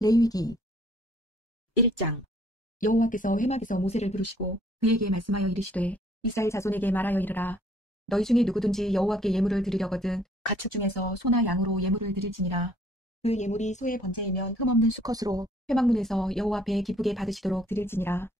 레위기 1장. 여호와께서 회막에서 모세를 부르시고 그에게 말씀하여 이르시되 이스라엘 자손에게 말하여 이르라. 너희 중에 누구든지 여호와께 예물을 드리려거든 가축 중에서 소나 양으로 예물을 드릴지니라. 그 예물이 소의 번제이면 흠없는 수컷으로 회막문에서 여호와 앞에 기쁘게 받으시도록 드릴지니라.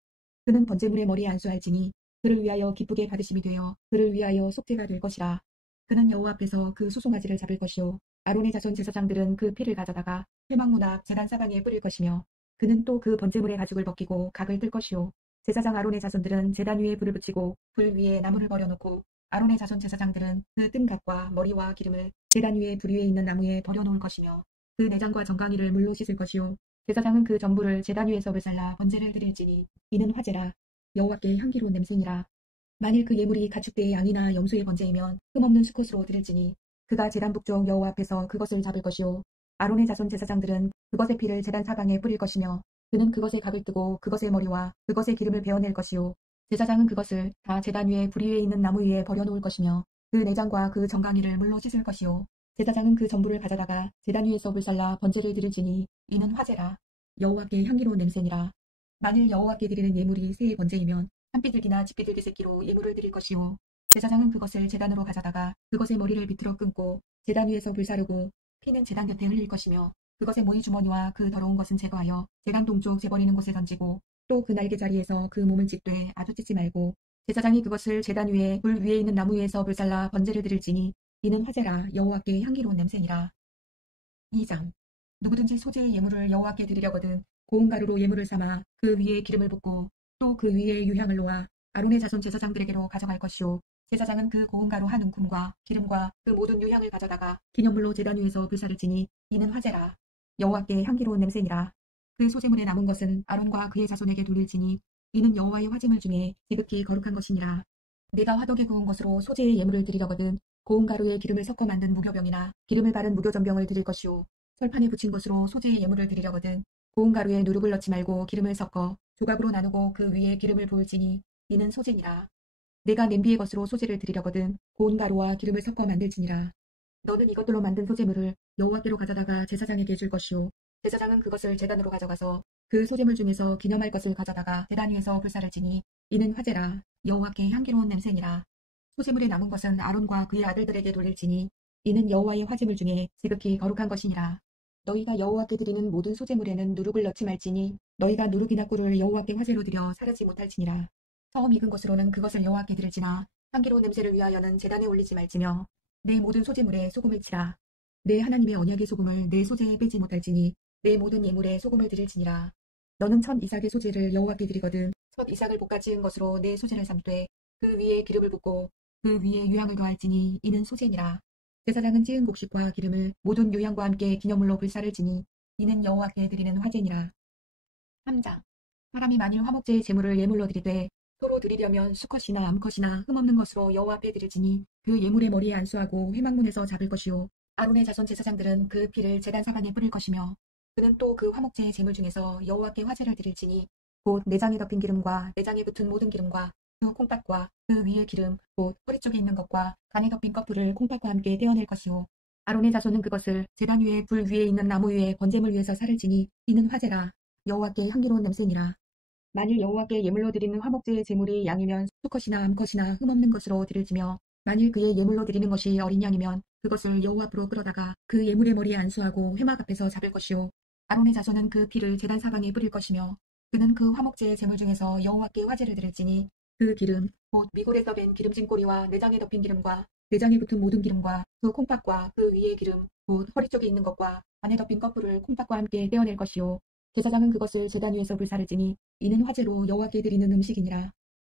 그는 번제물의 머리에 안수할지니 그를 위하여 기쁘게 받으심이 되어 그를 위하여 속죄가 될 것이라. 그는 여호와 앞에서 그 수송아지를 잡을 것이요 아론의 자손 제사장들은 그 피를 가져다가 회막문 앞 제단 사방에 뿌릴 것이며 그는 또 그 번제물의 가죽을 벗기고 각을 뜰 것이요 제사장 아론의 자손들은 제단 위에 불을 붙이고 불 위에 나무를 버려놓고 아론의 자손 제사장들은 그 뜬 각과 머리와 기름을 제단 위에 불 위에 있는 나무에 버려놓을 것이며 그 내장과 정강이를 물로 씻을 것이요 제사장은 그 전부를 제단 위에서 불살라 번제를 드릴지니 이는 화제라. 여호와께 향기로운 냄새니라. 만일 그 예물이 가축대의 양이나 염소의 번제이면 흠없는 수컷으로 드릴지니 그가 제단 북쪽 여호와 앞에서 그것을 잡을 것이요 아론의 자손 제사장들은 그것의 피를 제단 사방에 뿌릴 것이며 그는 그것의 각을 뜨고 그것의 머리와 그것의 기름을 베어낼 것이요 제사장은 그것을 다 제단 위에 불 위에 있는 나무 위에 버려놓을 것이며 그 내장과 그 정강이를 물로 씻을 것이요 제사장은 그 전부를 가져다가 제단 위에서 불살라 번제를 드릴지니 이는 화제라. 여호와께 향기로운 냄새니라. 만일 여호와께 드리는 예물이 새의 번제이면 한 삐들기나 집삐들기 새끼로 예물을 드릴 것이요 제사장은 그것을 제단으로 가져다가 그것의 머리를 비틀어 끊고 제단 위에서 불사르고 피는 제단 곁에 흘릴 것이며 그것의 모이 주머니와 그 더러운 것은 제거하여 제단 동쪽 재버리는 곳에 던지고 또 그 날개 자리에서 그 몸을 찢되 아주 찢지 말고 제사장이 그것을 제단 위에 불 위에 있는 나무 위에서 불살라 번제를 드릴지니 이는 화제라. 여호와께 향기로운 냄새니라. 2장. 누구든지 소재의 예물을 여호와께 드리려거든 고운 가루로 예물을 삼아 그 위에 기름을 붓고 또 그 위에 유향을 놓아 아론의 자손 제사장들에게로 가져갈 것이요 제사장은 그 고운 가루 한 움큼과 기름과 그 모든 유향을 가져다가 기념물로 제단 위에서 불사를지니 이는 화제라. 여호와께 향기로운 냄새니라. 그 소재물에 남은 것은 아론과 그의 자손에게 돌릴지니 이는 여호와의 화제물 중에 지극히 거룩한 것이니라. 내가 화덕에 구운 것으로 소재의 예물을 드리려거든 고운 가루에 기름을 섞어 만든 무교병이나 기름을 바른 무교전병을 드릴 것이요 설판에 붙인 것으로 소재의 예물을 드리려거든 고운 가루에 누룩을 넣지 말고 기름을 섞어 조각으로 나누고 그 위에 기름을 부을지니 이는 소재니라. 내가 냄비의 것으로 소재를 드리려거든 고운 가루와 기름을 섞어 만들지니라. 너는 이것들로 만든 소재물을 여호와께로 가져다가 제사장에게 줄 것이요 제사장은 그것을 제단으로 가져가서 그 소재물 중에서 기념할 것을 가져다가 제단 위에서 불사를 지니 이는 화제라. 여호와께 향기로운 냄새니라. 소재물에 남은 것은 아론과 그의 아들들에게 돌릴지니 이는 여호와의 화제물 중에 지극히 거룩한 것이니라. 너희가 여호와께 드리는 모든 소재물에는 누룩을 넣지 말지니 너희가 누룩이나 꿀을 여호와께 화제로 드려 사르지 못할지니라. 처음 익은 것으로는 그것을 여호와께 드릴지나 향기로운 냄새를 위하여는 제단에 올리지 말지며 내 모든 소재물에 소금을 치라. 내 하나님의 언약의 소금을 내 소재에 빼지 못할지니 내 모든 예물에 소금을 드릴지니라. 너는 첫 이삭의 소재를 여호와께 드리거든 첫 이삭을 볶아 지은 것으로 내 소재를 삼되 그 위에 기름을 붓고 그 위에 유향을 더할지니 이는 소재니라. 제사장은 찌은 곡식과 기름을 모든 유향과 함께 기념물로 불사를 지니 이는 여호와께 드리는 화제니라. 3장. 사람이 만일 화목제의 제물을 예물로 드리되 서로 드리려면 수컷이나 암컷이나 흠없는 것으로 여호와 앞에 드릴지니 그 예물의 머리에 안수하고 회막문에서 잡을 것이요 아론의 자손 제사장들은 그 피를 제단 사방에 뿌릴 것이며 그는 또 그 화목제의 제물 중에서 여호와께 화제를 드릴지니 곧 내장에 덮인 기름과 내장에 붙은 모든 기름과 그 콩팥과 그 위의 기름 곧 허리 쪽에 있는 것과 간에 덮인 껍질을 콩팥과 함께 떼어낼 것이요 아론의 자손은 그것을 제단 위에 불 위에 있는 나무 위에 번제물 위에서 사를지니 이는 화제라. 여호와께 향기로운 냄새니라. 만일 여호와께 예물로 드리는 화목제의 제물이 양이면 수컷이나 암컷이나 흠없는 것으로 드릴지며 만일 그의 예물로 드리는 것이 어린 양이면 그것을 여호와 앞으로 끌어다가 그 예물의 머리에 안수하고 회막 앞에서 잡을 것이요 아론의 자손은 그 피를 제단 사방에 뿌릴 것이며 그는 그 화목제의 제물 중에서 여호와께 화제를 드릴지니 그 기름 곧 미골에서 밴 기름진 꼬리와 내장에 덮인 기름과 내장에 붙은 모든 기름과 그 콩팥과 그 위의 기름 곧 허리 쪽에 있는 것과 안에 덮인 껍질을 콩팥과 함께 떼어낼 것이요 제사장은 그것을 제단 위에서 불사르지니 이는 화제로 여호와께 드리는 음식이니라.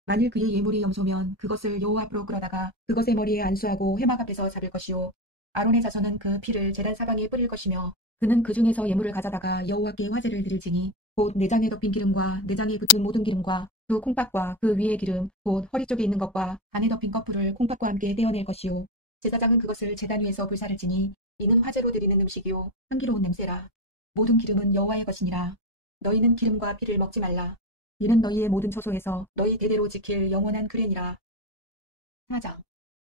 만일 그의 예물이 염소면 그것을 여호와 앞으로 끌어다가 그것의 머리에 안수하고 회막 앞에서 잡을 것이요 아론의 자손은 그 피를 제단 사방에 뿌릴 것이며 그는 그 중에서 예물을 가져다가 여호와께 화제를 드릴지니 곧 내장에 덮인 기름과 내장에 붙은 모든 기름과 그 콩팥과 그 위의 기름 곧 허리 쪽에 있는 것과 안에 덮인 껍질을 콩팥과 함께 떼어낼 것이요 제사장은 그것을 제단 위에서 불사를지니 이는 화제로 드리는 음식이요 향기로운 냄새라. 모든 기름은 여호와의 것이니라. 너희는 기름과 피를 먹지 말라. 이는 너희의 모든 처소에서 너희 대대로 지킬 영원한 규례니라. 4장.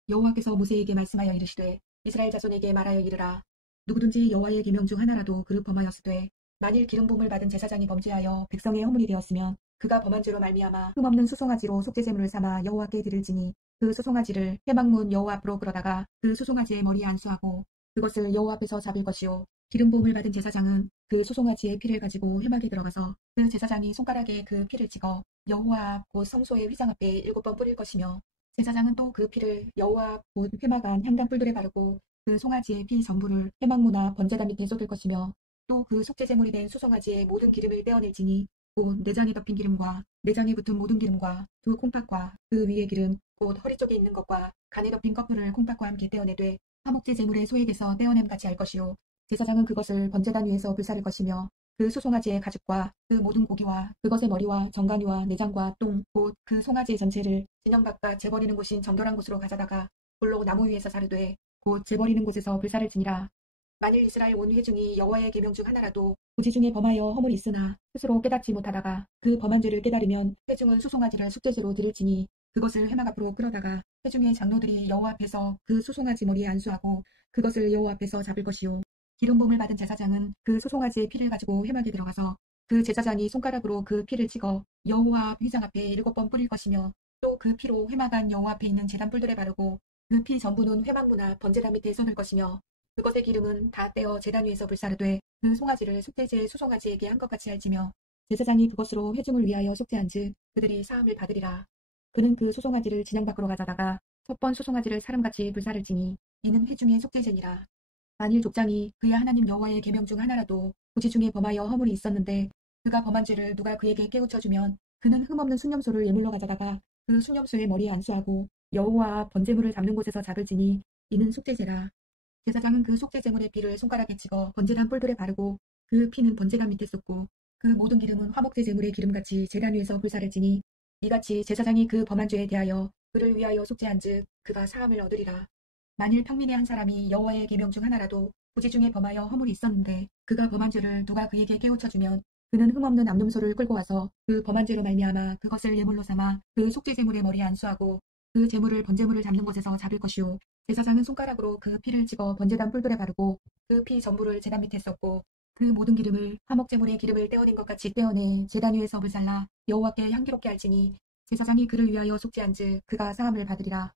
여호와께서 모세에게 말씀하여 이르시되 이스라엘 자손에게 말하여 이르라. 누구든지 여호와의 계명 중 하나라도 그릇 범하였으되 만일 기름 부음을 받은 제사장이 범죄하여 백성의 허물이 되었으면 그가 범한 죄로 말미암아 흠없는 수송아지로 속죄제물을 삼아 여호와께 드릴지니 그 수송아지를 회막문 여호와 앞으로 끌어다가 그 수송아지의 머리에 안수하고 그것을 여호와 앞에서 잡을 것이요 기름 부음을 받은 제사장은 그 수송아지의 피를 가지고 회막에 들어가서 그 제사장이 손가락에 그 피를 찍어 여호와 앞 곧 성소의 휘장 앞에 7번 뿌릴 것이며 제사장은 또 그 피를 여호와 앞 곧 회막 안 향단 뿔들에 바르고 그 송아지의 피 전부를 회막문 앞 번제단 밑에 쏟을 것이며 또 그 속죄제물이 된 수송아지의 모든 기름을 떼어낼지니 곧 내장에 덮인 기름과 내장에 붙은 모든 기름과 두 콩팥과 그 위의 기름 곧 허리 쪽에 있는 것과 간에 덮인 커플을 콩팥과 함께 떼어내되 화목제 제물의 소액에서 떼어냄 같이 할 것이요 제사장은 그것을 번제단 위에서 불사를 것이며 그 수송아지의 가죽과 그 모든 고기와 그것의 머리와 정간이와 내장과 똥 곧 그 송아지의 전체를 진영 바깥 재버리는 곳인 정결한 곳으로 가져다가 불로 나무 위에서 사르되 곧 재버리는 곳에서 불사를 지니라. 만일 이스라엘 온 회중이 여호와의 계명 중 하나라도 부지 중에 범하여 허물이 있으나 스스로 깨닫지 못하다가 그 범한 죄를 깨달으면 회중은 수송아지를 속죄제로 드릴지니 그것을 회막 앞으로 끌어다가 회중의 장로들이 여호와 앞에서 그 수송아지 머리에 안수하고 그것을 여호와 앞에서 잡을 것이요 기름 부음을 받은 제사장은 그 수송아지의 피를 가지고 회막에 들어가서 그 제사장이 손가락으로 그 피를 찍어 여호와 앞 휘장 앞에 7번 뿌릴 것이며 또 그 피로 회막 안 여호와 앞에 있는 제단 뿔들에 바르고 그 피 전부는 회막문 앞 번제단 밑에 쏟을 것이며 그것의 기름은 다 떼어 제단 위에서 불사르되 그 송아지를 속죄제의 수송아지에게 한 것 같이 할지며 제사장이 그것으로 회중을 위하여 속죄한즉 그들이 사함을 받으리라. 그는 그 수송아지를 진영 밖으로 가져다가 첫 번 수송아지를 사람같이 불사를지니 이는 회중의 속죄제니라. 만일 족장이 그의 하나님 여호와의 계명 중 하나라도 부지 중에 범하여 허물이 있었는데 그가 범한 죄를 누가 그에게 깨우쳐주면 그는 흠없는 순념소를 예물로 가져다가 그 순념소의 머리에 안수하고 여호와 앞 번제물을 잡는 곳에서 잡을지니 이는 속죄제라. 제사장은 그 속죄제물의 피를 손가락에 찍어 번제단 뿔들에 바르고 그 피는 번제단 밑에 쏟고 그 모든 기름은 화목제 제물의 기름같이 제단 위에서 불사를 지니 이같이 제사장이 그 범한 죄에 대하여 그를 위하여 속죄한즉 그가 사함을 얻으리라. 만일 평민의 한 사람이 여호와의 계명 중 하나라도 부지 중에 범하여 허물이 있었는데 그가 범한 죄를 누가 그에게 깨우쳐주면 그는 흠없는 암염소를 끌고 와서 그 범한 죄로 말미암아 그것을 예물로 삼아 그 속죄제물의 머리에 안수하고 그 제물을 번제물을 잡는 곳에서 잡을 것이요 제사장은 손가락으로 그 피를 찍어 번제단 뿔들에 바르고 그 피 전부를 제단 밑에 쏟고 그 모든 기름을 화목제물의 기름을 떼어낸 것 같이 떼어내 제단 위에서 불살라 여호와께 향기롭게 할지니 제사장이 그를 위하여 속죄한즉 그가 사함을 받으리라.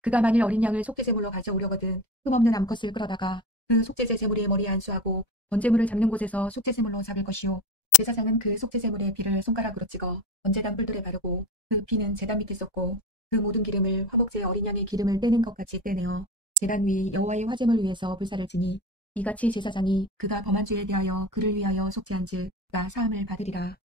그가 만일 어린 양을 속죄제물로 가져오려거든 흠없는 암컷을 끌어다가 그 속죄제 제물의 머리에 안수하고 번제물을 잡는 곳에서 속죄제물로 잡을 것이요 제사장은 그 속죄제물의 피를 손가락으로 찍어 번제단 뿔들에 바르고 그 피는 제단 밑에 쏟고 그 모든 기름을 화목제 어린 양의 기름을 떼는 것 같이 떼내어 제단 위 여호와의 화제물 위에서 불사를 지니 이같이 제사장이 그가 범한 죄에 대하여 그를 위하여 속죄한즉 그가 사함을 받으리라.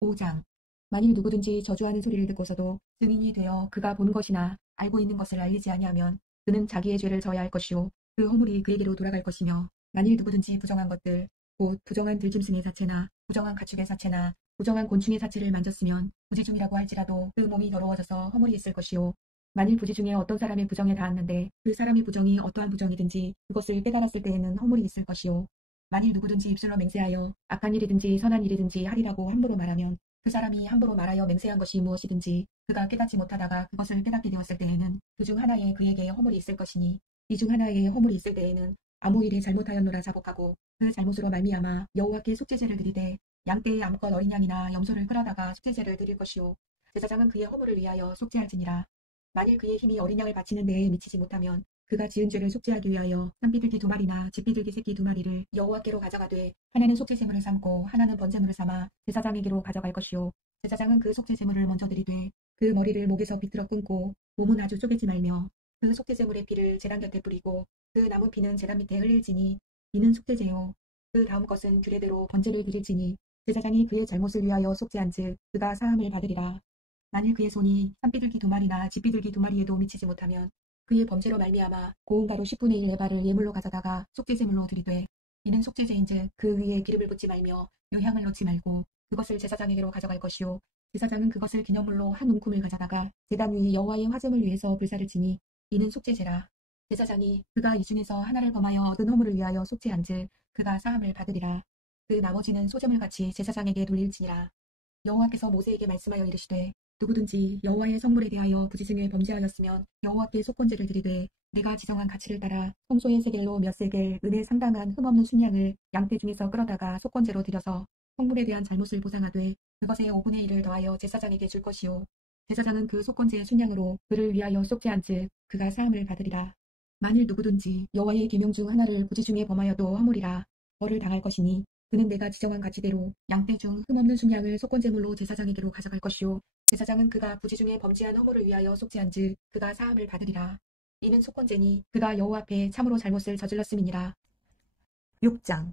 5장 만일 누구든지 저주하는 소리를 듣고서도 증인이 되어 그가 본 것이나 알고 있는 것을 알리지 아니하면 그는 자기의 죄를 져야 할 것이요 그 허물이 그에게로 돌아갈 것이며 만일 누구든지 부정한 것들 곧 부정한 들짐승의 사체나 부정한 가축의 사체나 부정한 곤충의 사체를 만졌으면 부지중이라고 할지라도 그 몸이 더러워져서 허물이 있을 것이요 만일 부지 중에 어떤 사람의 부정에 닿았는데 그 사람의 부정이 어떠한 부정이든지 그것을 깨달았을 때에는 허물이 있을 것이요 만일 누구든지 입술로 맹세하여 악한 일이든지 선한 일이든지 하리라고 함부로 말하면 그 사람이 함부로 말하여 맹세한 것이 무엇이든지 그가 깨닫지 못하다가 그것을 깨닫게 되었을 때에는 그 중 하나에 그에게 허물이 있을 것이니 이 중 하나에 허물이 있을 때에는 아무 일에 잘못하였노라 자복하고 그 잘못으로 말미암아 여호와께 속죄제를 드리되 양떼의 암컷 어린 양이나 염소를 끌어다가 속죄제를 드릴 것이요 제사장은 그의 허물을 위하여 속죄할지니라. 만일 그의 힘이 어린 양을 바치는 데에 미치지 못하면 그가 지은 죄를 속죄하기 위하여 산비둘기 2마리나 집비둘기 새끼 2마리를 여호와께로 가져가되 하나는 속죄제물을 삼고 하나는 번제물을 삼아 제사장에게로 가져갈 것이요 제사장은 그 속죄제물을 먼저 드리되 그 머리를 목에서 비틀어 끊고 몸은 아주 쪼개지 말며 그 속죄제물의 피를 제단 곁에 뿌리고 그 남은 피는 제단 밑에 흘릴지니 이는 속죄제요 그 다음 것은 규례대로 번제를 드릴지니 제사장이 그의 잘못을 위하여 속죄한즉 그가 사함을 받으리라. 만일 그의 손이 산비둘기 2마리나 집비둘기 2마리에도 미치지 못하면 그의 범죄로 말미암아 고운 가루 10분의 1 에바를 예물로 가져다가 속죄제물로 드리되 이는 속죄제인즉 그 위에 기름을 붓지 말며 유향을 놓지 말고 그것을 제사장에게로 가져갈 것이요 제사장은 그것을 기념물로 한 움큼을 가져다가 제단 위 여호와의 화제물 위에서 불사를 지니 이는 속죄제라. 제사장이 그가 이 중에서 하나를 범하여 얻은 허물을 위하여 속죄한즉 그가 사함을 받으리라. 그 나머지는 소재물같이 제사장에게 돌릴지니라. 여호와께서 모세에게 말씀하여 이르시되 누구든지 여호와의 성물에 대하여 부지 중에 범죄하였으면 여호와께 속건제를 드리되 내가 지정한 가치를 따라 성소의 세겔로 몇 세겔 은혜 상당한 흠없는 순양을 양떼 중에서 끌어다가 속건제로 드려서 성물에 대한 잘못을 보상하되 그것의 5분의 1을 더하여 제사장에게 줄 것이요 제사장은 그 속건제의 순양으로 그를 위하여 속죄한즉 그가 사함을 받으리라. 만일 누구든지 여호와의 계명 중 하나를 부지 중에 범하여도 허물이라 벌을 당할 것이니 그는 내가 지정한 가치대로 양떼 중 흠없는 순양을 속건제물로 제사장에게로 가져갈 것이요 제사장은 그가 부지 중에 범죄한 허물을 위하여 속죄한즉 그가 사함을 받으리라. 이는 속건제니 그가 여호와 앞에 참으로 잘못을 저질렀음이니라. 6장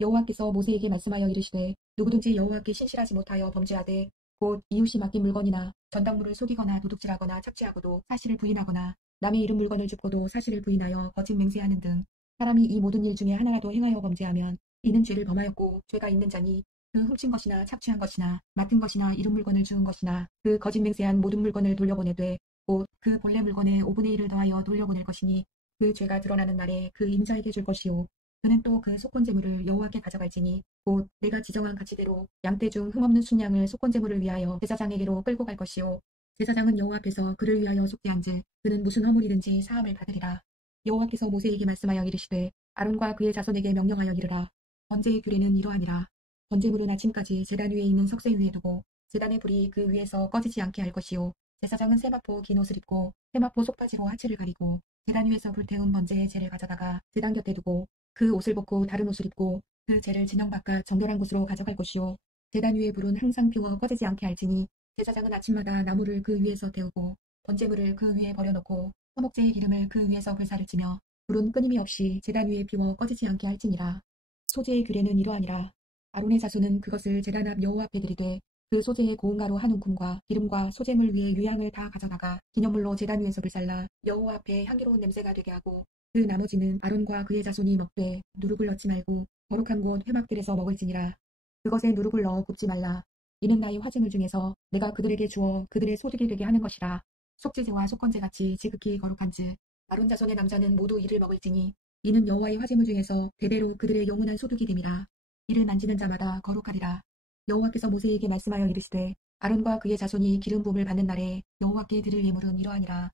여호와께서 모세에게 말씀하여 이르시되 누구든지 여호와께 신실하지 못하여 범죄하되 곧 이웃이 맡긴 물건이나 전당물을 속이거나 도둑질하거나 착취하고도 사실을 부인하거나 남의 이름 물건을 줍고도 사실을 부인하여 거짓 맹세하는 등 사람이 이 모든 일 중에 하나라도 행하여 범죄하면 이는 죄를 범하였고 죄가 있는 자니 그 훔친 것이나 착취한 것이나 맡은 것이나 이름 물건을 주은 것이나 그 거짓 맹세한 모든 물건을 돌려보내되 곧 그 본래 물건의 5분의 1을 더하여 돌려보낼 것이니 그 죄가 드러나는 날에 그 임자에게 줄 것이요 그는 또 그 속건제물을 여호와께 가져갈지니 곧 내가 지정한 가치대로 양떼 중 흠없는 순양을 속건제물을 위하여 제사장에게로 끌고 갈 것이요 제사장은 여호와 앞에서 그를 위하여 속죄한즉 그는 무슨 허물이든지 사함을 받으리라. 여호와께서 모세에게 말씀하여 이르시되 아론과 그의 자손에게 명령하여 이르라. 번제의 규례는 이러하니라. 번제물은 아침까지 제단 위에 있는 석쇠 위에 두고 제단의 불이 그 위에서 꺼지지 않게 할 것이요 제사장은 세마포 긴 옷을 입고 세마포 속바지로 하체를 가리고 제단 위에서 불태운 번제의 재를 가져다가 제단 곁에 두고 그 옷을 벗고 다른 옷을 입고 그 재를 진영 바깥 정결한 곳으로 가져갈 것이요 제단 위의 불은 항상 피워 꺼지지 않게 할지니 제사장은 아침마다 나무를 그 위에서 태우고 번제물을 그 위에 버려놓고 화목제의 기름을 그 위에서 불사를 치며 불은 끊임이 없이 제단 위에 피워 꺼지지 않게 할지니라. 소제의 규례는 이러하니라. 아론의 자손은 그것을 제단 앞 여호와 앞에 드리되 그 소제의 고운 가루 한 움큼과 기름과 소제물 위에 유향을 다 가져다가 기념물로 제단 위에서 불살라 여호와 앞에 향기로운 냄새가 되게 하고 그 나머지는 아론과 그의 자손이 먹되 누룩을 넣지 말고 거룩한 곳 회막들에서 먹을지니라. 그것에 누룩을 넣어 굽지 말라. 이는 나의 화제물 중에서 내가 그들에게 주어 그들의 소득이 되게 하는 것이라. 속죄제와 속건제같이 지극히 거룩한즉 아론 자손의 남자는 모두 이를 먹을지니 이는 여호와의 화제물 중에서 대대로 그들의 영원한 소득이 됨이라. 이를 만지는 자마다 거룩하리라. 여호와께서 모세에게 말씀하여 이르시되 아론과 그의 자손이 기름 부음을 받는 날에 여호와께 드릴 예물은 이러하니라.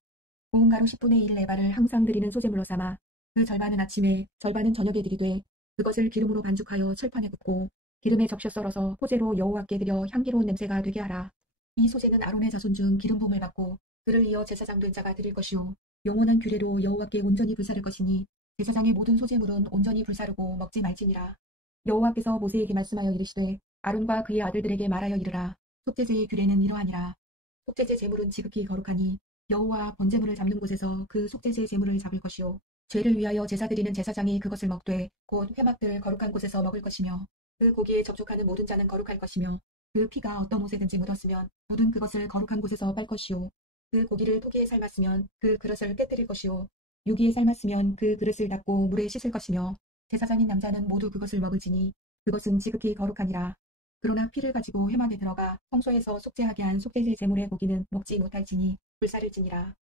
고운 가루 10분의 1 에바를 항상 드리는 소제물로 삼아 그 절반은 아침에 절반은 저녁에 드리되 그것을 기름으로 반죽하여 철판에 굽고 기름에 적셔 썰어서 호제로 여호와께 드려 향기로운 냄새가 되게 하라. 이 소제는 아론의 자손 중 기름 부음을 받고 그를 이어 제사장 된 자가 드릴 것이요 영원한 규례로 여호와께 온전히 불사를 것이니 제사장의 모든 소제물은 온전히 불사르고 먹지 말지니라. 여호와께서 모세에게 말씀하여 이르시되 아론과 그의 아들들에게 말하여 이르라. 속죄제의 규례는 이러하니라. 속죄제 제물은 지극히 거룩하니 여호와 번제물을 잡는 곳에서 그 속죄제 제물을 잡을 것이요 죄를 위하여 제사 드리는 제사장이 그것을 먹되 곧 회막들 거룩한 곳에서 먹을 것이며 그 고기에 접촉하는 모든 자는 거룩할 것이며 그 피가 어떤 옷에든지 묻었으면 묻은 그것을 거룩한 곳에서 빨 것이요 그 고기를 토기에 삶았으면 그 그릇을 깨뜨릴 것이요 유기에 삶았으면 그 그릇을 닦고 물에 씻을 것이며 제사장인 남자는 모두 그것을 먹을지니 그것은 지극히 거룩하니라. 그러나 피를 가지고 회막에 들어가 성소에서 속죄하게 한 속죄제 제물의 고기는 먹지 못할지니 불사를지니라.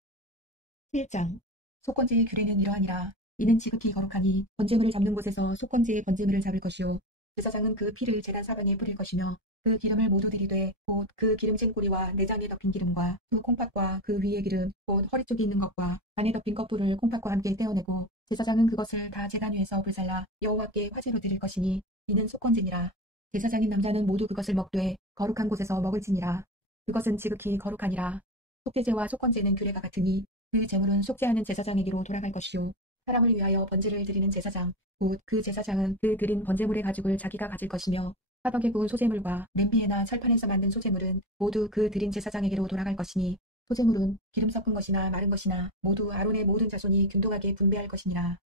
1장 속건제의 규례는 이러하니라. 이는 지극히 거룩하니 번제물을 잡는 곳에서 속건제의 번제물을 잡을 것이요 제사장은 그 피를 제단 사방에 뿌릴 것이며 그 기름을 모두 들이되 곧 그 기름진 꼬리와 내장에 덮인 기름과 그 콩팥과 그 위의 기름 곧 허리 쪽에 있는 것과 안에 덮인 껍질을 콩팥과 함께 떼어내고 제사장은 그것을 다 제단 위에서 불살라 여호와께 화제로 드릴 것이니 이는 속건제니라. 제사장인 남자는 모두 그것을 먹되 거룩한 곳에서 먹을지니라. 그것은 지극히 거룩하니라. 속죄제와 속건제는 규례가 같으니 그 제물은 속죄하는 제사장에게로 돌아갈 것이요 사람을 위하여 번제를 드리는 제사장 곧 그 제사장은 그 드린 번제물의 가죽을 자기가 가질 것이며 화덕에 구운 소제물과 냄비에나 철판에서 만든 소제물은 모두 그 드린 제사장에게로 돌아갈 것이니 소제물은 기름 섞은 것이나 마른 것이나 모두 아론의 모든 자손이 균등하게 분배할 것이니라.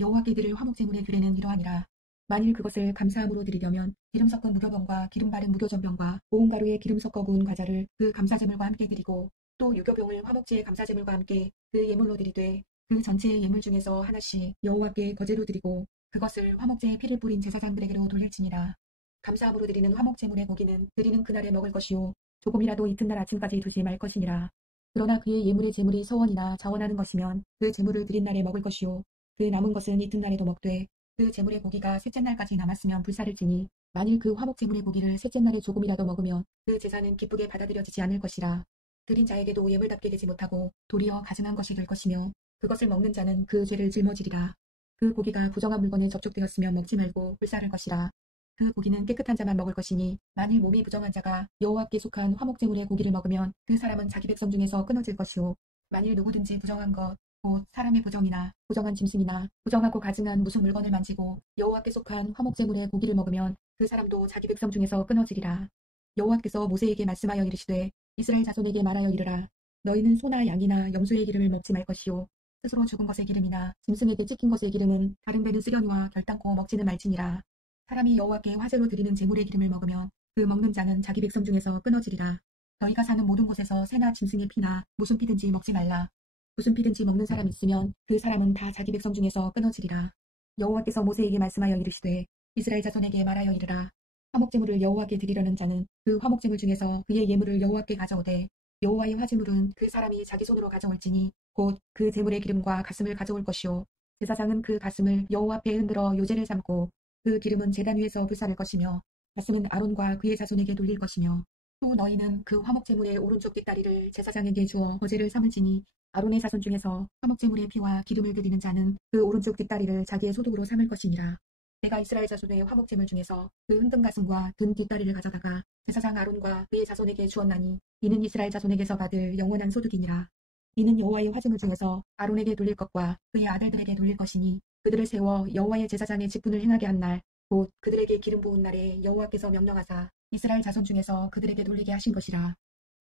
여호와께 드릴 화목제물의 규례는 이러하니라. 만일 그것을 감사함으로 드리려면 기름 섞은 무교병과 기름 바른 무교전병과 고운 가루에 기름 섞어 구운 과자를 그 감사제물과 함께 드리고 또 유교병을 화목제의 감사제물과 함께 그 예물로 드리되 그 전체의 예물 중에서 하나씩 여호와께 거제로 드리고 그것을 화목제의 피를 뿌린 제사장들에게로 돌릴지니라. 감사함으로 드리는 화목제물의 고기는 드리는 그날에 먹을 것이요 조금이라도 이튿날 아침까지 두지 말 것이니라. 그러나 그의 예물의 제물이 서원이나 자원하는 것이면 그 제물을 드린 날에 먹을 것이요 그 남은 것은 이튿날에도 먹되 그 제물의 고기가 셋째 날까지 남았으면 불사를지니 만일 그 화목제물의 고기를 셋째 날에 조금이라도 먹으면 그 제사는 기쁘게 받아들여지지 않을 것이라. 드린 자에게도 예물답게 되지 못하고 도리어 가증한 것이 될 것이며 그것을 먹는 자는 그 죄를 짊어지리라. 그 고기가 부정한 물건에 접촉되었으면 먹지 말고 불사를 것이라. 그 고기는 깨끗한 자만 먹을 것이니 만일 몸이 부정한 자가 여호와께 속한 화목제물의 고기를 먹으면 그 사람은 자기 백성 중에서 끊어질 것이요 만일 누구든지 부정한 것 곧 사람의 부정이나 부정한 짐승이나 부정하고 가증한 무슨 물건을 만지고 여호와께 속한 화목제물의 고기를 먹으면 그 사람도 자기 백성 중에서 끊어지리라. 여호와께서 모세에게 말씀하여 이르시되 이스라엘 자손에게 말하여 이르라. 너희는 소나 양이나 염소의 기름을 먹지 말 것이요 스스로 죽은 것의 기름이나 짐승에게 찍힌 것의 기름은 가름되는 쓰려니와 결단코 먹지는 말지니라. 사람이 여호와께 화제로 드리는 제물의 기름을 먹으면 그 먹는 자는 자기 백성 중에서 끊어지리라. 너희가 사는 모든 곳에서 새나 짐승의 피나 무슨 피든지 먹지 말라. 무슨 피든지 먹는 사람이 있으면 그 사람은 다 자기 백성 중에서 끊어지리라. 여호와께서 모세에게 말씀하여 이르시되 이스라엘 자손에게 말하여 이르라. 화목제물을 여호와께 드리려는 자는 그 화목제물 중에서 그의 예물을 여호와께 가져오되 여호와의 화제물은 그 사람이 자기 손으로 가져올지니 곧 그 제물의 기름과 가슴을 가져올 것이요 제사장은 그 가슴을 여호와 앞에 흔들어 요제를 삼고 그 기름은 제단 위에서 불사를 것이며 가슴은 아론과 그의 자손에게 돌릴 것이며 또 너희는 그 화목제물의 오른쪽 뒷다리를 제사장에게 주어 거제를 삼을지니 아론의 자손 중에서 화목제물의 피와 기름을 드리는 자는 그 오른쪽 뒷다리를 자기의 소득으로 삼을 것이니라. 내가 이스라엘 자손의 화목제물 중에서 그 흔든 가슴과 든 뒷다리를 가져다가 제사장 아론과 그의 자손에게 주었나니 이는 이스라엘 자손에게서 받을 영원한 소득이니라. 이는 여호와의 화제물 중에서 아론에게 돌릴 것과 그의 아들들에게 돌릴 것이니 그들을 세워 여호와의 제사장의 직분을 행하게 한 날 곧 그들에게 기름 부은 날에 여호와께서 명령하사 이스라엘 자손 중에서 그들에게 돌리게 하신 것이라.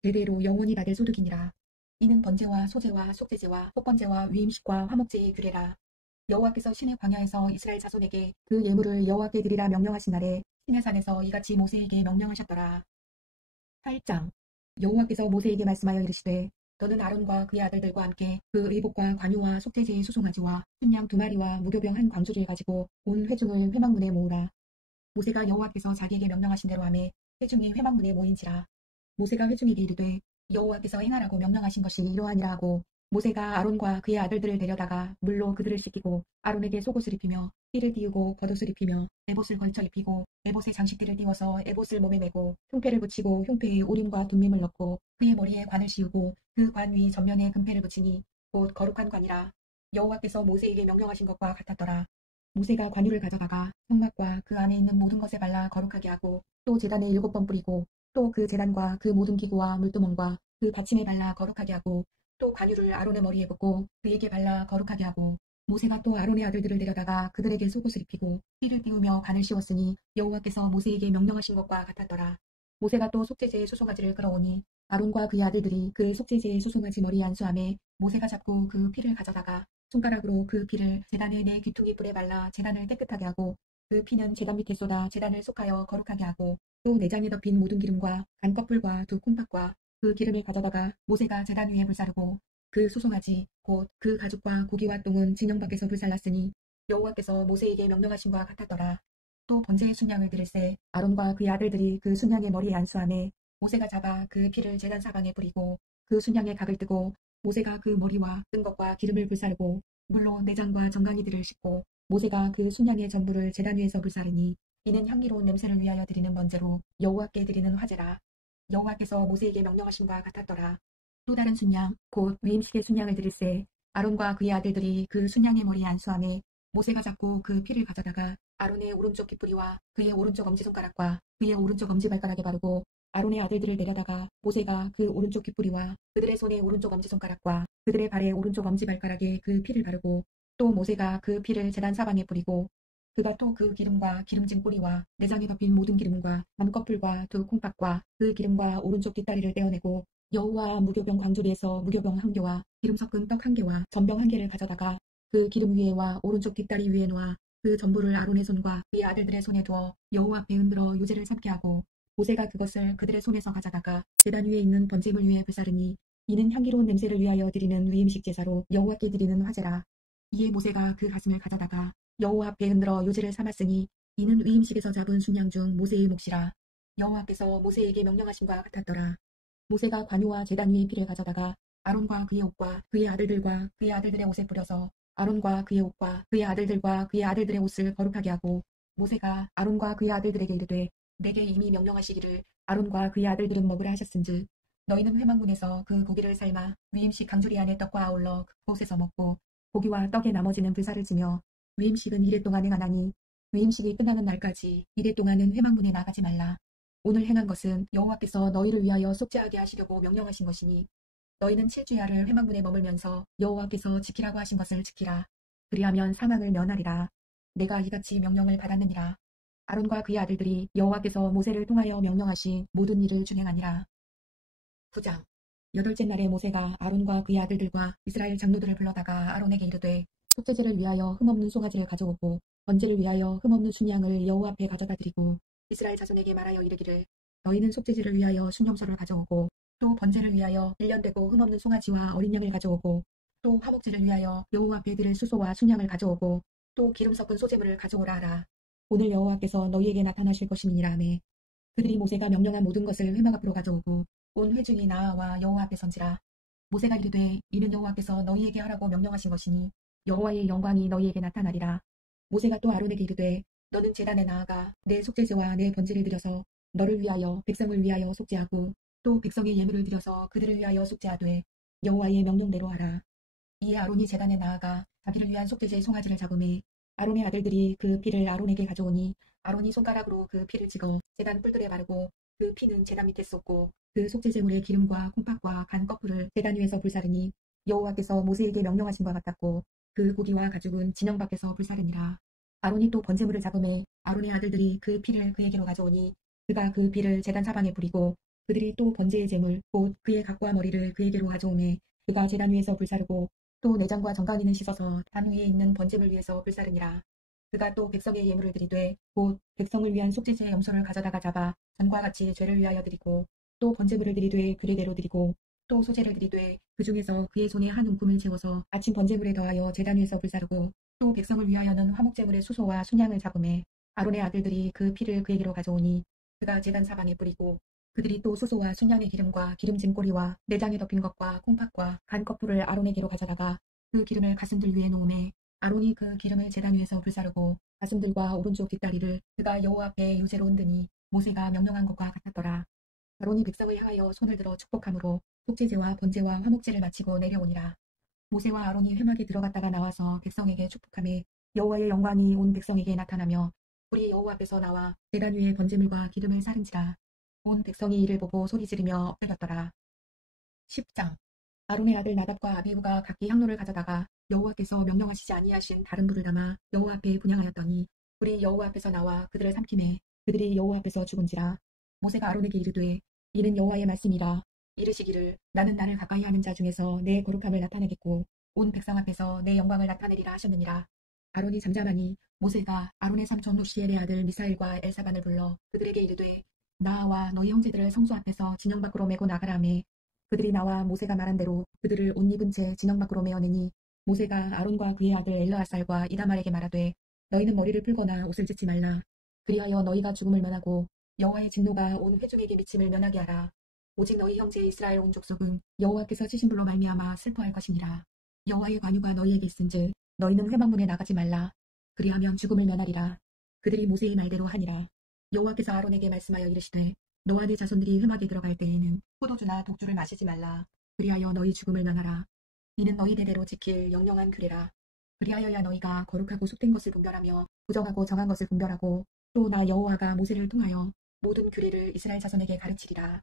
대대로 영원히 받을 소득이니라. 이는 번제와 소제와 속제제와 속번제와 위임식과 화목제의 규례라. 여호와께서 신의 광야에서 이스라엘 자손에게 그 예물을 여호와께 드리라 명령하신 날에 신의 산에서 이같이 모세에게 명령하셨더라. 8장 여호와께서 모세에게 말씀하여 이르시되 너는 아론과 그의 아들들과 함께 그 의복과 관유와 속죄제의 수송아지와 순양 2마리와 무교병 한 광주를 가지고 온 회중을 회막문에 모으라. 모세가 여호와께서 자기에게 명령하신 대로 하매 회중이 회막문에 모인지라. 모세가 회중에게 이르되 여호와께서 행하라고 명령하신 것이 이러하니라 하고 모세가 아론과 그의 아들들을 데려다가 물로 그들을 씻기고 아론에게 속옷을 입히며 띠를 띄우고 겉옷을 입히며 에봇을 걸쳐 입히고 에봇에 장식띠를 띄워서 에봇을 몸에 메고 흉패를 붙이고 흉패에 우림과 둠밈을 넣고 그의 머리에 관을 씌우고 그 관 위 전면에 금패를 붙이니 곧 거룩한 관이라. 여호와께서 모세에게 명령하신 것과 같았더라. 모세가 관유를 가져다가 성막과 그 안에 있는 모든 것에 발라 거룩하게 하고 또 제단에 7번 뿌리고 또 그 제단과 그 모든 기구와 물두멍과 그 받침에 발라 거룩하게 하고 또 관유를 아론의 머리에 붓고 그에게 발라 거룩하게 하고 모세가 또 아론의 아들들을 데려다가 그들에게 속옷을 입히고 띠를 띄우며 관을 씌웠으니 여호와께서 모세에게 명령하신 것과 같았더라. 모세가 또 속죄제의 수송아지를 끌어오니 아론과 그의 아들들이 그의 속죄제의 수송아지 머리에 안수하매 모세가 잡고 그 피를 가져다가 손가락으로 그 피를 제단의 네 귀퉁이 뿔에 발라 제단을 깨끗하게 하고 그 피는 제단 밑에 쏟아 제단을 속하여 거룩하게 하고 또 내장에 덮인 모든 기름과 간껍풀과 두 콩팥과 그 기름을 가져다가 모세가 제단 위에 불사르고 그 수송아지 곧 그 가죽과 고기와 똥은 진영 밖에서 불살랐으니 여호와께서 모세에게 명령하신 바 같았더라. 또 번제의 순양을 드릴새 아론과 그의 아들들이 그 순양의 머리에 안수하매 모세가 잡아 그 피를 제단 사방에 뿌리고 그 순양의 각을 뜨고 모세가 그 머리와 뜬 것과 기름을 불사르고 물로 내장과 정강이들을 씻고 모세가 그 순양의 전부를 제단 위에서 불사르니 이는 향기로운 냄새를 위하여 드리는 번제로 여호와께 드리는 화제라. 여호와께서 모세에게 명령하신 바 같았더라. 또 다른 순양 곧 위임식의 순양을 드릴새 아론과 그의 아들들이 그 순양의 머리에 안수하매 모세가 잡고 그 피를 가져다가 아론의 오른쪽 깃뿌리와 그의 오른쪽 엄지손가락과 그의 오른쪽 엄지발가락에 바르고 아론의 아들들을 내려다가 모세가 그 오른쪽 깃뿌리와 그들의 손의 오른쪽 엄지손가락과 그들의 발의 오른쪽 엄지발가락에 그 피를 바르고 또 모세가 그 피를 제단 사방에 뿌리고 그가 또 그 기름과 기름진 꼬리와 내장에 덮인 모든 기름과 밤꺼풀과 두 콩팥과 그 기름과 오른쪽 뒷다리를 떼어내고 여호와 무교병 광주리에서 무교병 1개와 기름 섞은 떡 1개와 전병 1개를 가져다가 그 기름 위에와 오른쪽 뒷다리 위에 놓아 그 전부를 아론의 손과 그의 아들들의 손에 두어 여호와 앞에 흔들어 요제를 삼게 하고 모세가 그것을 그들의 손에서 가져다가 제단 위에 있는 번제물 위에 불사르니 이는 향기로운 냄새를 위하여 드리는 위임식 제사로 여호와께 드리는 화제라. 이에 모세가 그 가슴을 가져다가 여호와 앞에 흔들어 요제를 삼았으니 이는 위임식에서 잡은 순양 중 모세의 몫이라. 여호와께서 모세에게 명령하신 바 같았더라. 모세가 관유와 제단 위의 피를 가져다가 아론과 그의 옷과 그의 아들들과 그의 아들들의 옷에 뿌려서 아론과 그의 옷과 그의 아들들과 그의 아들들의 옷을 거룩하게 하고 모세가 아론과 그의 아들들에게 이르되 내게 이미 명령하시기를 아론과 그의 아들들은 먹으라 하셨은즉 너희는 회막문에서 그 고기를 삶아 위임식 강주리 안에 떡과 아울러 그곳에서 먹고 고기와 떡의 나머지는 불사를 지며 위임식은 이래 동안 행하나니 위임식이 끝나는 날까지 이래 동안은 회막문에 나가지 말라. 오늘 행한 것은 여호와께서 너희를 위하여 속죄하게 하시려고 명령하신 것이니 너희는 7주야를 회막문에 머물면서 여호와께서 지키라고 하신 것을 지키라. 그리하면 사망을 면하리라. 내가 이같이 명령을 받았느니라. 아론과 그의 아들들이 여호와께서 모세를 통하여 명령하신 모든 일을 준행하니라. 9장. 여덟째 날에 모세가 아론과 그의 아들들과 이스라엘 장로들을 불러다가 아론에게 이르되 속죄제를 위하여 흠없는 송아지를 가져오고 번제를 위하여 흠없는 순양을 여호와 앞에 가져다 드리고 이스라엘 자손에게 말하여 이르기를 너희는 속죄제를 위하여 순염소를 가져오고 또 번제를 위하여 1년 되고 흠없는 송아지와 어린 양을 가져오고 또 화목제를 위하여 여호와 앞에 드릴 수소와 순양을 가져오고 또 기름 섞은 소제물을 가져오라 하라. 오늘 여호와께서 너희에게 나타나실 것임이니라 하매 그들이 모세가 명령한 모든 것을 회막 앞으로 가져오고 온 회중이 나아와 여호와 앞에 선지라. 모세가 이르되 이는 여호와께서 너희에게 하라고 명령하신 것이니 여호와의 영광이 너희에게 나타나리라. 모세가 또 아론에게 이르되 너는 제단에 나아가 내 속죄제와 내 번제를 드려서 너를 위하여 백성을 위하여 속죄하고 또 백성의 예물을 드려서 그들을 위하여 속죄하되 여호와의 명령대로 하라. 이에 아론이 제단에 나아가 자기를 위한 속죄제의 송아지를 잡음에 아론의 아들들이 그 피를 아론에게 가져오니 아론이 손가락으로 그 피를 찍어 제단 뿔들에 바르고 그 피는 제단 밑에 쏟고 그 속죄제물의 기름과 콩팥과 간 거풀을 제단 위에서 불사르니 여호와께서 모세에게 명령하신 바 같았고 그 고기와 가죽은 진영 밖에서 불사르니라. 아론이 또 번제물을 잡음에 아론의 아들들이 그 피를 그에게로 가져오니 그가 그 피를 제단 사방에 뿌리고 그들이 또 번제의 제물 곧 그의 각과 머리를 그에게로 가져오매 그가 제단 위에서 불사르고 또 내장과 정강이는 씻어서 단 위에 있는 번제물 위에서 불사르니라. 그가 또 백성의 예물을 드리되 곧 백성을 위한 속죄제의 염소를 가져다가 잡아 전과 같이 죄를 위하여 드리고 또 번제물을 드리되 규례대로 드리고 또 소제를 드리되 그 중에서 그의 손에 한 움큼을 채워서 아침 번제물에 더하여 제단 위에서 불사르고 또 백성을 위하여는 화목제물의 수소와 순양을 잡음에 아론의 아들들이 그 피를 그에게로 가져오니 그가 제단 사방에 뿌리고 그들이 또 수소와 순양의 기름과 기름진 꼬리와 내장에 덮인 것과 콩팥과 간 거풀을 아론에게로 가져다가 그 기름을 가슴들 위에 놓음에 아론이 그 기름을 제단 위에서 불사르고 가슴들과 오른쪽 뒷다리를 그가 여호와 앞에 유제로 흔드니 모세가 명령한 것과 같았더라. 아론이 백성을 향하여 손을 들어 축복함으로 속죄제와 번제와 화목제를 마치고 내려오니라. 모세와 아론이 회막에 들어갔다가 나와서 백성에게 축복하매 여호와의 영광이 온 백성에게 나타나며 불이 여호와 앞에서 나와 제단 위에 번제물과 기름을 사른지라. 온 백성이 이를 보고 소리 지르며 엎드렸더라. 10장. 아론의 아들 나답과 아비후가 각기 향로를 가져다가 여호와께서 명령하시지 아니하신 다른 불을 담아 여호와 앞에 분향하였더니 불이 여호와 앞에서 나와 그들을 삼키매 그들이 여호와 앞에서 죽은지라. 모세가 아론에게 이르되 이는 여호와의 말씀이라. 이르시기를 나는 나를 가까이 하는 자 중에서 내 거룩함을 나타내겠고 온 백성 앞에서 내 영광을 나타내리라 하셨느니라. 아론이 잠잠하니 모세가 아론의 삼촌 후시엘의 아들 미사엘과 엘사반을 불러 그들에게 이르되 나와 너희 형제들을 성소 앞에서 진영 밖으로 메고 나가라매 그들이 나와 모세가 말한 대로 그들을 옷 입은 채 진영 밖으로 메어내니 모세가 아론과 그의 아들 엘르아살과 이다말에게 말하되 너희는 머리를 풀거나 옷을 찢지 말라. 그리하여 너희가 죽음을 면하고 여호와의 진노가 온 회중에게 미침을 면하게 하라. 오직 너희 형제 이스라엘 온 족속은 여호와께서 치신 불로 말미암아 슬퍼할 것이니라. 여호와의 관유가 너희에게 있은즉 너희는 회막문에 나가지 말라. 그리하면 죽음을 면하리라. 그들이 모세의 말대로 하니라. 여호와께서 아론에게 말씀하여 이르시되 너와 네 자손들이 회막에 들어갈 때에는 포도주나 독주를 마시지 말라. 그리하여 너희 죽음을 면하라. 이는 너희 대대로 지킬 영영한 규례라. 그리하여야 너희가 거룩하고 속된 것을 분별하며 부정하고 정한 것을 분별하고 또 나 여호와가 모세를 통하여 모든 규례를 이스라엘 자손에게 가르치리라.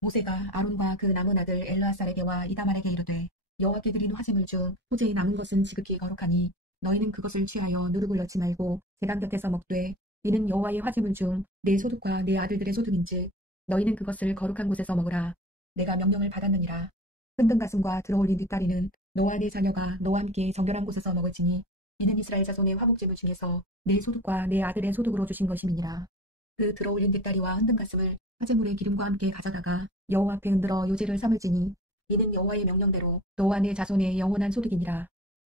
모세가 아론과 그 남은 아들 엘르아살에게와 이다말에게 이르되 여호와께 드린 화제물 중 호제에 남은 것은 지극히 거룩하니 너희는 그것을 취하여 누룩을 넣지 말고 제단 곁에서 먹되 이는 여호와의 화제물 중 내 소득과 내 아들들의 소득인즉 너희는 그것을 거룩한 곳에서 먹으라. 내가 명령을 받았느니라. 흔든 가슴과 들어올린 뒷다리는 너와 내 자녀가 너와 함께 정결한 곳에서 먹을지니 이는 이스라엘 자손의 화목제물 중에서 내 소득과 내 아들의 소득으로 주신 것임이니라. 그 들어올린 뒷다리와 흔든 가슴을 화제물의 기름과 함께 가져다가 여호와 앞에 흔들어 요제를 삼을지니 이는 여호와의 명령대로 너와 내 자손의 영원한 소득이니라.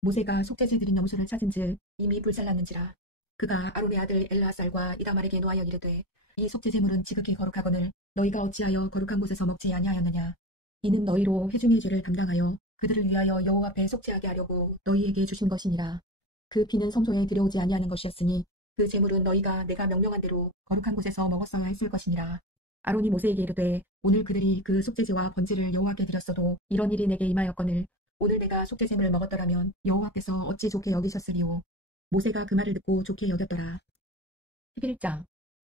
모세가 속죄제 드린 염소를 찾은즉 이미 불살랐는지라. 그가 아론의 아들 엘르아살과 이다말에게 노하여 이르되 이 속죄제물은 지극히 거룩하거늘 너희가 어찌하여 거룩한 곳에서 먹지 아니하였느냐. 이는 너희로 회중의 죄를 담당하여 그들을 위하여 여호와 앞에 속죄하게 하려고 너희에게 주신 것이니라. 그 피는 성소에 들여오지 아니하는 것이었으니 그 제물은 너희가 내가 명령한 대로 거룩한 곳에서 먹었어야 했을 것이니라. 아론이 모세에게 이르되 오늘 그들이 그 속죄제와 번제를 여호와께 드렸어도 이런 일이 내게 임하였거늘 오늘 내가 속죄제물을 먹었더라면 여호와께서 어찌 좋게 여기셨으리요. 모세가 그 말을 듣고 좋게 여겼더라. 11장.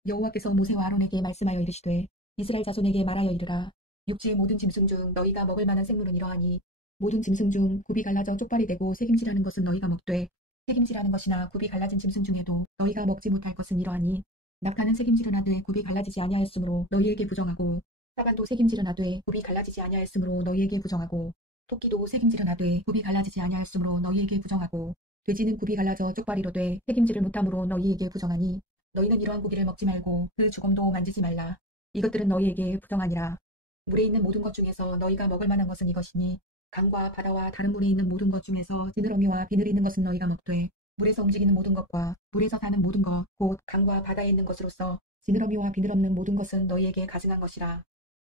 여호와께서 모세와 아론에게 말씀하여 이르시되 이스라엘 자손에게 말하여 이르라. 육지의 모든 짐승 중 너희가 먹을 만한 생물은 이러하니 모든 짐승 중 굽이 갈라져 쪽발이 되고 새김질하는 것은 너희가 먹되 새김질하는 것이나 굽이 갈라진 짐승 중에도 너희가 먹지 못할 것은 이러하니 낙타는 새김질은 하되 굽이 갈라지지 아니하였으므로 너희에게 부정하고 사반도 새김질은 하되 굽이 갈라지지 아니하였으므로 너희에게 부정하고 토끼도 새김질은 하되 굽이 갈라지지 아니하였으므로 너희에게 부정하고 돼지는 굽이 갈라져 쪽발이로되 새김질을 못함으로 너희에게 부정하니 너희는 이러한 고기를 먹지 말고 그 주검도 만지지 말라. 이것들은 너희에게 부정하니라. 물에 있는 모든 것 중에서 너희가 먹을 만한 것은 이것이니 강과 바다와 다른 물에 있는 모든 것 중에서 지느러미와 비늘이 있는 것은 너희가 먹되 물에서 움직이는 모든 것과 물에서 사는 모든 것 곧 강과 바다에 있는 것으로서 지느러미와 비늘 없는 모든 것은 너희에게 가증한 것이라.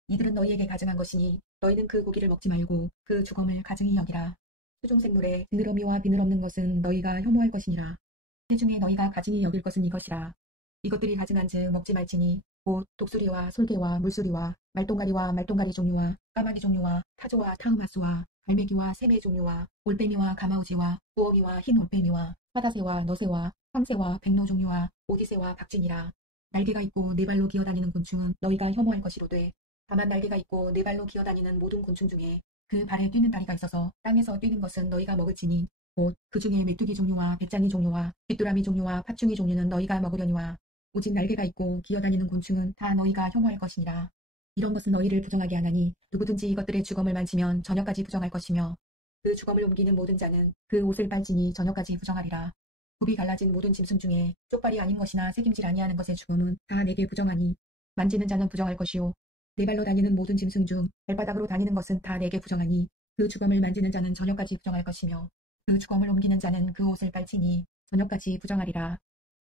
이들은 너희에게 가증한 것이니 너희는 그 고기를 먹지 말고 그 주검을 가증히 여기라. 수종생물에 지느러미와 비늘 없는 것은 너희가 혐오할 것이니라. 해 중에 너희가 가증히 여길 것은 이것이라. 이것들이 가증한즉 먹지 말지니 곧 독수리와 솔개와 물수리와 말똥가리 종류와 까마귀 종류와 타조와 타음하수와 갈매기와 새매 종류와 올빼미와 가마우지와 부어미와 흰 올빼미와 화다새와 너새와 황새와 백로 종류와 오디새와 박진이라. 날개가 있고 네 발로 기어다니는 곤충은 너희가 혐오할 것이로되 다만 날개가 있고 네 발로 기어다니는 모든 곤충 중에 그 발에 뛰는 다리가 있어서 땅에서 뛰는 것은 너희가 먹을지니 곧 그 중에 메뚜기 종류와 백장이 종류와 귀뚜라미 종류와 파충이 종류는 너희가 먹으려니와 오직 날개가 있고 기어다니는 곤충은 다 너희가 혐오할 것이니라. 이런 것은 너희를 부정하게 하나니 누구든지 이것들의 주검을 만지면 저녁까지 부정할 것이며 그 주검을 옮기는 모든 자는 그 옷을 빨지니 저녁까지 부정하리라. 굽이 갈라진 모든 짐승 중에 쪽발이 아닌 것이나 새김질 아니하는 것의 주검은 다 내게 부정하니 만지는 자는 부정할 것이요 네 발로 다니는 모든 짐승 중 발바닥으로 다니는 것은 다 내게 부정하니 그 주검을 만지는 자는 저녁까지 부정할 것이며 그 주검을 옮기는 자는 그 옷을 빨지니 저녁까지 부정하리라.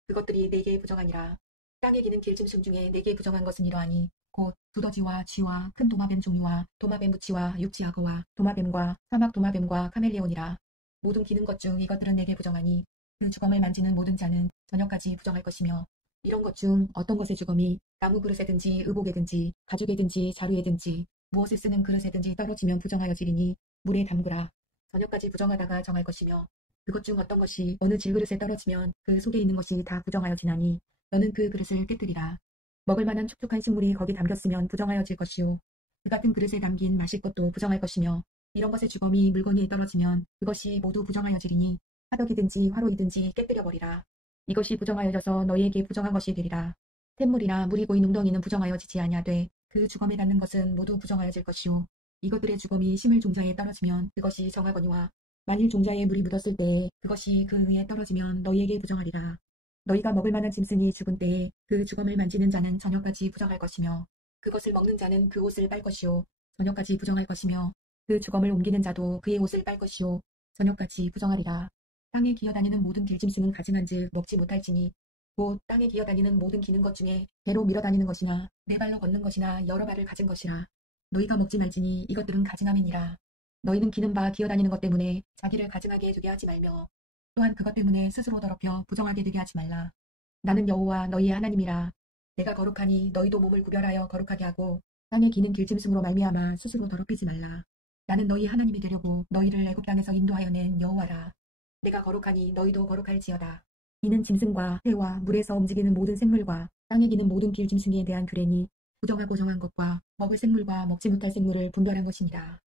그것들이 네게 부정하니라. 땅에 기는 길짐승 중에 네게 부정한 것은 이러하니 곧 두더지와 쥐와 큰 도마뱀 종류와 도마뱀 무치와 육지악어와 도마뱀과 사막 도마뱀과 카멜레온이라. 모든 기는 것 중 이것들은 네게 부정하니 그 주검을 만지는 모든 자는 저녁까지 부정할 것이며 이런 것 중 어떤 것의 주검이 나무 그릇에든지 의복에든지 가죽에든지 자루에든지 무엇을 쓰는 그릇에든지 떨어지면 부정하여지리니 물에 담그라. 저녁까지 부정하다가 정할 것이며 그것 중 어떤 것이 어느 질그릇에 떨어지면 그 속에 있는 것이 다 부정하여지나니 너는 그 그릇을 깨뜨리라. 먹을 만한 촉촉한 식물이 거기 담겼으면 부정하여질 것이요 그 같은 그릇에 담긴 마실 것도 부정할 것이며 이런 것의 주검이 물건 위에 떨어지면 그것이 모두 부정하여지리니 화덕이든지 화로이든지 깨뜨려 버리라. 이것이 부정하여져서 너희에게 부정한 것이 되리라. 샘물이나 물이 고인 웅덩이는 부정하여지지 아니하되 그 주검에 닿는 것은 모두 부정하여질 것이요 이것들의 주검이 심을 종자에 떨어지면 그것이 정하거니와 만일 종자에 물이 묻었을 때에 그것이 그 위에 떨어지면 너희에게 부정하리라. 너희가 먹을 만한 짐승이 죽은 때에 그 주검을 만지는 자는 저녁까지 부정할 것이며 그것을 먹는 자는 그 옷을 빨 것이요 저녁까지 부정할 것이며 그 주검을 옮기는 자도 그의 옷을 빨 것이요 저녁까지 부정하리라. 땅에 기어다니는 모든 길짐승은 가증한즉 먹지 못할지니 곧 땅에 기어다니는 모든 기는 것 중에 배로 밀어다니는 것이나 네 발로 걷는 것이나 여러 발을 가진 것이라. 너희가 먹지 말지니 이것들은 가증함이니라. 너희는 기는 바 기어다니는 것 때문에 자기를 가증하게 되게 하지 말며 또한 그것 때문에 스스로 더럽혀 부정하게 되게 하지 말라. 나는 여호와 너희의 하나님이라. 내가 거룩하니 너희도 몸을 구별하여 거룩하게 하고 땅에 기는 길짐승으로 말미암아 스스로 더럽히지 말라. 나는 너희 하나님이 되려고 너희를 애굽 땅에서 인도하여 낸 여호와라. 내가 거룩하니 너희도 거룩할지어다. 이는 짐승과 새와 물에서 움직이는 모든 생물과 땅에 기는 모든 길짐승에 대한 규례니 부정하고 정한 것과 먹을 생물과 먹지 못할 생물을 분별한 것이니라.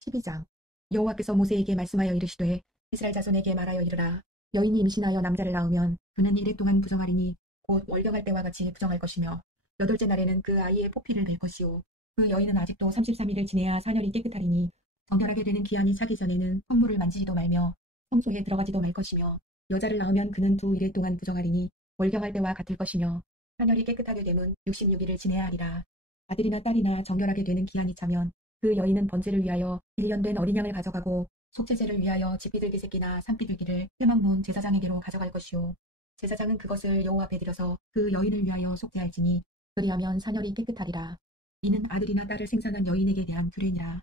12장. 여호와께서 모세에게 말씀하여 이르시되 이스라엘 자손에게 말하여 이르라. 여인이 임신하여 남자를 낳으면 그는 이래 동안 부정하리니 곧 월경할 때와 같이 부정할 것이며 8째 날에는 그 아이의 포피를 벨 것이요 그 여인은 아직도 33일을 지내야 사녀리 깨끗하리니 정결하게 되는 기한이 차기 전에는 성물을 만지지도 말며 성소에 들어가지도 말 것이며 여자를 낳으면 그는 2일 동안 부정하리니 월경할 때와 같을 것이며 사녀리 깨끗하게 되면 66일을 지내야 하리라. 아들이나 딸이나 정결하게 되는 기한이 차면 그 여인은 번제를 위하여 1년 된 어린 양을 가져가고 속죄제를 위하여 집비둘기 새끼나 산비둘기를 회막문 제사장에게로 가져갈 것이요 제사장은 그것을 여호와 앞에 드려서 그 여인을 위하여 속죄할지니 그리하면 사녀리 깨끗하리라. 이는 아들이나 딸을 생산한 여인에게 대한 규례니라.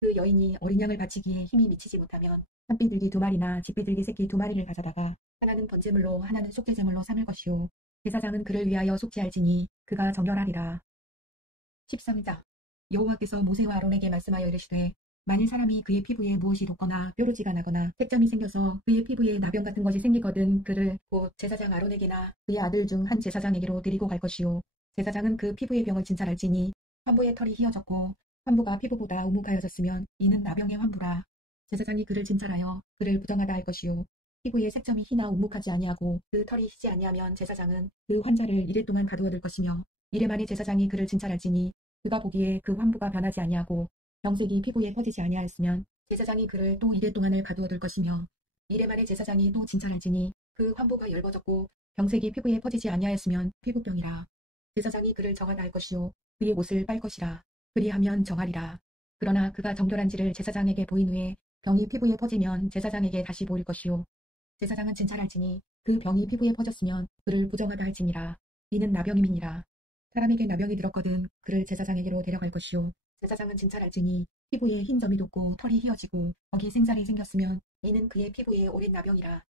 그 여인이 어린 양을 바치기에 힘이 미치지 못하면 산비둘기 2마리나 집비둘기 새끼 2마리를 가져다가 하나는 번제물로 하나는 속죄제물로 삼을 것이요 제사장은 그를 위하여 속죄할지니 그가 정결하리라. 13장. 여호와께서 모세와 아론에게 말씀하여 이르시되 만일 사람이 그의 피부에 무엇이 돋거나 뾰루지가 나거나 색점이 생겨서 그의 피부에 나병 같은 것이 생기거든 그를 곧 제사장 아론에게나 그의 아들 중 한 제사장에게로 데리고 갈 것이요. 제사장은 그 피부의 병을 진찰할지니 환부의 털이 휘어졌고 환부가 피부보다 우묵하여졌으면 이는 나병의 환부라. 제사장이 그를 진찰하여 그를 부정하다 할 것이요. 피부의 색점이 희나 우묵하지 아니하고 그 털이 희지 아니하면 제사장은 그 환자를 이래 동안 가두어둘 것이며 이래 만에 제사장이 그를 진찰할지니 그가 보기에 그 환부가 변하지 아니하고 병색이 피부에 퍼지지 아니하였으면 제사장이 그를 또 이래 동안을 가두어둘 것이며 이래 만에 제사장이 또 진찰할지니 그 환부가 엷어졌고 병색이 피부에 퍼지지 아니하였으면 피부병이라. 제사장이 그를 정하다 할 것이요 그의 옷을 빨 것이라. 그리하면 정하리라. 그러나 그가 정결한지를 제사장에게 보인 후에 병이 피부에 퍼지면 제사장에게 다시 보일 것이요 제사장은 진찰할지니 그 병이 피부에 퍼졌으면 그를 부정하다 할지니라. 이는 나병임이니라. 사람에게 나병이 들었거든 그를 제사장에게로 데려갈 것이요 제사장은 진찰할지니 피부에 흰 점이 돋고 털이 휘어지고 거기 생살이 생겼으면 이는 그의 피부에 오랜 나병이라.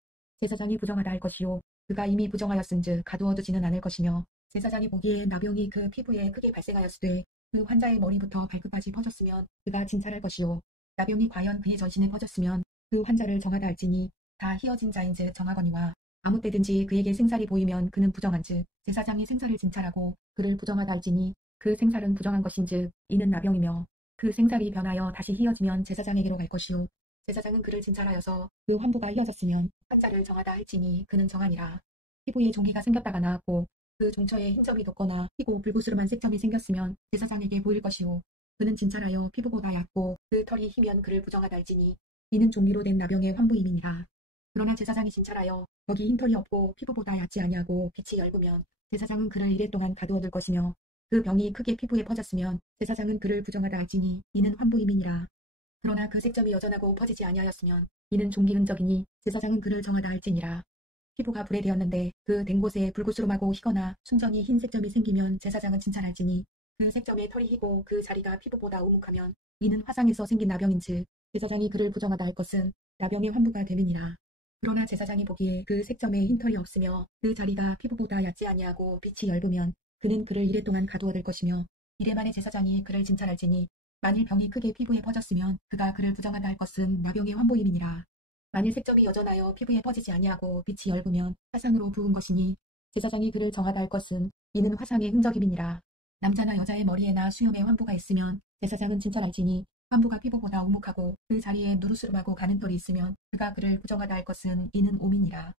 제사장이 부정하다 할 것이요 그가 이미 부정하였은즉 가두어두지는 않을 것이며 제사장이 보기에 나병이 그 피부에 크게 발생하였으되 그 환자의 머리부터 발끝까지 퍼졌으면 그가 진찰할 것이요 나병이 과연 그의 전신에 퍼졌으면 그 환자를 정하다 할지니 다 휘어진 자인즉 정하거니와 아무 때든지 그에게 생살이 보이면 그는 부정한즉 제사장이 생살을 진찰하고 그를 부정하다 할지니 그 생살은 부정한 것인즉 이는 나병이며 그 생살이 변하여 다시 휘어지면 제사장에게로 갈 것이요 제사장은 그를 진찰하여서 그 환부가 휘어졌으면 환자를 정하다 할지니 그는 정하니라. 피부에 종기가 생겼다가 나았고 그 종처에 흰 점이 돋거나 희고 불구스름한 색점이 생겼으면 제사장에게 보일 것이요 그는 진찰하여 피부보다 얕고 그 털이 희면 그를 부정하다 할지니 이는 종기로 된 나병의 환부임이니라. 그러나 제사장이 진찰하여 거기 흰 털이 없고 피부보다 얕지 아니하고 빛이 엷으면 제사장은 그를 이래 동안 가두어둘 것이며 그 병이 크게 피부에 퍼졌으면 제사장은 그를 부정하다 할지니 이는 환부임이니라. 그러나 그 색점이 여전하고 퍼지지 아니하였으면 이는 종기 흔적이니 제사장은 그를 정하다 할지니라. 피부가 불에 되었는데 그 된 곳에 불구스름하고 희거나 순전히 흰 색점이 생기면 제사장은 진찰할지니 그 색점에 털이 희고 그 자리가 피부보다 우묵하면 이는 화상에서 생긴 나병인즉 제사장이 그를 부정하다 할 것은 나병의 환부가 됨이니라. 그러나 제사장이 보기에 그 색점에 흰 털이 없으며 그 자리가 피부보다 얕지 아니하고 빛이 엷으면 그는 그를 이래 동안 가두어둘 것이며 이래 만에 제사장이 그를 진찰할지니 만일 병이 크게 피부에 퍼졌으면 그가 그를 부정하다 할 것은 나병의 환부임이니라. 만일 색점이 여전하여 피부에 퍼지지 아니하고 빛이 엷으면 화상으로 부은 것이니 제사장이 그를 정하다 할 것은 이는 화상의 흔적임이니라. 남자나 여자의 머리에나 수염에 환부가 있으면 제사장은 진찰할지니 환부가 피부보다 우묵하고 그 자리에 누르스름하고 가는 털이 있으면 그가 그를 부정하다 할 것은 이는 옴이니라.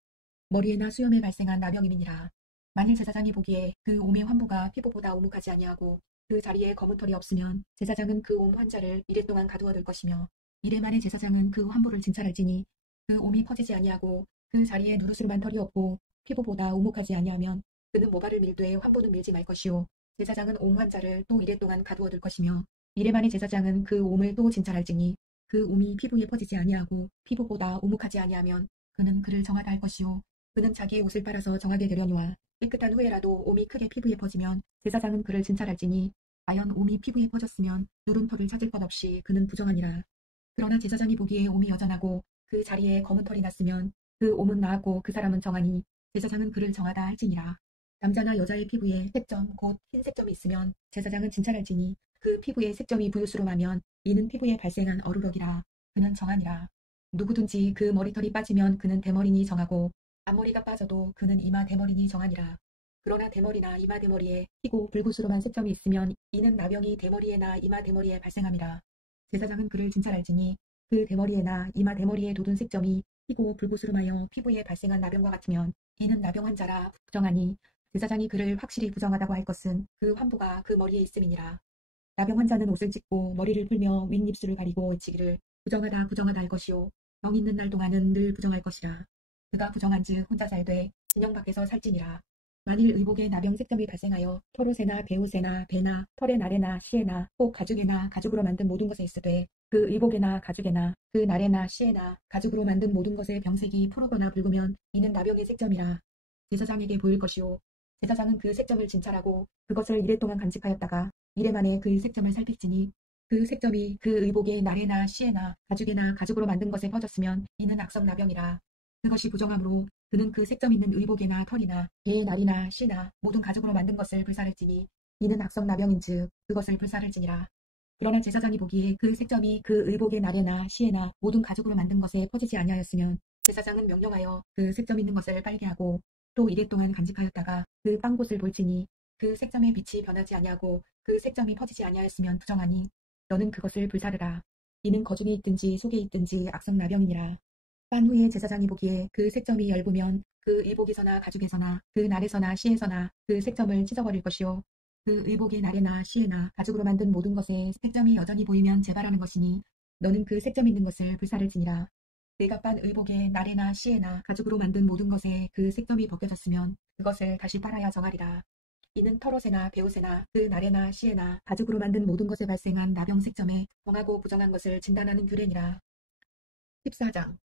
머리에나 수염에 발생한 나병임이니라. 만일 제사장이 보기에 그 옴의 환부가 피부보다 우묵하지 아니하고 그 자리에 검은 털이 없으면 제사장은 그 옴 환자를 이래 동안 가두어둘 것이며 이래 만에 제사장은 그 환부를 진찰할지니 그 옴이 퍼지지 아니하고 그 자리에 누르스름한 털이 없고 피부보다 우묵하지 아니하면 그는 모발을 밀되 환부는 밀지 말 것이요 제사장은 옴 환자를 또 이래 동안 가두어둘 것이며 이래 만에 제사장은 그 옴을 또 진찰할지니 그 옴이 피부에 퍼지지 아니하고 피부보다 우묵하지 아니하면 그는 그를 정하다 할 것이요 그는 자기의 옷을 빨아서 정하게 되려니와 깨끗한 후에라도 옴이 크게 피부에 퍼지면 제사장은 그를 진찰할지니 과연 옴이 피부에 퍼졌으면 누른 털을 찾을 것 없이 그는 부정하니라. 그러나 제사장이 보기에 옴이 여전하고 그 자리에 검은 털이 났으면 그 옴은 나았고 그 사람은 정하니 제사장은 그를 정하다 할지니라. 남자나 여자의 피부에 색점 곧 흰 색점이 있으면 제사장은 진찰할지니 그 피부에 색점이 부유스름하면 이는 피부에 발생한 어루럭이라. 그는 정하니라. 누구든지 그 머리털이 빠지면 그는 대머리니 정하고 앞머리가 빠져도 그는 이마 대머리니 정하니라. 그러나 대머리나 이마 대머리에 희고 불구스름한 색점이 있으면 이는 나병이 대머리에나 이마 대머리에 발생함이라. 제사장은 그를 진찰할지니 그 대머리에나 이마 대머리에 돋은 색점이 희고 불구스름하여 피부에 발생한 나병과 같으면 이는 나병 환자라 부정하니 제사장이 그를 확실히 부정하다고 할 것은 그 환부가 그 머리에 있음이니라. 나병 환자는 옷을 찢고 머리를 풀며 윗입술을 가리고 외치기를 부정하다 부정하다 할 것이요 병 있는 날 동안은 늘 부정할 것이라. 그가 부정한즉 혼자 잘돼 진영 밖에서 살찌니라. 만일 의복에 나병 색점이 발생하여 털옷에나 배옷에나 배나 털의 날에나 시에나 혹 가죽에나 가죽으로 만든 모든 것에 있으되 그 의복에나 가죽에나 그 날에나 시에나 가죽으로 만든 모든 것에 병색이 푸르거나 붉으면 이는 나병의 색점이라. 제사장에게 보일 것이요 제사장은 그 색점을 진찰하고 그것을 이래 동안 간직하였다가 이래 만에 그 색점을 살필지니 그 색점이 그 의복의 날에나 시에나 가죽에나 가죽으로 만든 것에 퍼졌으면 이는 악성 나병이라. 그것이 부정함으로 그는 그 색점 있는 의복에나 털이나 배의 날이나 시나 모든 가죽으로 만든 것을 불살을지니 이는 악성 나병인즉 그것을 불살을지니라. 그러나 제사장이 보기에 그 색점이 그 의복의 날에나 시에나 모든 가죽으로 만든 것에 퍼지지 아니하였으면 제사장은 명령하여 그 색점 있는 것을 빨게 하고 또 이래 동안 간직하였다가 그 빤 곳을 볼지니 그 색점의 빛이 변하지 아니하고 그 색점이 퍼지지 아니하였으면 부정하니 너는 그것을 불사르라. 이는 거중에 있든지 속에 있든지 악성나병이니라. 빤 후에 제사장이 보기에 그 색점이 엷으면 그 의복에서나 가죽에서나 그 날에서나 시에서나 그 색점을 찢어버릴 것이요 그 의복의 날에나 시에나 가죽으로 만든 모든 것에 색점이 여전히 보이면 재발하는 것이니 너는 그 색점 있는 것을 불사를지니라. 내가 빤 의복의 날에나 시에나 가죽으로 만든 모든 것에 그 색점이 벗겨졌으면 그것을 다시 빨아야 정하리라. 이는 털옷에나 베옷에나 그 날에나 시에나 가죽으로 만든 모든 것에 발생한 나병 색점에 정하고 부정한 것을 진단하는 규례니라. 14장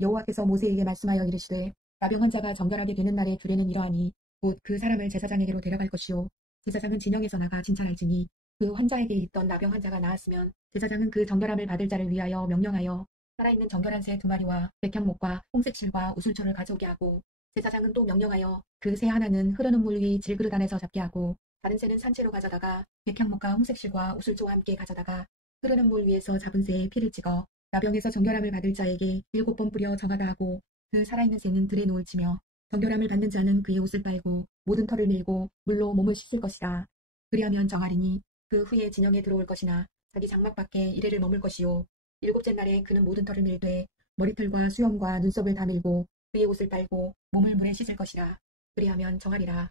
여호와께서 모세에게 말씀하여 이르시되 나병 환자가 정결하게 되는 날의 규례는 이러하니 곧 그 사람을 제사장에게로 데려갈 것이요 제사장은 진영에서 나가 진찰할지니 그 환자에게 있던 나병 환자가 나았으면 제사장은 그 정결함을 받을 자를 위하여 명령하여 살아있는 정결한 새 2마리와 백향목과 홍색실과 우슬초를 가져오게 하고 제사장은 또 명령하여 그 새 하나는 흐르는 물 위 질그릇 안에서 잡게 하고 다른 새는 산채로 가져다가 백향목과 홍색실과 우슬초와 함께 가져다가 흐르는 물 위에서 잡은 새의 피를 찍어 나병에서 정결함을 받을 자에게 7번 뿌려 정하다 하고 그 살아있는 새는 들에 놓을 치며 정결함을 받는 자는 그의 옷을 빨고 모든 털을 밀고 물로 몸을 씻을 것이다. 그리하면 정하리니 그 후에 진영에 들어올 것이나 자기 장막 밖에 이래를 머물 것이요 7째 날에 그는 모든 털을 밀되 머리털과 수염과 눈썹을 다 밀고 그의 옷을 빨고 몸을 물에 씻을 것이라. 그리하면 정하리라.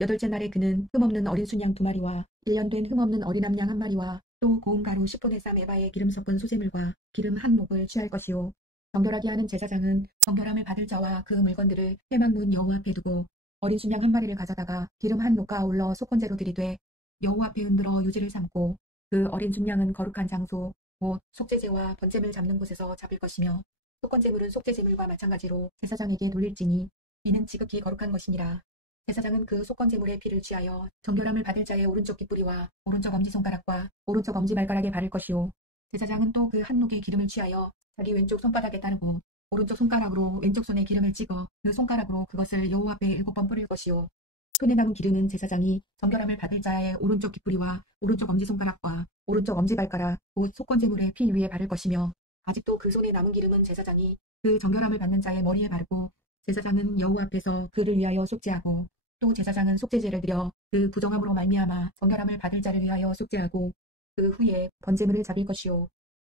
8째 날에 그는 흠없는 어린 순양 2마리와 1년 된 흠없는 어린 암양 1마리와 또 고운 가루 10분의 3 에바에 기름 섞은 소재물과 기름 한 목을 취할 것이요 정결하게 하는 제사장은 정결함을 받을 자와 그 물건들을 회막문 여호와 앞에 두고 어린 순양 1마리를 가져다가 기름 한 목과 아울러 속건제로 드리되 여호와 앞에 흔들어 유제를 삼고 그 어린 순양은 거룩한 장소 곧 속죄제와 번제물 잡는 곳에서 잡을 것이며 속건제물은 속죄제물과 마찬가지로 제사장에게 돌릴지니 이는 지극히 거룩한 것이니라. 제사장은 그 속건제물의 피를 취하여 정결함을 받을 자의 오른쪽 깃뿌리와 오른쪽 엄지손가락과 오른쪽 엄지발가락에 바를 것이요 제사장은 또 그 한 녹의 기름을 취하여 자기 왼쪽 손바닥에 따르고 오른쪽 손가락으로 왼쪽 손에 기름을 찍어 그 손가락으로 그것을 여호와 앞에 7번 뿌릴 것이요 손에 남은 기름은 제사장이 정결함을 받을 자의 오른쪽 깃뿌리와 오른쪽 엄지손가락과 오른쪽 엄지발가락 곧 속건제물의 피 위에 바를 것이며 아직도 그 손에 남은 기름은 제사장이 그 정결함을 받는 자의 머리에 바르고 제사장은 여호와 앞에서 그를 위하여 속죄하고 또 제사장은 속죄제를 드려 그 부정함으로 말미암아 정결함을 받을 자를 위하여 속죄하고 그 후에 번제물을 잡을 것이요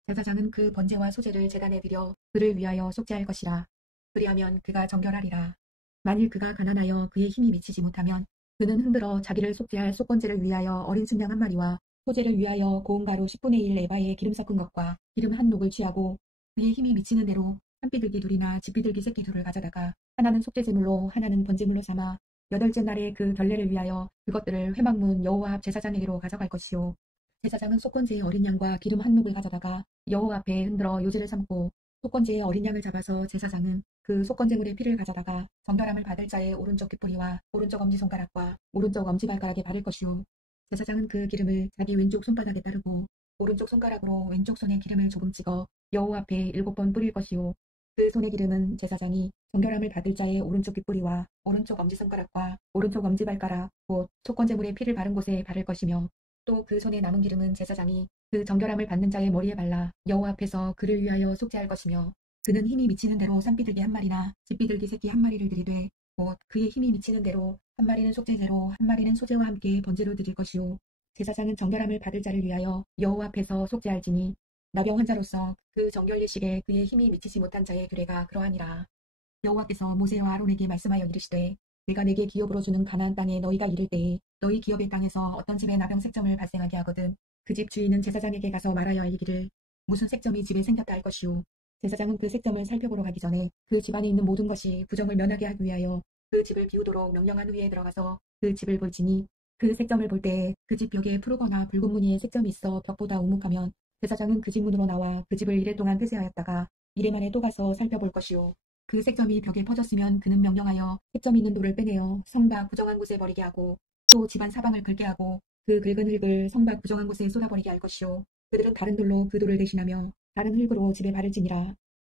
제사장은 그 번제와 소제를 제단에 드려 그를 위하여 속죄할 것이라. 그리하면 그가 정결하리라. 만일 그가 가난하여 그의 힘이 미치지 못하면 그는 흔들어 자기를 속죄할 속건제를 위하여 어린 순양 1마리와 소제를 위하여 고운 가루 10분의 1 에바에 기름 섞은 것과 기름 한 녹을 취하고 그의 힘이 미치는 대로 한 비둘기 둘이나 집비둘기 새끼 둘을 가져다가 하나는 속죄제물로 하나는 번제물로 삼아 8째 날에 그 결례를 위하여 그것들을 회막문 여호와 앞 제사장에게로 가져갈 것이요 제사장은 속건제의 어린 양과 기름 한 녹을 가져다가 여호와 앞에 흔들어 요제를 삼고 속건제의 어린 양을 잡아서 제사장은 그 속건제물의 피를 가져다가 정결함을 받을 자의 오른쪽 깃뿌리와 오른쪽 엄지손가락과 오른쪽 엄지발가락에 바를 것이요 제사장은 그 기름을 자기 왼쪽 손바닥에 따르고 오른쪽 손가락으로 왼쪽 손에 기름을 조금 찍어 여호와 앞에 7번 뿌릴 것이요 그 손의 기름은 제사장이 정결함을 받을 자의 오른쪽 깃뿌리와 오른쪽 엄지손가락과 오른쪽 엄지발가락 곧 속건제물의 피를 바른 곳에 바를 것이며 또 그 손에 남은 기름은 제사장이 그 정결함을 받는 자의 머리에 발라 여호와 앞에서 그를 위하여 속죄할 것이며 그는 힘이 미치는 대로 산비둘기 1마리나 집비둘기 새끼 1마리를 드리되 곧 그의 힘이 미치는 대로 1마리는 속죄제로 1마리는 소제와 함께 번제로 드릴 것이요 제사장은 정결함을 받을 자를 위하여 여호와 앞에서 속죄할지니 나병 환자로서 그 정결례식에 그의 힘이 미치지 못한 자의 규례가 그러하니라. 여호와께서 모세와 아론에게 말씀하여 이르시되 내가 내게 기업으로 주는 가나안 땅에 너희가 이를 때에 너희 기업의 땅에서 어떤 집에 나병 색점을 발생하게 하거든 그 집 주인은 제사장에게 가서 말하여 알기를 무슨 색점이 집에 생겼다 할 것이요 제사장은 그 색점을 살펴보러 가기 전에 그 집안에 있는 모든 것이 부정을 면하게 하기 위하여 그 집을 비우도록 명령한 후에 들어가서 그 집을 볼지니 그 색점을 볼 때에 그 집 벽에 푸르거나 붉은 무늬의 색점이 있어 벽보다 우묵하면 제사장은 그 집 문으로 나와 그 집을 이래 동안 폐쇄하였다가 이래 만에 또 가서 살펴볼 것이요 그 색점이 벽에 퍼졌으면 그는 명령하여 색점 있는 돌을 빼내어 성 밖 부정한 곳에 버리게 하고 또 집안 사방을 긁게 하고 그 긁은 흙을 성 밖 부정한 곳에 쏟아버리게 할 것이요 그들은 다른 돌로 그 돌을 대신하며 다른 흙으로 집에 바를지니라.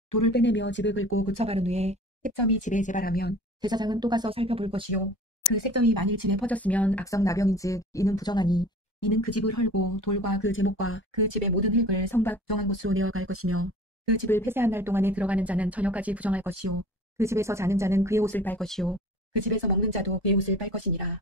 돌을 빼내며 집을 긁고 고쳐 바른 후에 색점이 집에 재발하면 제사장은 또 가서 살펴볼 것이요 그 색점이 만일 집에 퍼졌으면 악성 나병인즉 이는 부정하니 이는 그 집을 헐고 돌과 그 제목과 그 집의 모든 흙을 성곽 부정한 곳으로 내어갈 것이며 그 집을 폐쇄한 날 동안에 들어가는 자는 저녁까지 부정할 것이요 그 집에서 자는 자는 그의 옷을 빨 것이요 그 집에서 먹는 자도 그의 옷을 빨 것이니라.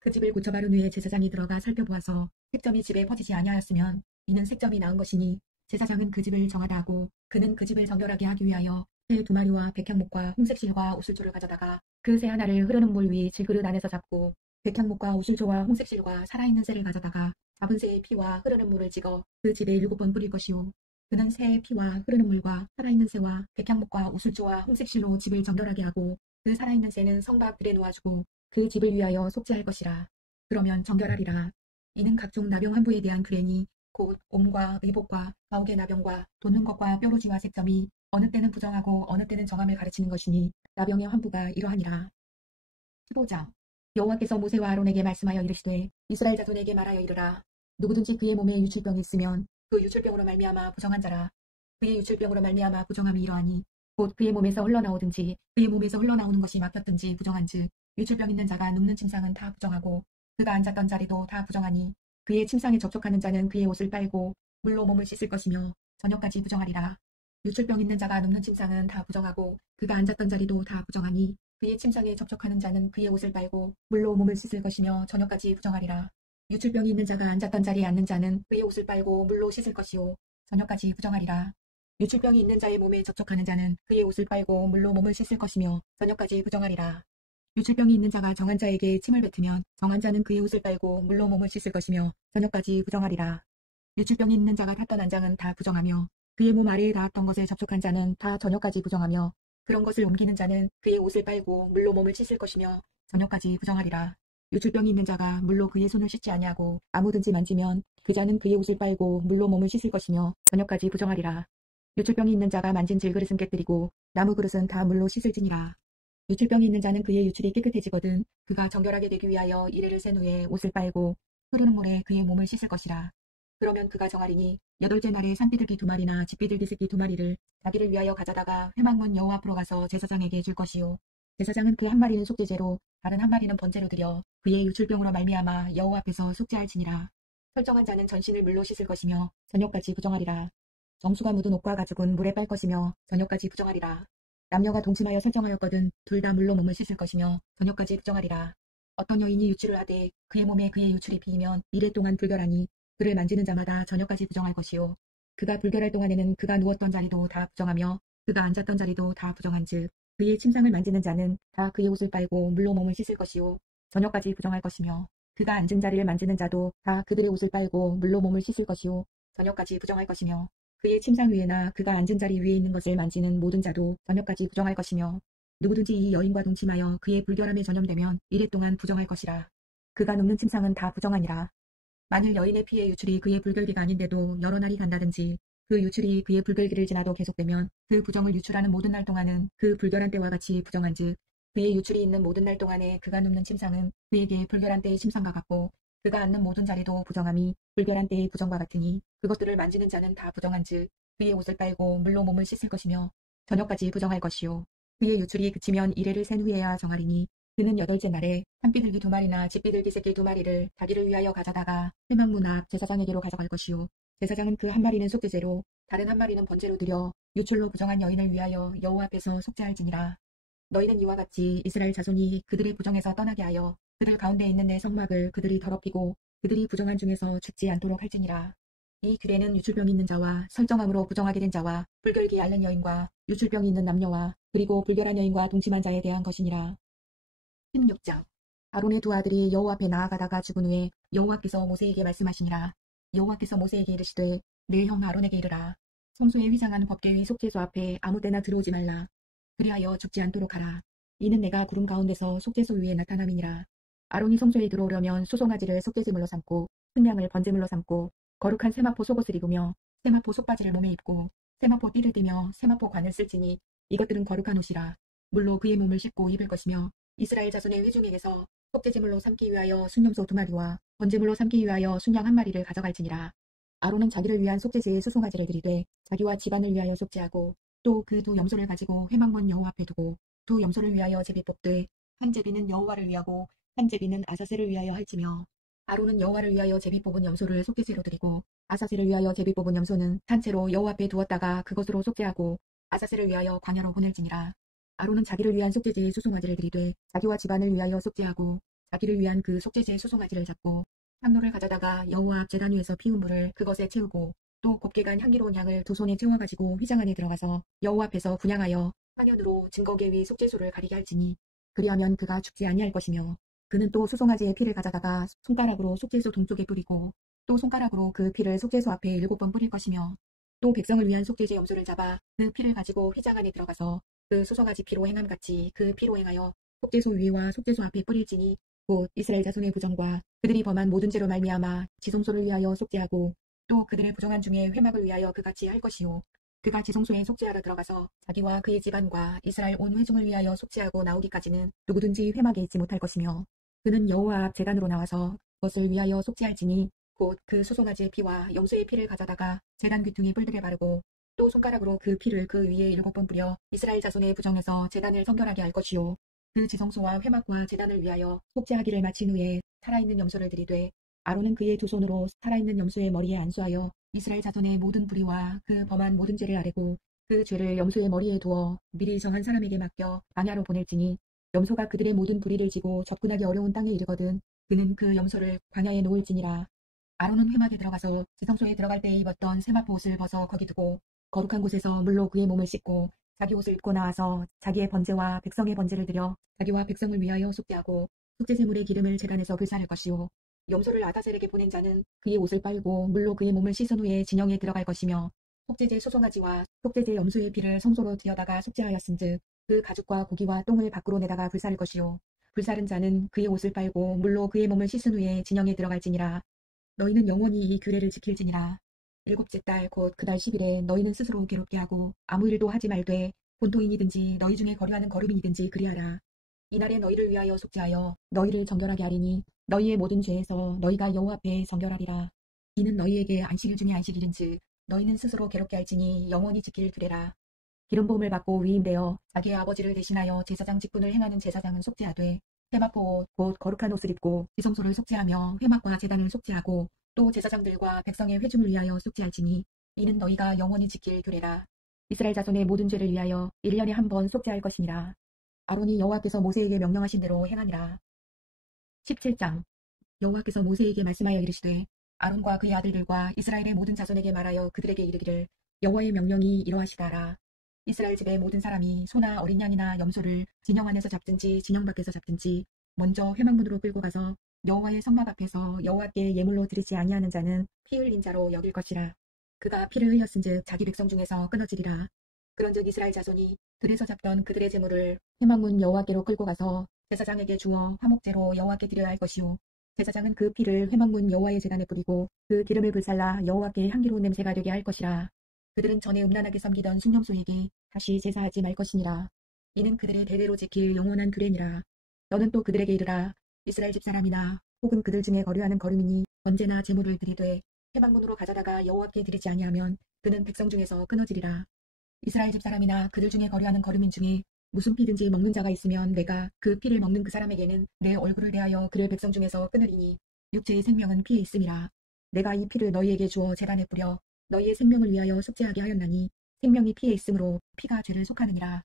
그 집을 고쳐 바른 후에 제사장이 들어가 살펴보아서 색점이 집에 퍼지지 아니하였으면 이는 색점이 나은 것이니 제사장은 그 집을 정하다 하고 그는 그 집을 정결하게 하기 위하여 새 2마리와 백향목과 홍색실과 우슬초를 가져다가 그 새 하나를 흐르는 물 위 질그릇 안에서 잡고 백향목과 우슬초와 홍색실과 살아있는 새를 가져다가 잡은 새의 피와 흐르는 물을 찍어 그 집에 7번 뿌릴 것이요 그는 새의 피와 흐르는 물과 살아있는 새와 백향목과 우슬초와 홍색실로 집을 정결하게 하고 그 살아있는 새는 성막 들에 놓아주고 그 집을 위하여 속죄할 것이라. 그러면 정결하리라. 이는 각종 나병 환부에 대한 규례니 곧 옴과 의복과 가옥의 나병과 돋는 것과 뾰루지와 색점이 어느 때는 부정하고 어느 때는 정함을 가르치는 것이니 나병의 환부가 이러하니라. 15장 여호와께서 모세와 아론에게 말씀하여 이르시되 이스라엘 자손에게 말하여 이르라. 누구든지 그의 몸에 유출병이 있으면 그 유출병으로 말미암아 부정한 자라. 그의 유출병으로 말미암아 부정함이 이러하니 곧 그의 몸에서 흘러나오든지 그의 몸에서 흘러나오는 것이 막혔든지 부정한즉 유출병 있는 자가 눕는 침상은 다 부정하고 그가 앉았던 자리도 다 부정하니 그의 침상에 접촉하는 자는 그의 옷을 빨고 물로 몸을 씻을 것이며 저녁까지 부정하리라. 유출병 있는 자가 눕는 침상은 다 부정하고 그가 앉았던 자리도 다 부정하니 그의 침상에 접촉하는 자는 그의 옷을 빨고 물로 몸을 씻을 것이며 저녁까지 부정하리라. 유출병이 있는 자가 앉았던 자리에 앉는 자는 그의 옷을 빨고 물로 씻을 것이요 저녁까지 부정하리라. 유출병이 있는 자의 몸에 접촉하는 자는 그의 옷을 빨고 물로 몸을 씻을 것이며 저녁까지 부정하리라. 유출병이 있는 자가 정한 자에게 침을 뱉으면 정한 자는 그의 옷을 빨고 물로 몸을 씻을 것이며 저녁까지 부정하리라. 유출병이 있는 자가 탔던 안장은 다 부정하며 그의 몸 아래에 닿았던 것에 접촉한 자는 다 저녁까지 부정하며 그런 것을 옮기는 자는 그의 옷을 빨고 물로 몸을 씻을 것이며 저녁까지 부정하리라. 유출병이 있는 자가 물로 그의 손을 씻지 아니하고 아무든지 만지면 그 자는 그의 옷을 빨고 물로 몸을 씻을 것이며 저녁까지 부정하리라. 유출병이 있는 자가 만진 질그릇은 깨뜨리고 나무 그릇은 다 물로 씻을지니라. 유출병이 있는 자는 그의 유출이 깨끗해지거든 그가 정결하게 되기 위하여 이레를 센 후에 옷을 빨고 흐르는 물에 그의 몸을 씻을 것이라. 그러면 그가 정하리니 8째 날에 산비둘기 2마리나 집비둘기 새끼 2마리를 자기를 위하여 가져다가 회막문 여호와 앞으로 가서 제사장에게 줄 것이요 제사장은 그 한 마리는 속죄제로 다른 한 마리는 번제로 드려 그의 유출병으로 말미암아 여호와 앞에서 속죄할지니라. 설정한 자는 전신을 물로 씻을 것이며 저녁까지 부정하리라. 정수가 묻은 옷과 가죽은 물에 빨 것이며 저녁까지 부정하리라. 남녀가 동침하여 설정하였거든 둘 다 물로 몸을 씻을 것이며 저녁까지 부정하리라. 어떤 여인이 유출을 하되 그의 몸에 그의 유출이 피이면 이래 동안 불결하니 그를 만지는 자마다 저녁까지 부정할 것이요 그가 불결할 동안에는 그가 누웠던 자리도 다 부정하며 그가 앉았던 자리도 다 부정한즉 그의 침상을 만지는 자는 다 그의 옷을 빨고 물로 몸을 씻을 것이요 저녁까지 부정할 것이며 그가 앉은 자리를 만지는 자도 다 그들의 옷을 빨고 물로 몸을 씻을 것이요 저녁까지 부정할 것이며 그의 침상 위에나 그가 앉은 자리 위에 있는 것을 만지는 모든 자도 저녁까지 부정할 것이며 누구든지 이 여인과 동침하여 그의 불결함에 전염되면 이래 동안 부정할 것이라. 그가 눕는 침상은 다 부정하니라. 만일 여인의 피의 유출이 그의 불결기가 아닌데도 여러 날이 간다든지 그 유출이 그의 불결기를 지나도 계속되면 그 부정을 유출하는 모든 날 동안은 그 불결한 때와 같이 부정한즉 그의 유출이 있는 모든 날 동안에 그가 눕는 침상은 그에게 불결한 때의 침상과 같고 그가 앉는 모든 자리도 부정함이 불결한 때의 부정과 같으니 그것들을 만지는 자는 다 부정한즉 그의 옷을 빨고 물로 몸을 씻을 것이며 저녁까지 부정할 것이요 그의 유출이 그치면 이레를 센 후에야 정하리니 그는 8째 날에 산비둘기 2마리나 집비둘기 새끼 2마리를 자기를 위하여 가져다가 회막문 앞 제사장에게로 가져갈 것이요 제사장은 그 한 마리는 속죄제로 다른 한 마리는 번제로 드려 유출로 부정한 여인을 위하여 여호와 앞에서 속죄할지니라. 너희는 이와 같이 이스라엘 자손이 그들의 부정에서 떠나게 하여 그들 가운데 있는 내 성막을 그들이 더럽히고 그들이 부정한 중에서 죽지 않도록 할지니라. 이 규례는 유출병이 있는 자와 설정함으로 부정하게 된 자와 불결기 앓는 여인과 유출병이 있는 남녀와 그리고 불결한 여인과 동침한 자에 대한 것이니라. 16장 아론의 두 아들이 여호와 앞에 나아가다가 죽은 후에 여호와께서 모세에게 말씀하시니라. 여호와께서 모세에게 이르시되 내 형 아론에게 이르라. 성소에 휘장한 법궤의 속죄소 앞에 아무 때나 들어오지 말라. 그리하여 죽지 않도록 하라. 이는 내가 구름 가운데서 속죄소 위에 나타남이니라. 아론이 성소에 들어오려면 수송아지를 속죄제물로 삼고 순양을 번제물로 삼고 거룩한 세마포 속옷을 입으며 세마포 속바지를 몸에 입고 세마포 띠를 띠며 세마포 관을 쓸지니 이것들은 거룩한 옷이라. 물로 그의 몸을 씻고 입을 것이며 이스라엘 자손의 회중에게서 속죄제물로 삼기 위하여 순염소 2마리와 번제물로 삼기 위하여 순양 1마리를 가져갈지니라. 아론은 자기를 위한 속죄제의 수송아지를 드리되 자기와 집안을 위하여 속죄하고 또 그 두 염소를 가지고 회막문 여호와 앞에 두고 두 염소를 위하여 제비 뽑되 한 제비는 여호와를 위하고 한 제비는 아사셀을 위하여 할지며 아론은 여호와를 위하여 제비 뽑은 염소를 속죄제로 드리고 아사셀을 위하여 제비 뽑은 염소는 산채로 여호와 앞에 두었다가 그것으로 속죄하고 아사셀을 위하여 광야로 보낼지니라. 아론은 자기를 위한 속죄제의 수송아지를 드리되 자기와 집안을 위하여 속죄하고 자기를 위한 그 속죄제의 수송아지를 잡고 향로를 가져다가 여호와 앞 제단 위에서 피운 물을 그것에 채우고 또 곱게 간 향기로운 향을 두 손에 채워가지고 휘장 안에 들어가서 여호와 앞에서 분향하여 화면으로 증거계 위 속죄소를 가리게 할지니 그리하면 그가 죽지 아니할 것이며 그는 또 수송아지의 피를 가져다가 손가락으로 속죄소 동쪽에 뿌리고 또 손가락으로 그 피를 속죄소 앞에 7번 뿌릴 것이며 또 백성을 위한 속죄제 염소를 잡아 그 피를 가지고 휘장 안에 들어가서 그 수송아지 피로 행함같이 그 피로 행하여 속죄소 위와 속죄소 앞에 뿌릴지니 곧 이스라엘 자손의 부정과 그들이 범한 모든 죄로 말미암아 지성소를 위하여 속죄하고 또 그들의 부정한 중에 회막을 위하여 그같이 할 것이요 그가 지성소에 속죄하러 들어가서 자기와 그의 집안과 이스라엘 온 회중을 위하여 속죄하고 나오기까지는 누구든지 회막에 있지 못할 것이며 그는 여호와 앞 제단으로 나와서 그것을 위하여 속죄할지니 곧 그 수송아지의 피와 염소의 피를 가져다가 제단 귀퉁이 뿔들에 바르고 또 손가락으로 그 피를 그 위에 7번 뿌려 이스라엘 자손의 부정에서 제단을 성결하게 할 것이요 그 지성소와 회막과 제단을 위하여 속죄하기를 마친 후에 살아있는 염소를 드리되 아론은 그의 두 손으로 살아있는 염소의 머리에 안수하여 이스라엘 자손의 모든 불의와 그 범한 모든 죄를 아뢰고 그 죄를 염소의 머리에 두어 미리 정한 사람에게 맡겨 광야로 보낼지니 염소가 그들의 모든 불의를 지고 접근하기 어려운 땅에 이르거든 그는 그 염소를 광야에 놓을지니라. 아론은 회막에 들어가서 지성소에 들어갈 때에 입었던 세마포 옷을 벗어 거기 두고 거룩한 곳에서 물로 그의 몸을 씻고 자기 옷을 입고 나와서 자기의 번제와 백성의 번제를 드려 자기와 백성을 위하여 속죄하고 속죄제물의 기름을 제단에서 불사를 것이요 염소를 아사셀에게 보낸 자는 그의 옷을 빨고 물로 그의 몸을 씻은 후에 진영에 들어갈 것이며 속죄제 소송아지와 속죄제 염소의 피를 성소로 들여다가 속죄하였은즉 그 가죽과 고기와 똥을 밖으로 내다가 불사를 것이요 불사른 자는 그의 옷을 빨고 물로 그의 몸을 씻은 후에 진영에 들어갈지니라. 너희는 영원히 이 규례를 지킬지니라. 일곱째 달 곧 그달 10일에 너희는 스스로 괴롭게 하고 아무 일도 하지 말되 본토인이든지 너희 중에 거류하는 거류민이든지 그리하라. 이날에 너희를 위하여 속죄하여 너희를 정결하게 하리니 너희의 모든 죄에서 너희가 여호와 앞에 정결하리라. 이는 너희에게 안식일 중에 안식일인즉 너희는 스스로 괴롭게 할지니 영원히 지킬 규례라. 기름 부음을 받고 위임되어 자기의 아버지를 대신하여 제사장 직분을 행하는 제사장은 속죄하되 회막포 옷 곧 거룩한 옷을 입고 지성소를 속죄하며 회막과 제단을 속죄하고 또 제사장들과 백성의 회중을 위하여 속죄할지니 이는 너희가 영원히 지킬 규례라. 이스라엘 자손의 모든 죄를 위하여 1년에 한 번 속죄할 것이니라. 아론이 여호와께서 모세에게 명령하신 대로 행하니라. 17장 여호와께서 모세에게 말씀하여 이르시되 아론과 그의 아들들과 이스라엘의 모든 자손에게 말하여 그들에게 이르기를 여호와의 명령이 이러하시다라. 이스라엘 집의 모든 사람이 소나 어린 양이나 염소를 진영 안에서 잡든지 진영 밖에서 잡든지 먼저 회막문으로 끌고 가서 여호와의 성막 앞에서 여호와께 예물로 드리지 아니하는 자는 피 흘린 자로 여길 것이라. 그가 피를 흘렸은즉 자기 백성 중에서 끊어지리라. 그런즉 이스라엘 자손이 들에서 잡던 그들의 제물을 회막문 여호와께로 끌고 가서 제사장에게 주어 화목제로 여호와께 드려야 할 것이요 제사장은 그 피를 회막문 여호와의 제단에 뿌리고 그 기름을 불살라 여호와께 향기로운 냄새가 되게 할 것이라. 그들은 전에 음란하게 섬기던 순념소에게 다시 제사하지 말 것이니라. 이는 그들의 대대로 지킬 영원한 규례니라. 너는 또 그들에게 이르라. 이스라엘 집사람이나 혹은 그들 중에 거류하는 거류민이 번제나 제물을 드리되 회막문으로 가져다가 여호와께 드리지 아니하면 그는 백성 중에서 끊어지리라. 이스라엘 집사람이나 그들 중에 거류하는 거류민 중에 무슨 피든지 먹는 자가 있으면 내가 그 피를 먹는 그 사람에게는 내 얼굴을 대하여 그를 백성 중에서 끊으리니 육체의 생명은 피에 있음이라. 내가 이 피를 너희에게 주어 제단에 뿌려 너희의 생명을 위하여 속죄하게 하였나니 생명이 피에 있으므로 피가 죄를 속하느니라.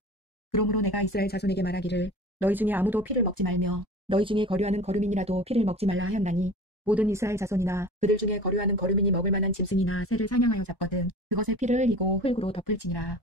그러므로 내가 이스라엘 자손에게 말하기를 너희 중에 아무도 피를 먹지 말며 너희 중에 거류하는 거류민이라도 피를 먹지 말라 하였나니 모든 이스라엘 자손이나 그들 중에 거류하는 거류민이 먹을 만한 짐승이나 새를 사냥하여 잡거든 그것의 피를 흘리고 흙으로 덮을지니라.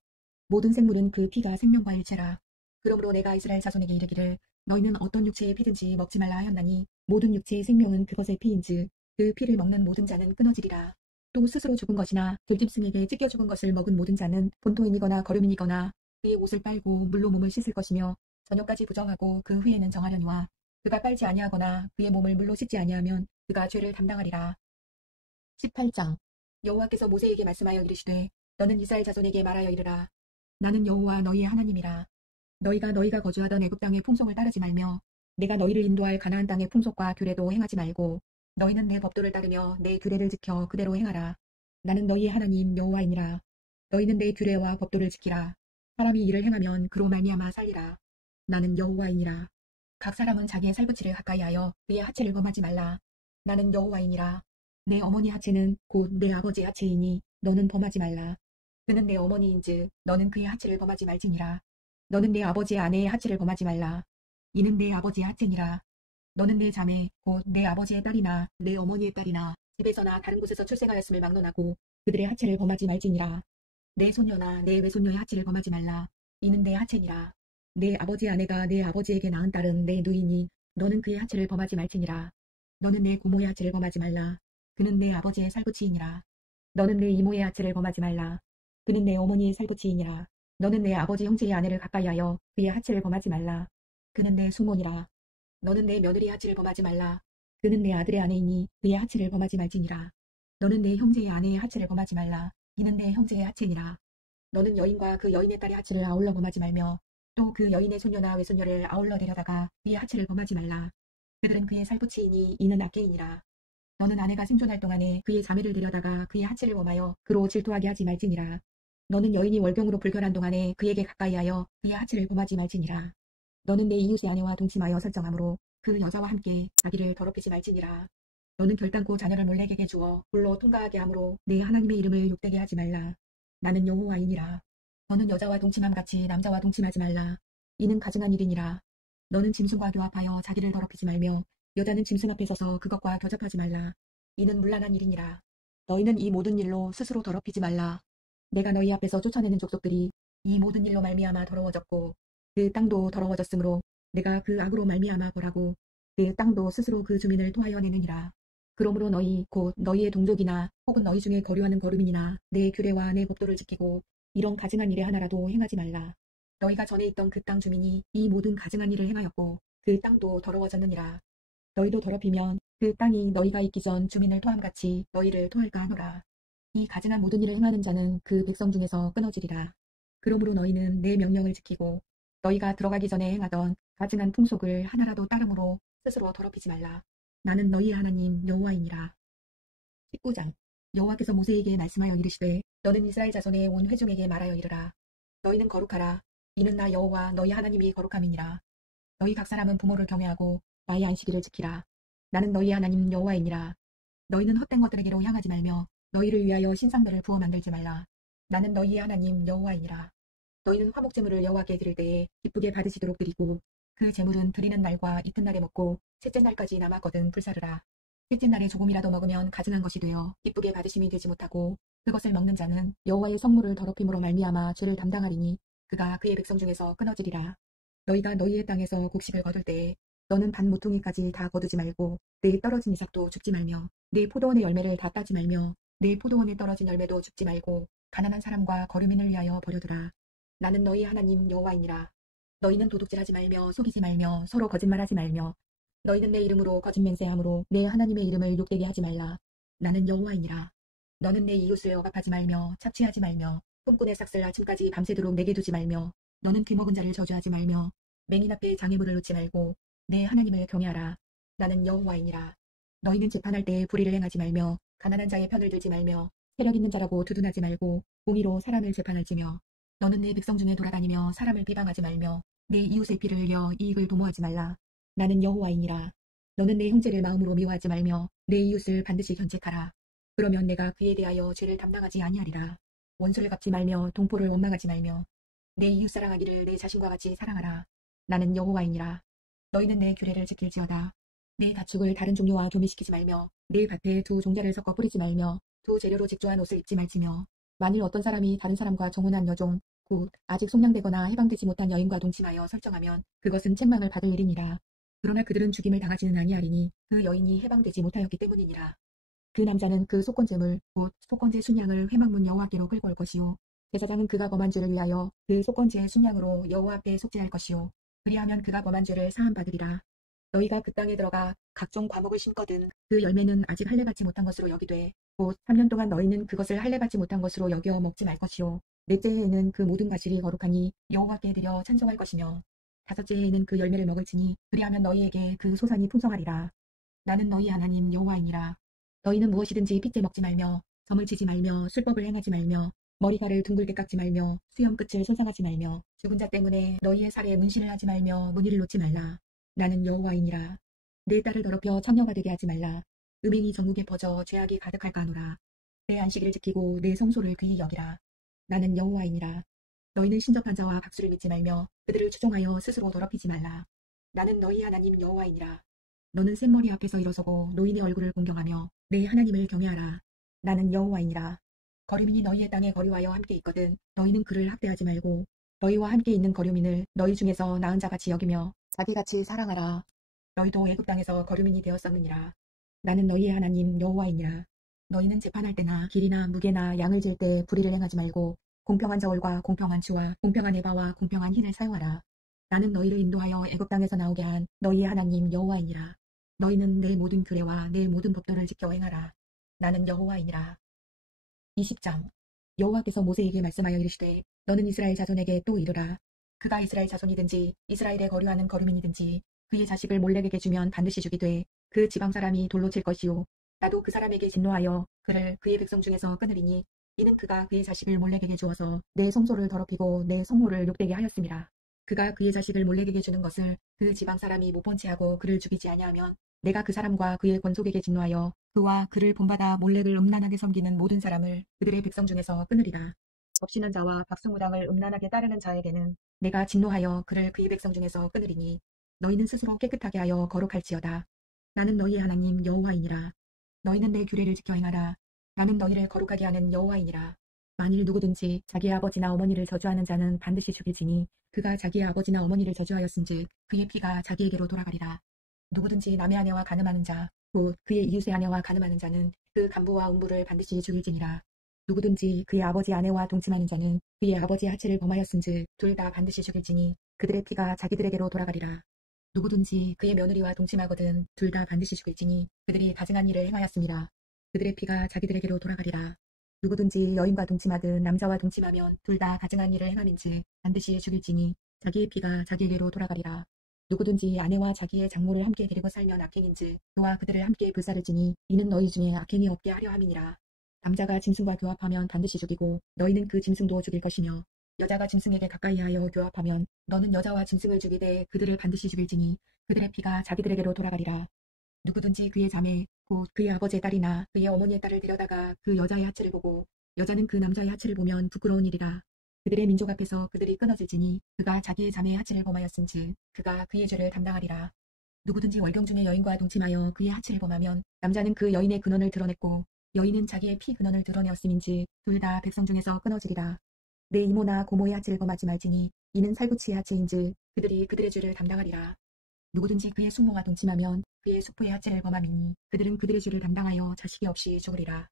모든 생물은 그 피가 생명과 일체라. 그러므로 내가 이스라엘 자손에게 이르기를 너희는 어떤 육체의 피든지 먹지 말라 하였나니 모든 육체의 생명은 그것의 피인즉 그 피를 먹는 모든 자는 끊어지리라. 또 스스로 죽은 것이나 들짐승에게 찢겨 죽은 것을 먹은 모든 자는 본토인이거나 거류민이거나 그의 옷을 빨고 물로 몸을 씻을 것이며 저녁까지 부정하고 그 후에는 정하려니와 그가 빨지 아니하거나 그의 몸을 물로 씻지 아니하면 그가 죄를 담당하리라. 18장 여호와께서 모세에게 말씀하여 이르시되 너는 이스라엘 자손에게 말하여 이르라. 나는 여호와 너희의 하나님이라. 너희가 거주하던 애굽 땅의 풍속을 따르지 말며 내가 너희를 인도할 가나안 땅의 풍속과 규례도 행하지 말고 너희는 내 법도를 따르며 내 규례를 지켜 그대로 행하라. 나는 너희의 하나님 여호와이니라. 너희는 내 규례와 법도를 지키라. 사람이 이를 행하면 그로 말미암아 살리라. 나는 여호와이니라. 각 사람은 자기의 살붙이를 가까이하여 그의 하체를 범하지 말라. 나는 여호와이니라. 내 어머니 하체는 곧 내 아버지 하체이니 너는 범하지 말라. 그는 내 어머니인즉 너는 그의 하체를 범하지 말지니라. 너는 내 아버지의 아내의 하체를 범하지 말라. 이는 내 아버지의 하체니라. 너는 내 자매 곧 내 아버지의 딸이나 내 어머니의 딸이나 집에서나 다른 곳에서 출생하였음을 막론하고 그들의 하체를 범하지 말지니라. 내 손녀나 내 외손녀의 하체를 범하지 말라. 이는 내 하체니라. 내 아버지의 아내가 내 아버지에게 낳은 딸은 내 누이니 너는 그의 하체를 범하지 말지니라. 너는 내 고모의 하체를 범하지 말라. 그는 내 아버지의 살부치이니라. 너는 내 이모의 하체를 범하지 말라. 그는 내 어머니의 살부치이니라. 너는 내 아버지 형제의 아내를 가까이하여 그의 하체를 범하지 말라. 그는 내 숙모니라. 너는 내 며느리의 하체를 범하지 말라. 그는 내 아들의 아내이니 그의 하체를 범하지 말지니라. 너는 내 형제의 아내의 하체를 범하지 말라. 이는 내 형제의 하체니라. 너는 여인과 그 여인의 딸의 하체를 아울러 범하지 말며 또 그 여인의 손녀나 외손녀를 아울러 데려다가 그의 하체를 범하지 말라. 그들은 그의 살부치이니 이는 악계이니라. 너는 아내가 생존할 동안에 그의 자매를 데려다가 그의 하체를 범하여 그로 질투하게 하지 말지니라. 너는 여인이 월경으로 불결한 동안에 그에게 가까이하여 그의 하체를 범하지 말지니라. 너는 내 이웃의 아내와 동침하여 설정함으로 그 여자와 함께 자기를 더럽히지 말지니라. 너는 결단코 자녀를 몰래에게 주어 불로 통과하게 함으로 내 하나님의 이름을 욕되게 하지 말라. 나는 여호와이니라. 너는 여자와 동침함 같이 남자와 동침하지 말라. 이는 가증한 일이니라. 너는 짐승과 교합하여 자기를 더럽히지 말며 여자는 짐승 앞에 서서 그것과 교잡하지 말라. 이는 문란한 일이니라. 너희는 이 모든 일로 스스로 더럽히지 말라. 내가 너희 앞에서 쫓아내는 족속들이 이 모든 일로 말미암아 더러워졌고 그 땅도 더러워졌으므로 내가 그 악으로 말미암아 벌하고 그 땅도 스스로 그 주민을 토하여 내느니라. 그러므로 너희 곧 너희의 동족이나 혹은 너희 중에 거류하는 거류민이나 내 규례와 내 법도를 지키고 이런 가증한 일에 하나라도 행하지 말라. 너희가 전에 있던 그 땅 주민이 이 모든 가증한 일을 행하였고 그 땅도 더러워졌느니라. 너희도 더럽히면 그 땅이 너희가 있기 전 주민을 토함같이 너희를 토할까 하노라. 이 가증한 모든 일을 행하는 자는 그 백성 중에서 끊어지리라. 그러므로 너희는 내 명령을 지키고 너희가 들어가기 전에 행하던 가증한 풍속을 하나라도 따름으로 스스로 더럽히지 말라. 나는 너희의 하나님 여호와이니라. 19장. 여호와께서 모세에게 말씀하여 이르시되 너는 이스라엘 자손의 온 회중에게 말하여 이르라. 너희는 거룩하라. 이는 나 여호와 너희 하나님이 거룩함이니라. 너희 각 사람은 부모를 경외하고 나의 안식일을 지키라. 나는 너희 하나님 여호와이니라. 너희는 헛된 것들에게로 향하지 말며 너희를 위하여 신상들을 부어 만들지 말라. 나는 너희의 하나님 여호와이니라. 너희는 화목제물을 여호와께 드릴 때에 기쁘게 받으시도록 드리고 그 제물은 드리는 날과 이튿날에 먹고 셋째 날까지 남았거든 불사르라. 셋째 날에 조금이라도 먹으면 가증한 것이 되어 기쁘게 받으심이 되지 못하고 그것을 먹는 자는 여호와의 성물을 더럽힘으로 말미암아 죄를 담당하리니 그가 그의 백성 중에서 끊어지리라. 너희가 너희의 땅에서 곡식을 거둘 때에 너는 반 모퉁이까지 다 거두지 말고 내 떨어진 이삭도 줍지 말며 내 포도원의 열매를 다 따지 말며 내 포도원에 떨어진 열매도 줍지 말고 가난한 사람과 거류민을 위하여 버려두라. 나는 너희 하나님 여호와이니라. 너희는 도둑질하지 말며 속이지 말며 서로 거짓말하지 말며 너희는 내 이름으로 거짓 맹세함으로 내 하나님의 이름을 욕되게 하지 말라. 나는 여호와이니라. 너는 내 이웃을 억압하지 말며 착취하지 말며 꿈꾼의 삭슬 아침까지 밤새도록 내게 두지 말며 너는 귀먹은 자를 저주하지 말며 맹인 앞에 장애물을 놓지 말고 내 하나님을 경외하라. 나는 여호와이니라. 너희는 재판할 때에 불의를 행하지 말며 가난한 자의 편을 들지 말며 세력 있는 자라고 두둔하지 말고 공의로 사람을 재판할지며 너는 내 백성 중에 돌아다니며 사람을 비방하지 말며 내 이웃의 피를 흘려 이익을 도모하지 말라. 나는 여호와이니라. 너는 내 형제를 마음으로 미워하지 말며 내 이웃을 반드시 견책하라. 그러면 내가 그에 대하여 죄를 담당하지 아니하리라. 원수를 갚지 말며 동포를 원망하지 말며 내 이웃 사랑하기를 내 자신과 같이 사랑하라. 나는 여호와이니라. 너희는 내 규례를 지킬지어다. 내 가축을 다른 종류와 교미시키지 말며 내 밭에 두 종자를 섞어 뿌리지 말며 두 재료로 직조한 옷을 입지 말지며 만일 어떤 사람이 다른 사람과 정혼한 여종 곧 아직 속량되거나 해방되지 못한 여인과 동침하여 설정하면 그것은 책망을 받을 일이니라. 그러나 그들은 죽임을 당하지는 아니하리니 그 여인이 해방되지 못하였기 때문이니라. 그 남자는 그 속건제물 곧 속건제 순양을 회막문 여호와께로 끌고 올 것이요 제사장은 그가 범한 죄를 위하여 그 속건제의 순양으로 여호와 앞에 속죄할 것이요 그리하면 그가 범한 죄를 사함 받으리라. 너희가 그 땅에 들어가 각종 과목을 심거든 그 열매는 아직 할례받지 못한 것으로 여기되 곧 3년 동안 너희는 그것을 할례받지 못한 것으로 여겨 먹지 말 것이요 넷째 해에는 그 모든 과실이 거룩하니 여호와께 드려 찬송할 것이며 다섯째 해에는 그 열매를 먹을지니 그리하면 너희에게 그 소산이 풍성하리라. 나는 너희 하나님 여호와이니라. 너희는 무엇이든지 핏째 먹지 말며 점을 치지 말며 술법을 행하지 말며 머리카락을 둥글게 깎지 말며 수염 끝을 손상하지 말며 죽은 자 때문에 너희의 살에 문신을 하지 말며 무늬를 놓지 말라. 나는 여호와이니라. 내 딸을 더럽혀 창녀가 되게 하지 말라. 음행이 전국에 퍼져 죄악이 가득할까하노라. 내 안식일을 지키고 내 성소를 귀히 여기라. 나는 여호와이니라. 너희는 신접한 자와 박수를 맺지 말며 그들을 추종하여 스스로 더럽히지 말라. 나는 너희 하나님 여호와이니라. 너는 샘머리 앞에서 일어서고 노인의 얼굴을 공경하며 내 하나님을 경외하라. 나는 여호와이니라. 거류민이 너희의 땅에 거류하여 함께 있거든 너희는 그를 학대하지 말고 너희와 함께 있는 거류민을 너희 중에서 나은 자같이 여기며 자기같이 사랑하라. 너희도 애굽 땅에서 거류민이 되었었느니라. 나는 너희의 하나님 여호와이니라. 너희는 재판할 때나 길이나 무게나 양을 잴 때 불의를 행하지 말고 공평한 저울과 공평한 추와 공평한 에바와 공평한 흰을 사용하라. 나는 너희를 인도하여 애굽 땅에서 나오게 한 너희의 하나님 여호와이니라. 너희는 내 모든 규례와 내 모든 법도를 지켜 행하라. 나는 여호와이니라. 20장. 여호와께서 모세에게 말씀하여 이르시되 너는 이스라엘 자손에게 또 이르라. 그가 이스라엘 자손이든지 이스라엘에 거류하는 거류민이든지 그의 자식을 몰렉에게 주면 반드시 주기되 그 지방 사람이 돌로 칠 것이요 나도 그 사람에게 진노하여 그를 그의 백성 중에서 끊으리니 이는 그가 그의 자식을 몰렉에게 주어서 내 성소를 더럽히고 내 성모를 욕되게 하였음이라. 그가 그의 자식을 몰렉에게 주는 것을 그 지방 사람이 못 본 채하고 그를 죽이지 아니하면 내가 그 사람과 그의 권속에게 진노하여 그와 그를 본받아 몰렉을 음란하게 섬기는 모든 사람을 그들의 백성 중에서 끊으리라. 접시는 자와 박수무당을 음란하게 따르는 자에게는 내가 진노하여 그를 그의 백성 중에서 끊으리니 너희는 스스로 깨끗하게 하여 거룩할지어다. 나는 너희의 하나님 여호와이니라. 너희는 내 규례를 지켜 행하라. 나는 너희를 거룩하게 하는 여호와이니라. 만일 누구든지 자기의 아버지나 어머니를 저주하는 자는 반드시 죽일지니 그가 자기의 아버지나 어머니를 저주하였은즉 그의 피가 자기에게로 돌아가리라. 누구든지 남의 아내와 간음하는 자, 곧 그의 이웃의 아내와 간음하는 자는 그 간부와 음부를 반드시 죽일지니라. 누구든지 그의 아버지 아내와 동침하는 자는 그의 아버지의 하체를 범하였은즉 둘 다 반드시 죽일지니 그들의 피가 자기들에게로 돌아가리라. 누구든지 그의 며느리와 동침하거든 둘 다 반드시 죽일지니 그들이 가증한 일을 행하였음이라. 그들의 피가 자기들에게로 돌아가리라. 누구든지 여인과 동침하든 남자와 동침하면 둘 다 가증한 일을 행함인즉 반드시 죽일지니 자기의 피가 자기에게로 돌아가리라. 누구든지 아내와 자기의 장모를 함께 데리고 살면 악행인즉 그와 그들을 함께 불사를지니 이는 너희 중에 악행이 없게 하려 함이니라. 남자가 짐승과 교합하면 반드시 죽이고 너희는 그 짐승도 죽일 것이며 여자가 짐승에게 가까이하여 교합하면 너는 여자와 짐승을 죽이되 그들을 반드시 죽일지니 그들의 피가 자기들에게로 돌아가리라. 누구든지 그의 자매 곧 그의 아버지의 딸이나 그의 어머니의 딸을 데려다가 그 여자의 하체를 보고 여자는 그 남자의 하체를 보면 부끄러운 일이라. 그들의 민족 앞에서 그들이 끊어질지니 그가 자기의 자매의 하체를 범하였은즉 그가 그의 죄를 담당하리라. 누구든지 월경 중에 여인과 동침하여 그의 하체를 범하면 남자는 그 여인의 근원을 드러냈고 여인은 자기의 피 근원을 드러내었음인즉 둘 다 백성 중에서 끊어지리라. 내 이모나 고모의 하체를 범하지 말지니 이는 살구치의 하체인즉 그들이 그들의 죄를 담당하리라. 누구든지 그의 숙모와 동침하면 그의 숙부의 하체를 범함이니 그들은 그들의 죄를 담당하여 자식이 없이 죽으리라.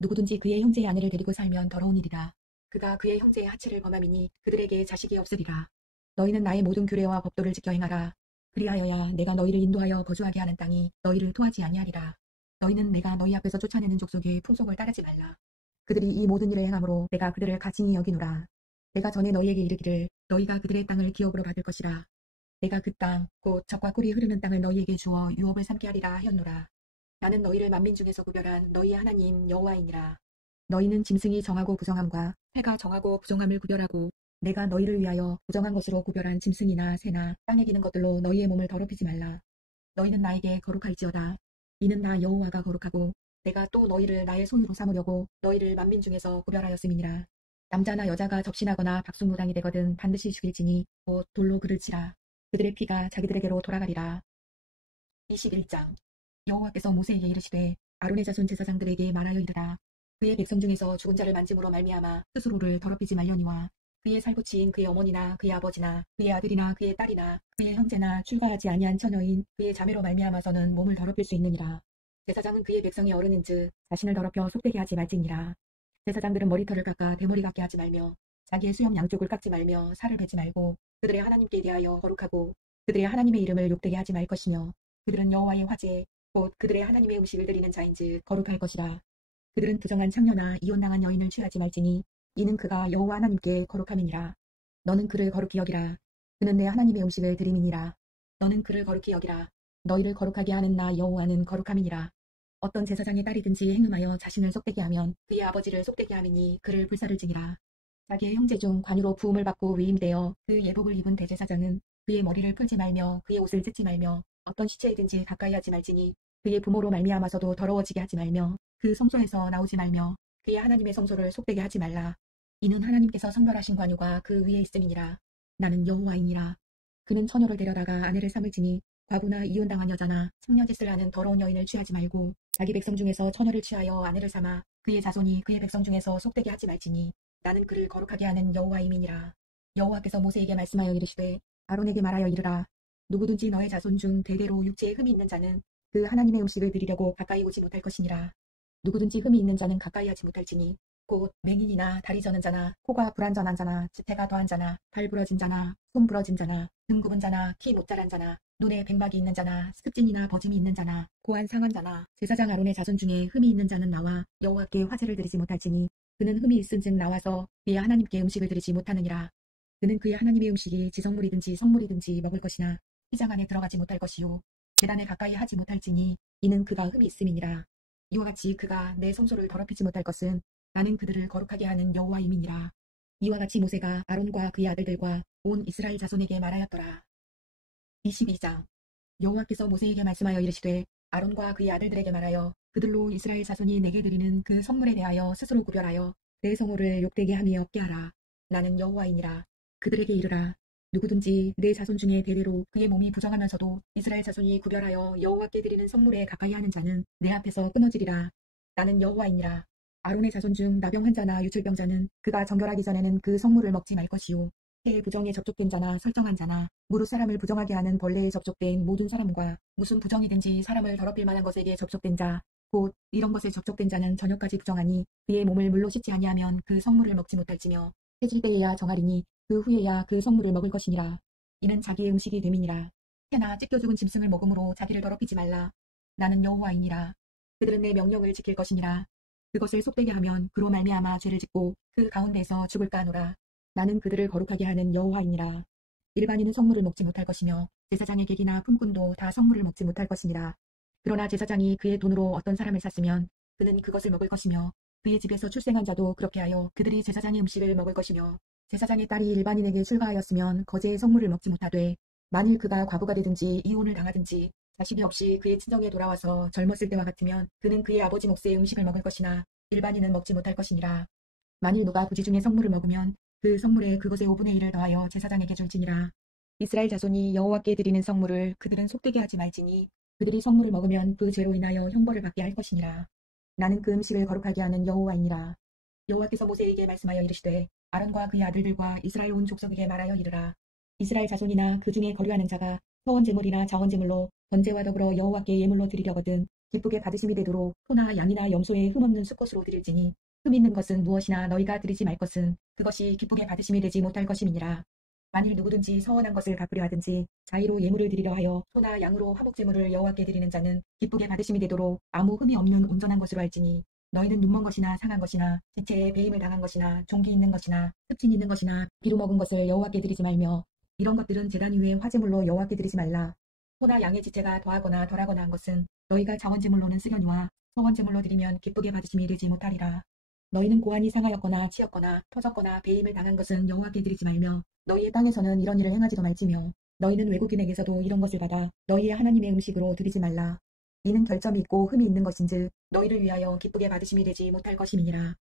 누구든지 그의 형제의 아내를 데리고 살면 더러운 일이라. 그가 그의 형제의 하체를 범함이니 그들에게 자식이 없으리라. 너희는 나의 모든 규례와 법도를 지켜 행하라. 그리하여야 내가 너희를 인도하여 거주하게 하는 땅이 너희를 토하지 아니하리라. 너희는 내가 너희 앞에서 쫓아내는 족속의 풍속을 따르지 말라. 그들이 이 모든 일을 행함으로 내가 그들을 가증히 여기노라. 내가 전에 너희에게 이르기를 너희가 그들의 땅을 기업으로 받을 것이라. 내가 그 땅, 곧 젖과 꿀이 흐르는 땅을 너희에게 주어 유업을 삼게 하리라 하였노라. 나는 너희를 만민 중에서 구별한 너희의 하나님 여호와이니라. 너희는 짐승이 정하고 부정함과 새가 정하고 부정함을 구별하고 내가 너희를 위하여 부정한 것으로 구별한 짐승이나 새나 땅에 기는 것들로 너희의 몸을 더럽히지 말라. 너희는 나에게 거룩할지어다. 이는 나 여호와가 거룩하고 내가 또 너희를 나의 손으로 삼으려고 너희를 만민 중에서 구별하였음이니라. 남자나 여자가 접신하거나 박수무당이 되거든 반드시 죽일지니 곧 돌로 그를 치라. 그들의 피가 자기들에게로 돌아가리라. 21장. 여호와께서 모세에게 이르시되 아론의 자손 제사장들에게 말하여 이르라. 그의 백성 중에서 죽은 자를 만짐으로 말미암아 스스로를 더럽히지 말려니와 그의 살구치인 그의 어머니나 그의 아버지나 그의 아들이나 그의 딸이나 그의 형제나 출가하지 아니한 처녀인 그의 자매로 말미암아서는 몸을 더럽힐 수 있느니라. 제사장은 그의 백성의 어른인즉 자신을 더럽혀 속되게 하지 말지니라. 제사장들은 머리털을 깎아 대머리 같게 하지 말며 자기의 수염 양쪽을 깎지 말며 살을 베지 말고 그들의 하나님께 대하여 거룩하고 그들의 하나님의 이름을 욕되게 하지 말 것이며 그들은 여호와의 화제 곧 그들의 하나님의 음식을 드리는 자인즉 거룩할 것이라. 그들은 부정한 창녀나 이혼당한 여인을 취하지 말지니 이는 그가 여호와 하나님께 거룩함이니라. 너는 그를 거룩히 여기라. 그는 내 하나님의 음식을 드림이니라. 너는 그를 거룩히 여기라. 너희를 거룩하게 하는 나 여호와는 거룩함이니라. 어떤 제사장의 딸이든지 행음하여 자신을 속되게 하면 그의 아버지를 속되게 함이니 그를 불사를지니라. 자기의 형제 중 관유로 부음을 받고 위임되어 그 예복을 입은 대제사장은 그의 머리를 풀지 말며 그의 옷을 찢지 말며 어떤 시체이든지 가까이 하지 말지니 그의 부모로 말미암아서도 더러워지게 하지 말며 그 성소에서 나오지 말며 그의 하나님의 성소를 속되게 하지 말라. 이는 하나님께서 성별하신 관유가 그 위에 있음이니라. 나는 여호와이니라. 그는 처녀를 데려다가 아내를 삼을지니 과부나 이혼당한 여자나 창녀짓을 하는 더러운 여인을 취하지 말고 자기 백성 중에서 처녀를 취하여 아내를 삼아 그의 자손이 그의 백성 중에서 속되게 하지 말지니 나는 그를 거룩하게 하는 여호와임이니라. 여호와께서 모세에게 말씀하여 이르시되 아론에게 말하여 이르라. 누구든지 너의 자손 중 대대로 육체에 흠이 있는 자는 그 하나님의 음식을 드리려고 가까이 오지 못할 것이니라. 누구든지 흠이 있는 자는 가까이 하지 못할지니 곧 맹인이나 다리 저는 자나 코가 불완전한 자나 지태가 더한 자나 발 부러진 자나 손 부러진 자나 등 굽은 자나 키 못 자란 자나 눈에 백막이 있는 자나 습진이나 버짐이 있는 자나 고안 상한 자나 제사장 아론의 자손 중에 흠이 있는 자는 나와 여호와께 화제를 드리지 못할지니 그는 흠이 있은즉 나와서 그의 하나님께 음식을 드리지 못하느니라. 그는 그의 하나님의 음식이 지성물이든지 성물이든지 먹을 것이나 휘장 안에 들어가지 못할 것이요 제단에 가까이 하지 못할지니 이는 그가 흠이 있음이니라. 이와 같이 그가 내 성소를 더럽히지 못할 것은 나는 그들을 거룩하게 하는 여호와임이니라. 이와 같이 모세가 아론과 그의 아들들과 온 이스라엘 자손에게 말하였더라. 22장. 여호와께서 모세에게 말씀하여 이르시되 아론과 그의 아들들에게 말하여 그들로 이스라엘 자손이 내게 드리는 그 선물에 대하여 스스로 구별하여 내 성호를 욕되게 함이 없게 하라. 나는 여호와이니라. 그들에게 이르라. 누구든지 내 자손 중에 대대로 그의 몸이 부정하면서도 이스라엘 자손이 구별하여 여호와께 드리는 선물에 가까이 하는 자는 내 앞에서 끊어지리라. 나는 여호와이니라. 아론의 자손 중 나병 환자나 유출병자는 그가 정결하기 전에는 그 성물을 먹지 말 것이요 폐의 부정에 접촉된 자나 설정한 자나 무릇 사람을 부정하게 하는 벌레에 접촉된 모든 사람과 무슨 부정이든지 사람을 더럽힐 만한 것에게 접촉된 자 곧 이런 것에 접촉된 자는 저녁까지 부정하니 그의 몸을 물로 씻지 아니하면 그 성물을 먹지 못할지며 해질 때에야 정하리니 그 후에야 그 성물을 먹을 것이니라. 이는 자기의 음식이 됨이니라. 새나 찢겨 죽은 짐승을 먹음으로 자기를 더럽히지 말라. 나는 여호와이니라. 그들은 내 명령을 지킬 것이니라. 그것을 속되게 하면 그로 말미암아 죄를 짓고 그 가운데에서 죽을까 하노라. 나는 그들을 거룩하게 하는 여호와이니라. 일반인은 성물을 먹지 못할 것이며 제사장의 객이나 품꾼도 다 성물을 먹지 못할 것이니라. 그러나 제사장이 그의 돈으로 어떤 사람을 샀으면 그는 그것을 먹을 것이며 그의 집에서 출생한 자도 그렇게 하여 그들이 제사장의 음식을 먹을 것이며 제사장의 딸이 일반인에게 출가하였으면 거제의 성물을 먹지 못하되 만일 그가 과부가 되든지 이혼을 당하든지 자식이 없이 그의 친정에 돌아와서 젊었을 때와 같으면 그는 그의 아버지 몫의 음식을 먹을 것이나 일반인은 먹지 못할 것이니라. 만일 누가 부지 중에 성물을 먹으면 그 성물에 그것의 5분의 1을 더하여 제사장에게 줄지니라. 이스라엘 자손이 여호와께 드리는 성물을 그들은 속되게 하지 말지니 그들이 성물을 먹으면 그 죄로 인하여 형벌을 받게 할 것이니라. 나는 그 음식을 거룩하게 하는 여호와이니라. 여호와께서 모세에게 말씀하여 이르시되 아론과 그의 아들들과 이스라엘 온 족속에게 말하여 이르라. 이스라엘 자손이나 그 중에 거류하는 자가 서원 제물이나 자원 제물로 번제와 더불어 여호와께 예물로 드리려거든 기쁘게 받으심이 되도록 소나 양이나 염소의 흠없는 수컷으로 드릴지니 흠 있는 것은 무엇이나 너희가 드리지 말 것은 그것이 기쁘게 받으심이 되지 못할 것임이니라. 만일 누구든지 서원한 것을 갚으려 하든지 자의로 예물을 드리려 하여 소나 양으로 화목제물을 여호와께 드리는 자는 기쁘게 받으심이 되도록 아무 흠이 없는 온전한 것으로 할지니 너희는 눈먼 것이나 상한 것이나 지체에 배임을 당한 것이나 종기 있는 것이나 습진 있는 것이나 비루 먹은 것을 여호와께 드리지 말며 이런 것들은 제단 위에 화제물로 여호와께 드리지 말라. 소나 양의 지체가 더하거나 덜하거나 한 것은 너희가 자원제물로는 쓰려니와 서원제물로 드리면 기쁘게 받으심이 되지 못하리라. 너희는 고안이 상하였거나 치였거나 터졌거나 배임을 당한 것은 여호와께 드리지 말며 너희의 땅에서는 이런 일을 행하지도 말지며 너희는 외국인에게서도 이런 것을 받아 너희의 하나님의 음식으로 드리지 말라. 이는 결점이 있고 흠이 있는 것인즉 너희를 위하여 기쁘게 받으심이 되지 못할 것임이니라.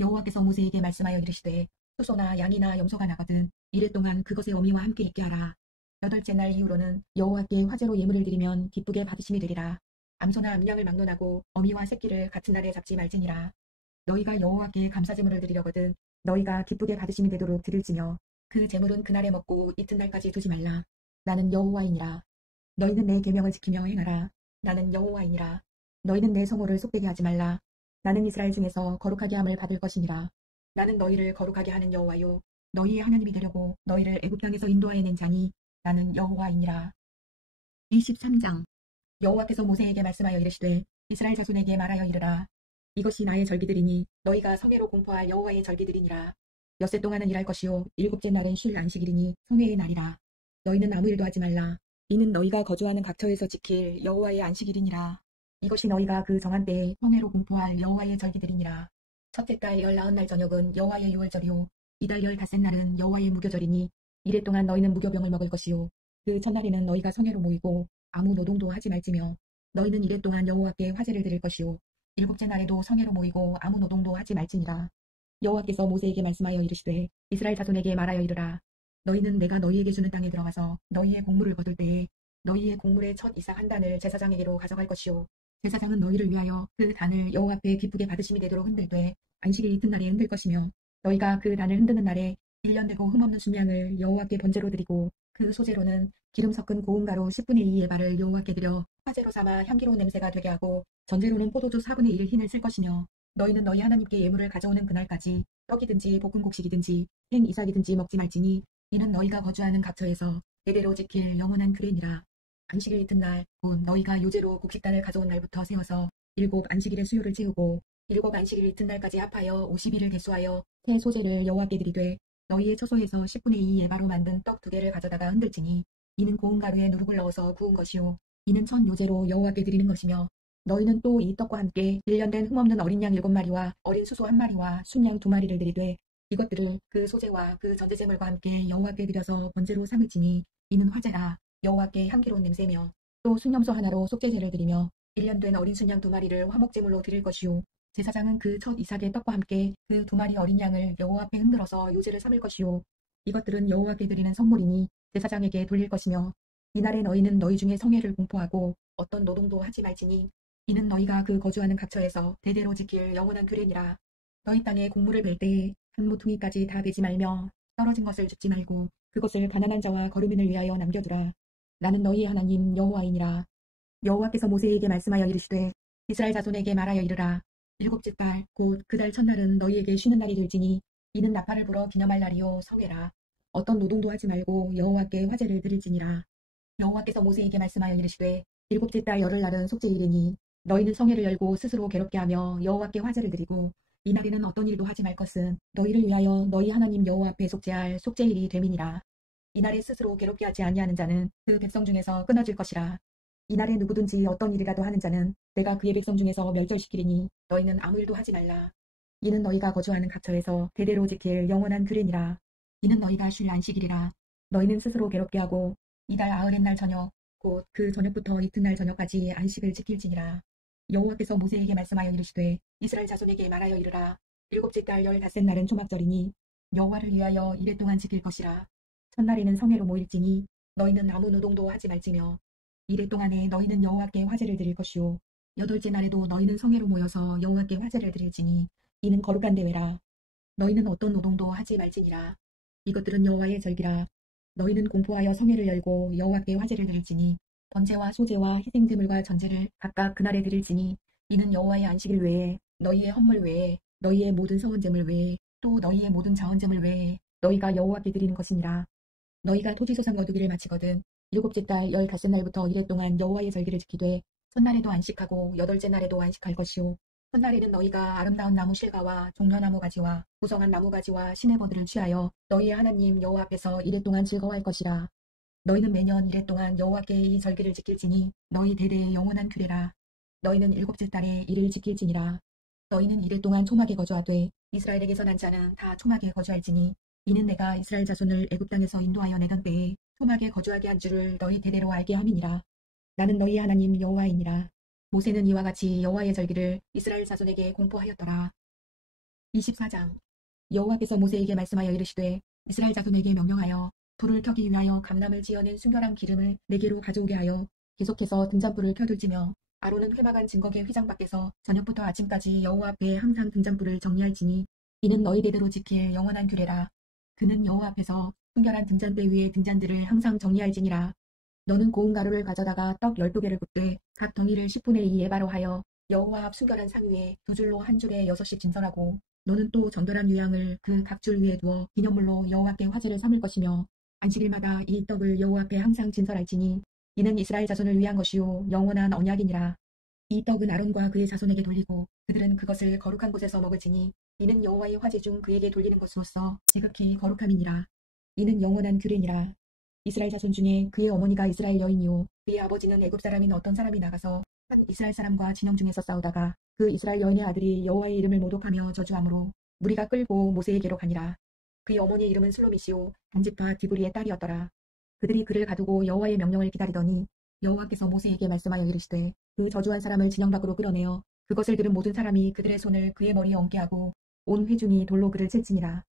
여호와께서 모세에게 말씀하여 이르시되 수소나 양이나 염소가 나거든 이래 동안 그것의 어미와 함께 있게 하라. 8째 날 이후로는 여호와께 화제로 예물을 드리면 기쁘게 받으심이 되리라. 암소나 암양을 막론하고 어미와 새끼를 같은 날에 잡지 말지니라. 너희가 여호와께 감사제물을 드리려거든 너희가 기쁘게 받으심이 되도록 드릴지며 그 제물은 그날에 먹고 이튿날까지 두지 말라. 나는 여호와이니라. 너희는 내 계명을 지키며 행하라. 나는 여호와이니라. 너희는 내 성호를 속되게 하지 말라. 나는 이스라엘 중에서 거룩하게 함을 받을 것이니라. 나는 너희를 거룩하게 하는 여호와요 너희의 하나님이 되려고 너희를 애굽 땅에서 인도하여 낸 자니 나는 여호와이니라. 23장. 여호와께서 모세에게 말씀하여 이르시되 이스라엘 자손에게 말하여 이르라. 이것이 나의 절기들이니 너희가 성회로 공포할 여호와의 절기들이니라. 엿새 동안은 일할 것이요 7째 날은 쉴 안식일이니 성회의 날이라. 너희는 아무 일도 하지 말라. 이는 너희가 거주하는 각처에서 지킬 여호와의 안식일이니라. 이것이 너희가 그 정한 때에 성회로 공포할 여호와의 절기들이니라. 첫째 달 19날 저녁은 여호와의 유월절이요 이달 15째 날은 여호와의 무교절이니 이래 동안 너희는 무교병을 먹을 것이요 그 첫날에는 너희가 성회로 모이고 아무 노동도 하지 말지며 너희는 이레 동안 여호와께 화제를 드릴 것이요 일곱째 날에도 성회로 모이고 아무 노동도 하지 말지니라. 여호와께서 모세에게 말씀하여 이르시되 이스라엘 자손에게 말하여 이르라. 너희는 내가 너희에게 주는 땅에 들어가서 너희의 곡물을 거둘 때에 너희의 곡물의 첫 이삭 한 단을 제사장에게로 가져갈 것이요 제사장은 너희를 위하여 그 단을 여호와 앞에 기쁘게 받으심이 되도록 흔들되 안식일 이튿날에 흔들 것이며 너희가 그 단을 흔드는 날에 1년 되고 흠없는 순양을 여호와께 번제로 드리고 그 소재로는 기름 섞은 고운 가루 10분의 2 예발을 여호와께 드려 화제로 삼아 향기로운 냄새가 되게 하고 전제로는 포도주 4분의 1 흰을 쓸 것이며 너희는 너희 하나님께 예물을 가져오는 그날까지 떡이든지 볶은 곡식이든지 생 이삭이든지 먹지 말지니 이는 너희가 거주하는 각처에서 대대로 지킬 영원한 규례니라. 안식일 이튿날 곧 너희가 요제로 곡식단을 가져온 날부터 세워서 7 안식일의 수요를 채우고 7 안식일 이튿날까지 합하여 50일을 개수하여 새 소재를 여호와께 드리되 너희의 처소에서 10분의 2 예바로 만든 떡 2개를 가져다가 흔들지니 이는 고운 가루에 누룩을 넣어서 구운 것이요 이는 첫 요제로 여호와께 드리는 것이며 너희는 또 이 떡과 함께 1년 된 흠없는 어린 양 7마리와 어린 수소 1마리와 순양 2마리를 드리되 이것들을 그 소재와 그 전제제물과 함께 여호와께 드려서 번제로 삼을지니 이는 화제라. 여호와께 향기로운 냄새며 또 순염소 하나로 속죄제를 드리며 1년 된 어린 순양 2마리를 화목제물로 드릴 것이요 제사장은 그 첫 이삭의 떡과 함께 그 2마리 어린 양을 여호와 앞에 흔들어서 요제를 삼을 것이요 이것들은 여호와께 드리는 선물이니 제사장에게 돌릴 것이며 이날에 너희는 너희 중에 성회를 공포하고 어떤 노동도 하지 말지니 이는 너희가 그 거주하는 각처에서 대대로 지킬 영원한 규례니라. 너희 땅에 곡물을 멜 때에 한 모퉁이까지 다 베지 말며 떨어진 것을 줍지 말고 그것을 가난한 자와 거류민을 위하여 남겨두라. 나는 너희의 하나님 여호와이니라. 여호와께서 모세에게 말씀하여 이르시되 이스라엘 자손에게 말하여 이르라. 7째 달 곧 그 달 첫날은 너희에게 쉬는 날이 될지니 이는 나팔을 불어 기념할 날이요 성회라. 어떤 노동도 하지 말고 여호와께 화제를 드릴지니라. 여호와께서 모세에게 말씀하여 이르시되 7째 달 열흘날은 속죄일이니 너희는 성회를 열고 스스로 괴롭게 하며 여호와께 화제를 드리고 이날에는 어떤 일도 하지 말 것은 너희를 위하여 너희 하나님 여호와 앞에 속죄할 속죄일이 됨이니라. 이날에 스스로 괴롭게 하지 아니하는 자는 그 백성 중에서 끊어질 것이라. 이날에 누구든지 어떤 일이라도 하는 자는 내가 그의 백성 중에서 멸절시키리니 너희는 아무 일도 하지 말라. 이는 너희가 거주하는 각처에서 대대로 지킬 영원한 규례니라. 이는 너희가 쉴 안식일이라. 너희는 스스로 괴롭게 하고 이달 아흐렛 날 저녁 곧 그 저녁부터 이튿날 저녁까지 안식을 지킬지니라. 여호와께서 모세에게 말씀하여 이르시되 이스라엘 자손에게 말하여 이르라. 7째 달 15날은 초막절이니 여호와를 위하여 이레 동안 지킬 것이라. 첫날에는 성회로 모일지니 너희는 아무 노동도 하지 말지며 이레 동안에 너희는 여호와께 화제를 드릴 것이요 8째 날에도 너희는 성회로 모여서 여호와께 화제를 드릴지니 이는 거룩한 대회라. 너희는 어떤 노동도 하지 말지니라. 이것들은 여호와의 절기라. 너희는 공포하여 성회를 열고 여호와께 화제를 드릴지니 번제와 소제와 희생제물과 전제를 각각 그날에 드릴지니 이는 여호와의 안식일 외에 너희의 헌물 외에 너희의 모든 성은제물 외에 또 너희의 모든 자원제물 외에 너희가 여호와께 드리는 것이니라. 너희가 토지소산 거두기를 마치거든 7째 달 15날부터 이레 동안 여호와의 절기를 지키되 첫날에도 안식하고 8째 날에도 안식할 것이요 첫날에는 너희가 아름다운 나무 실과와 종려나무 가지와 구성한 나무 가지와 시내버들을 취하여 너희의 하나님 여호와 앞에서 이레 동안 즐거워할 것이라. 너희는 매년 이레 동안 여호와께 이 절기를 지킬지니 너희 대대의 영원한 규례라. 너희는 7째 달에 이를 지킬지니라. 너희는 이레 동안 초막에 거주하되 이스라엘에게서 난 자는 다 초막에 거주할지니 이는 내가 이스라엘 자손을 애굽 땅에서 인도하여 내던 때에 초막에 거주하게 한 줄을 너희 대대로 알게 함이니라. 나는 너희 하나님 여호와이니라. 모세는 이와 같이 여호와의 절기를 이스라엘 자손에게 공포하였더라. 24장 여호와께서 모세에게 말씀하여 이르시되 이스라엘 자손에게 명령하여 불을 켜기 위하여 감람을 지어낸 순결한 기름을 네개로 가져오게 하여 계속해서 등잔불을 켜둘지며 아론은 회막한 증거계 휘장 밖에서 저녁부터 아침까지 여호와 앞에 항상 등잔불을 정리할지니 이는 너희 대대로 지킬 영원한 규례라. 그는 여호와 앞에서 순결한 등잔대 위에 등잔들을 항상 정리할지니라. 너는 고운 가루를 가져다가 떡 12개를 붓되 각 덩이를 10분의 2 에바로 하여 여호와 앞 순결한 상 위에 2줄로 한 줄에 6씩 진설하고 너는 또 정결한 유향을 그 각 줄 위에 두어 기념물로 여호와께 화제를 삼을 것이며 안식일마다 이 떡을 여호와 앞에 항상 진설할지니 이는 이스라엘 자손을 위한 것이요 영원한 언약이니라. 이 떡은 아론과 그의 자손에게 돌리고 그들은 그것을 거룩한 곳에서 먹을지니 이는 여호와의 화제 중 그에게 돌리는 것으로서 지극히 거룩함이니라. 이는 영원한 규례니라. 이스라엘 자손 중에 그의 어머니가 이스라엘 여인이요 그의 아버지는 애굽 사람인 어떤 사람이 나가서 한 이스라엘 사람과 진영 중에서 싸우다가 그 이스라엘 여인의 아들이 여호와의 이름을 모독하며 저주함으로 무리가 끌고 모세에게로 가니라. 그의 어머니의 이름은 슬로미시요 단지파 디브리의 딸이었더라. 그들이 그를 가두고 여호와의 명령을 기다리더니 여호와께서 모세에게 말씀하여 이르시되 그 저주한 사람을 진영 밖으로 끌어내어 그것을 들은 모든 사람이 그들의 손을 그의 머리에 얹게 하고 온 회중이 돌로 그를 칠지니라.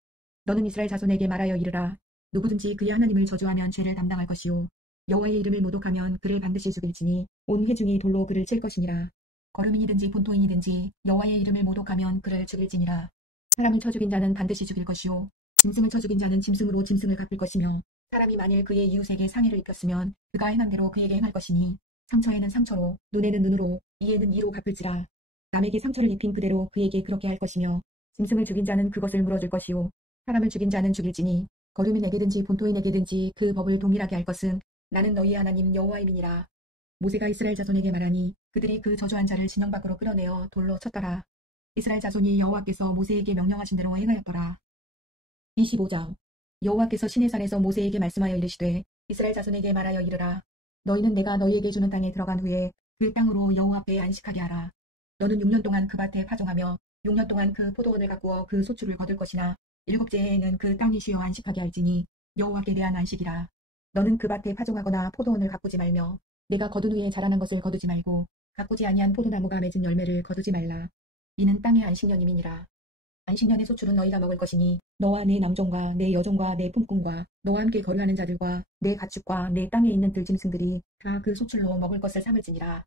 너는 이스라엘 자손에게 말하여 이르라. 누구든지 그의 하나님을 저주하면 죄를 담당할 것이요 여호와의 이름을 모독하면 그를 반드시 죽일지니 온 회중이 돌로 그를 칠 것이니라. 거류민이든지 본토인이든지 여호와의 이름을 모독하면 그를 죽일지니라. 사람을 쳐 죽인 자는 반드시 죽일 것이요 짐승을 쳐 죽인 자는 짐승으로 짐승을 갚을 것이며 사람이 만일 그의 이웃에게 상해를 입혔으면 그가 행한 대로 그에게 행할 것이니 상처에는 상처로 눈에는 눈으로 이에는 이로 갚을지라. 남에게 상처를 입힌 그대로 그에게 그렇게 할 것이며 짐승을 죽인 자는 그것을 물어줄 것이요 사람을 죽인 자는 죽일지니 거류민에게든지 본토인에게든지 그 법을 동일하게 할 것은 나는 너희의 하나님 여호와임이니라. 모세가 이스라엘 자손에게 말하니 그들이 그 저주한 자를 진영 밖으로 끌어내어 돌로 쳤더라. 이스라엘 자손이 여호와께서 모세에게 명령하신 대로 행하였더라. 25장 여호와께서 시내산에서 모세에게 말씀하여 이르시되 이스라엘 자손에게 말하여 이르라. 너희는 내가 너희에게 주는 땅에 들어간 후에 그 땅으로 여호와 앞에 안식하게 하라. 너는 6년 동안 그 밭에 파종하며 6년 동안 그 포도원을 가꾸어 그 소출을 거둘 것이나 7째 해에는 그 땅이 쉬어 안식하게 할지니 여호와께 대한 안식이라. 너는 그 밭에 파종하거나 포도원을 가꾸지 말며 내가 거둔 후에 자라난 것을 거두지 말고 가꾸지 아니한 포도나무가 맺은 열매를 거두지 말라. 이는 땅의 안식년임이니라. 안식년의 소출은 너희가 먹을 것이니 너와 내 남종과 내 여종과 내 품꾼과 너와 함께 거류하는 자들과 내 가축과 내 땅에 있는 들짐승들이 다 그 소출로 먹을 것을 삼을지니라.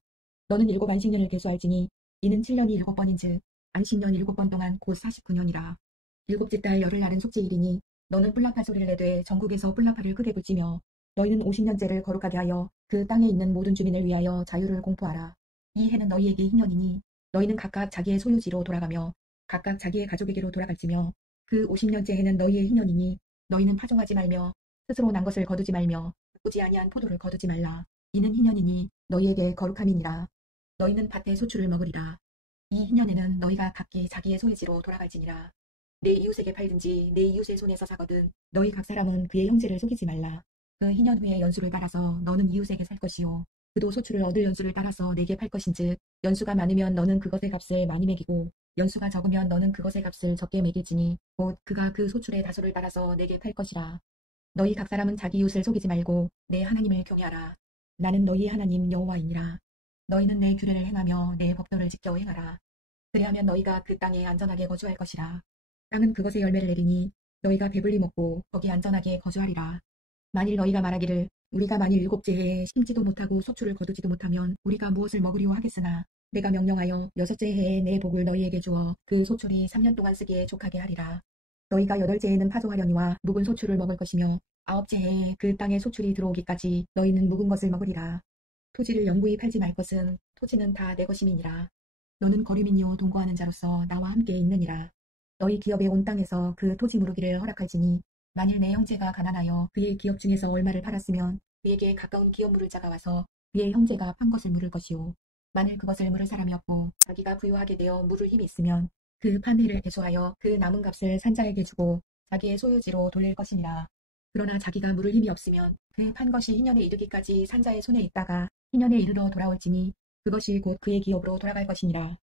너는 7 안식년을 계수할지니 이는 7년이 7번인즉 안식년 7번 동안 곧 49년이라. 7째 달 열흘날은 속죄일이니 너는 뿔라파 소리를 내되 전국에서 뿔라파를 크게 불지며 너희는 50년째를 거룩하게 하여 그 땅에 있는 모든 주민을 위하여 자유를 공포하라. 이 해는 너희에게 희년이니 너희는 각각 자기의 소유지로 돌아가며 각각 자기의 가족에게로 돌아갈지며 그 50년째 해는 너희의 희년이니 너희는 파종하지 말며 스스로 난 것을 거두지 말며 가꾸지 아니한 포도를 거두지 말라. 이는 희년이니 너희에게 거룩함이니라. 너희는 밭의 소출을 먹으리라. 이 희년에는 너희가 각기 자기의 소유지로 돌아갈지니라. 내 이웃에게 팔든지 내 이웃의 손에서 사거든 너희 각 사람은 그의 형제를 속이지 말라. 그 희년 후의 연수를 따라서 너는 이웃에게 살 것이요 그도 소출을 얻을 연수를 따라서 내게 팔 것인즉 연수가 많으면 너는 그것의 값을 많이 매기고 연수가 적으면 너는 그것의 값을 적게 매길지니 곧 그가 그 소출의 다소를 따라서 내게 팔 것이라. 너희 각 사람은 자기 이웃을 속이지 말고 내 하나님을 경외하라. 나는 너희 하나님 여호와이니라. 너희는 내 규례를 행하며 내 법도를 지켜 행하라. 그리하면 너희가 그 땅에 안전하게 거주할 것이라. 땅은 그것의 열매를 내리니 너희가 배불리 먹고 거기 안전하게 거주하리라. 만일 너희가 말하기를 우리가 만일 7째 해에 심지도 못하고 소출을 거두지도 못하면 우리가 무엇을 먹으리오 하겠으나 내가 명령하여 6째 해에 내 복을 너희에게 주어 그 소출이 3년 동안 쓰기에 족하게 하리라. 너희가 8째 해에는 파종하려니와 묵은 소출을 먹을 것이며 9째 해에 그 땅에 소출이 들어오기까지 너희는 묵은 것을 먹으리라. 토지를 영구히 팔지 말 것은 토지는 다 내 것임이니라. 너는 거류민이요 동거하는 자로서 나와 함께 있느니라. 너희 기업의 온 땅에서 그 토지 무르기를 허락할지니 만일 내 형제가 가난하여 그의 기업 중에서 얼마를 팔았으면 그에게 가까운 기업 물을 자가 와서 그의 형제가 판 것을 물을 것이요 만일 그것을 물을 사람이 없고 자기가 부유하게 되어 물을 힘이 있으면 그 판 해를 계수하여 그 남은 값을 산자에게 주고 자기의 소유지로 돌릴 것이니라. 그러나 자기가 물을 힘이 없으면 그 판 것이 희년에 이르기까지 산자의 손에 있다가 희년에 이르러 돌아올지니 그것이 곧 그의 기업으로 돌아갈 것이니라.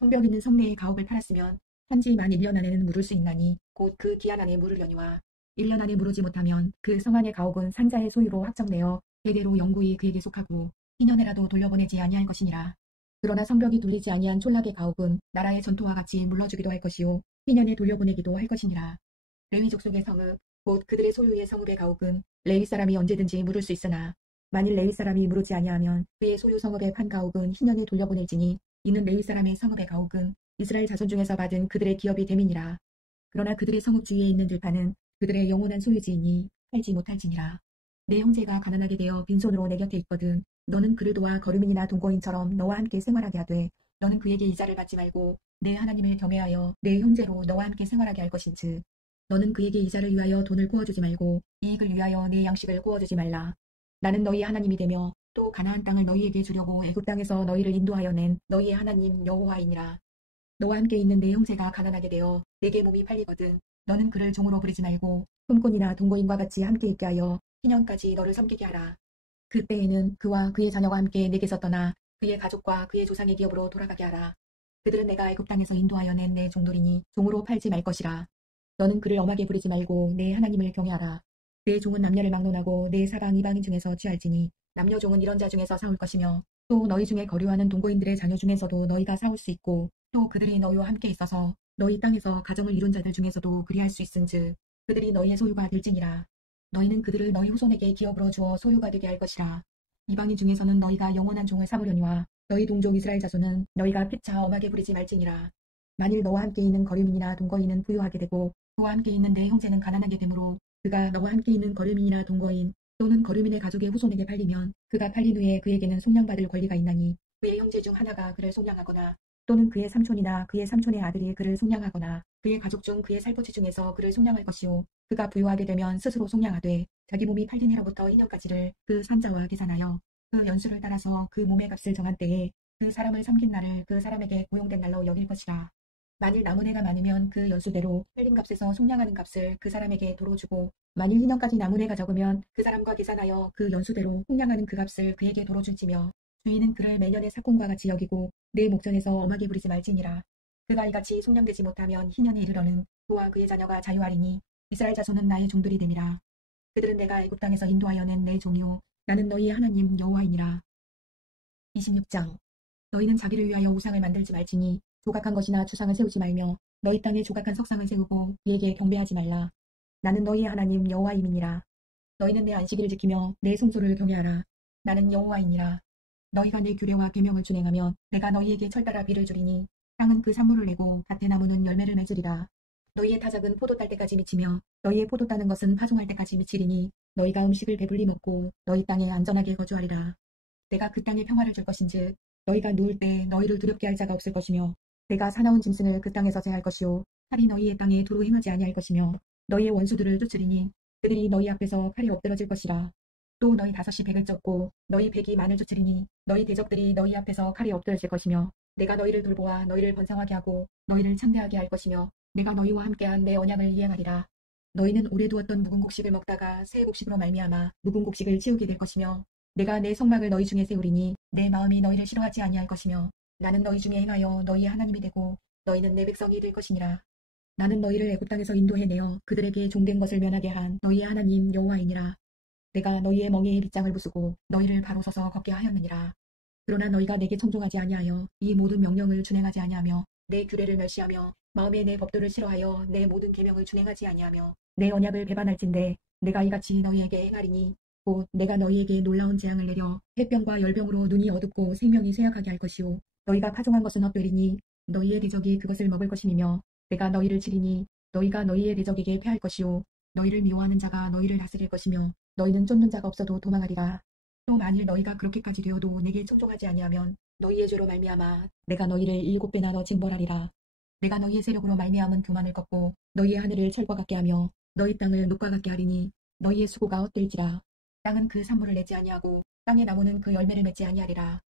성벽 있는 성내의 가옥을 팔았으면 한지 만 1년 안에는 물을 수 있나니 곧 그 기한 안에 물으려니와 1년 안에 물으지 못하면 그 성 안의 가옥은 산자의 소유로 확정되어 대대로 영구히 그에게 속하고 희년에라도 돌려보내지 아니할 것이니라. 그러나 성벽이 뚫리지 아니한 촌락의 가옥은 나라의 전토와 같이 물러주기도 할 것이요 희년에 돌려보내기도 할 것이니라. 레위 족속의 성읍 곧 그들의 소유의 성읍의 가옥은 레위 사람이 언제든지 물을 수 있으나 만일 레위 사람이 물으지 아니하면 그의 소유 성읍의 판 가옥은 희년에 돌려보낼지니 이는 레위 사람의 성읍의 가옥은 이스라엘 자손 중에서 받은 그들의 기업이 됨이니라. 그러나 그들의 성읍 주위에 있는 들판은 그들의 영원한 소유지이니 팔지 못할지니라. 내 형제가 가난하게 되어 빈손으로 내 곁에 있거든 너는 그를 도와 거류민이나 동거인처럼 너와 함께 생활하게 하되 너는 그에게 이자를 받지 말고 내 하나님을 경외하여 내 형제로 너와 함께 생활하게 할 것인즉 너는 그에게 이자를 위하여 돈을 구워주지 말고 이익을 위하여 내 양식을 구워주지 말라. 나는 너희 하나님이 되며 또 가나안 땅을 너희에게 주려고 애굽 땅에서 너희를 인도하여 낸 너희의 하나님 여호와이니라. 너와 함께 있는 내 형제가 가난하게 되어 내게 몸이 팔리거든 너는 그를 종으로 부리지 말고 품꾼이나 동거인과 같이 함께 있게 하여 희년까지 너를 섬기게 하라. 그때에는 그와 그의 자녀가 함께 내게서 떠나 그의 가족과 그의 조상의 기업으로 돌아가게 하라. 그들은 내가 애굽 땅에서 인도하여 낸 내 종들이니 종으로 팔지 말 것이라. 너는 그를 엄하게 부리지 말고 내 하나님을 경외하라. 내 종은 남녀를 막론하고 내 사방 이방인 중에서 취할지니 남녀 종은 이런 자 중에서 사올 것이며 또 너희 중에 거류하는 동거인들의 자녀 중에서도 너희가 싸울 수 있고 또 그들이 너희와 함께 있어서 너희 땅에서 가정을 이룬 자들 중에서도 그리할 수 있은즉 그들이 너희의 소유가 될지니라. 너희는 그들을 너희 후손에게 기업으로 주어 소유가 되게 할 것이라. 이방인 중에서는 너희가 영원한 종을 삼으려니와 너희 동족 이스라엘 자손은 너희가 피차 엄하게 부리지 말지니라. 만일 너와 함께 있는 거류민이나 동거인은 부유하게 되고 그와 함께 있는 내 형제는 가난하게 되므로 그가 너와 함께 있는 거류민이나 동거인 또는 거류민의 가족의 후손에게 팔리면 그가 팔린 후에 그에게는 속량받을 권리가 있나니 그의 형제 중 하나가 그를 속량하거나 또는 그의 삼촌이나 그의 삼촌의 아들이 그를 속량하거나 그의 가족 중 그의 살포치 중에서 그를 속량할 것이요 그가 부유하게 되면 스스로 속량하되 자기 몸이 팔린 해로부터 2년까지를 그 산자와 계산하여 그 연수를 따라서 그 몸의 값을 정한 때에 그 사람을 섬긴 날을 그 사람에게 고용된 날로 여길 것이라. 만일 남은 해가 많으면 그 연수대로 팔린 값에서 속량하는 값을 그 사람에게 도로 주고 만일 2년까지 남은 해가 적으면 그 사람과 계산하여 그 연수대로 속량하는 그 값을 그에게 도로 줄지며 주인은 그를 매년의 삭공과 같이 여기고 내 목전에서 엄하게 부리지 말지니라. 그가 이같이 속량되지 못하면 희년에 이르러는 그와 그의 자녀가 자유하리니 이스라엘 자손은 나의 종들이 됨이라. 그들은 내가 애굽 땅에서 인도하여 낸 내 종이요 나는 너희의 하나님 여호와이니라. 26장 너희는 자기를 위하여 우상을 만들지 말지니 조각한 것이나 주상을 세우지 말며 너희 땅에 조각한 석상을 세우고 그에게 경배하지 말라. 나는 너희의 하나님 여호와임이니라. 너희는 내 안식일을 지키며 내 성소를 경외하라. 나는 여호와이니라. 너희가 내 규례와 계명을 준행하면 내가 너희에게 철따라 비를 주리니 땅은 그 산물을 내고 밭의 나무는 열매를 맺으리라. 너희의 타작은 포도 딸 때까지 미치며 너희의 포도 따는 것은 파종할 때까지 미치리니 너희가 음식을 배불리 먹고 너희 땅에 안전하게 거주하리라. 내가 그 땅에 평화를 줄 것인즉 너희가 누울 때 너희를 두렵게 할 자가 없을 것이며 내가 사나운 짐승을 그 땅에서 제할 것이요 칼이 너희의 땅에 두루 행하지 아니할 것이며 너희의 원수들을 쫓으리니 그들이 너희 앞에서 칼이 엎드러질 것이라. 또 너희 다섯이 백을 쫓고 너희 백이 만을 쫓으리니 너희 대적들이 너희 앞에서 칼이 엎드러질 것이며 내가 너희를 돌보아 너희를 번성하게 하고 너희를 창대하게 할 것이며 내가 너희와 함께한 내 언약을 이행하리라. 너희는 오래 두었던 묵은 곡식을 먹다가 새 곡식으로 말미암아 묵은 곡식을 치우게 될 것이며 내가 내 성막을 너희 중에 세우리니 내 마음이 너희를 싫어하지 아니할 것이며 나는 너희 중에 행하여 너희의 하나님이 되고 너희는 내 백성이 될 것이니라. 나는 너희를 애굽 땅에서 인도해내어 그들에게 종된 것을 면하게 한 너희의 하나님 여호와이니라. 내가 너희의 멍에에 빗장을 부수고 너희를 바로 서서 걷게 하였느니라. 그러나 너희가 내게 청종하지 아니하여 이 모든 명령을 준행하지 아니하며 내 규례를 멸시하며 마음에 내 법도를 싫어하여 내 모든 계명을 준행하지 아니하며 내 언약을 배반할진대 내가 이같이 너희에게 행하리니 곧 내가 너희에게 놀라운 재앙을 내려 햇병과 열병으로 눈이 어둡고 생명이 쇠약하게 할 것이요 너희가 파종한 것은 헛되리니 너희의 대적이 그것을 먹을 것임이며 내가 너희를 치리니 너희가 너희의 대적에게 패할 것이요 너희를 미워하는 자가 너희를 다스릴 것이며 너희는 쫓는 자가 없어도 도망하리라. 또 만일 너희가 그렇게까지 되어도 내게 청종하지 아니하면 너희의 죄로 말미암아 내가 너희를 7배나 더 징벌하리라. 내가 너희의 세력으로 말미암은 교만을 꺾고 너희의 하늘을 철과 같게 하며 너희 땅을 녹과 같게 하리니 너희의 수고가 헛될지라. 땅은 그 산물을 내지 아니하고 땅의 나무는 그 열매를 맺지 아니하리라.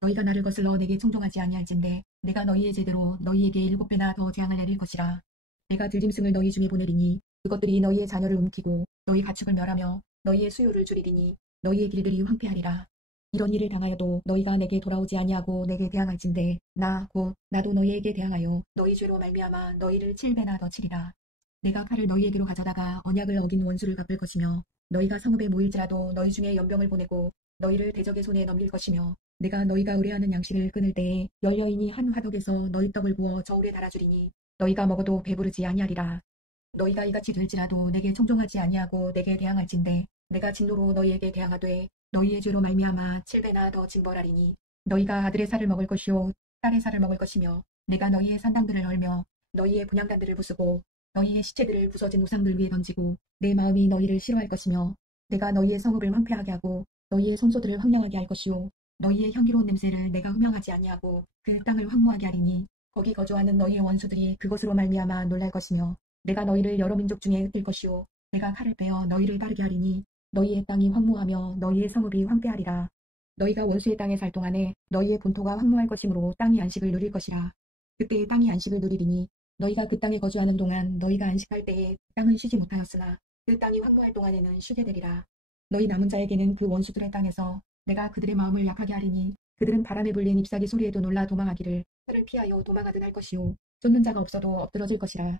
너희가 나를 거슬러 내게 청종하지 아니할진대 내가 너희의 제대로 너희에게 7배나 더 재앙을 내릴 것이라. 내가 들짐승을 너희 중에 보내리니 그것들이 너희의 자녀를 움키고 너희 가축을 멸하며 너희의 수요를 줄이리니 너희의 길들이 황폐하리라. 이런 일을 당하여도 너희가 내게 돌아오지 아니하고 내게 대항할진대 나 곧 나도 너희에게 대항하여 너희 죄로 말미암아 너희를 7배나 더 치리라. 내가 칼을 너희에게로 가져다가 언약을 어긴 원수를 갚을 것이며 너희가 성읍에 모일지라도 너희 중에 연병을 보내고 너희를 대적의 손에 넘길 것이며 내가 너희가 의뢰하는 양식을 끊을 때에 열 여인이 한 화덕에서 너희 떡을 부어 저울에 달아주리니 너희가 먹어도 배부르지 아니하리라. 너희가 이같이 될지라도 내게 청종하지 아니하고 내게 대항할진대 내가 진노로 너희에게 대항하되 너희의 죄로 말미암아 7배나 더 징벌하리니 너희가 아들의 살을 먹을 것이요 딸의 살을 먹을 것이며 내가 너희의 산당들을 헐며 너희의 분향단들을 부수고 너희의 시체들을 부서진 우상들 위에 던지고 내 마음이 너희를 싫어할 것이며 내가 너희의 성읍을 황폐하게 하고 너희의 성소들을 황량하게 할 것이요 너희의 향기로운 냄새를 내가 흠양하지 아니하고 그 땅을 황무하게 하리니 거기 거주하는 너희의 원수들이 그것으로 말미암아 놀랄 것이며 내가 너희를 여러 민족 중에 흩을 것이요 내가 칼을 빼어 너희를 빠르게 하리니 너희의 땅이 황무하며 너희의 성읍이 황폐하리라. 너희가 원수의 땅에 살 동안에 너희의 본토가 황무할 것이므로 땅이 안식을 누릴 것이라. 그때 땅이 안식을 누리리니 너희가 그 땅에 거주하는 동안 너희가 안식할 때에 땅은 쉬지 못하였으나 그 땅이 황무할 동안에는 쉬게 되리라. 너희 남은 자에게는 그 원수들의 땅에서 내가 그들의 마음을 약하게 하리니 그들은 바람에 불린 잎사귀 소리에도 놀라 도망하기를 그를 피하여 도망하듯 할 것이요 쫓는 자가 없어도 엎드러질 것이라.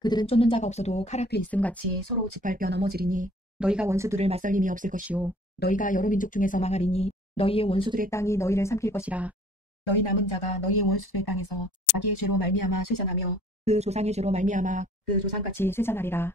그들은 쫓는 자가 없어도 칼 앞에 있음같이 서로 짓밟혀 넘어지리니 너희가 원수들을 맞설 힘이 없을 것이요 너희가 여러 민족 중에서 망하리니 너희의 원수들의 땅이 너희를 삼킬 것이라. 너희 남은 자가 너희의 원수들의 땅에서 자기의 죄로 말미암아 쇠잔하며 그 조상의 죄로 말미암아 그 조상같이 쇠잔하리라.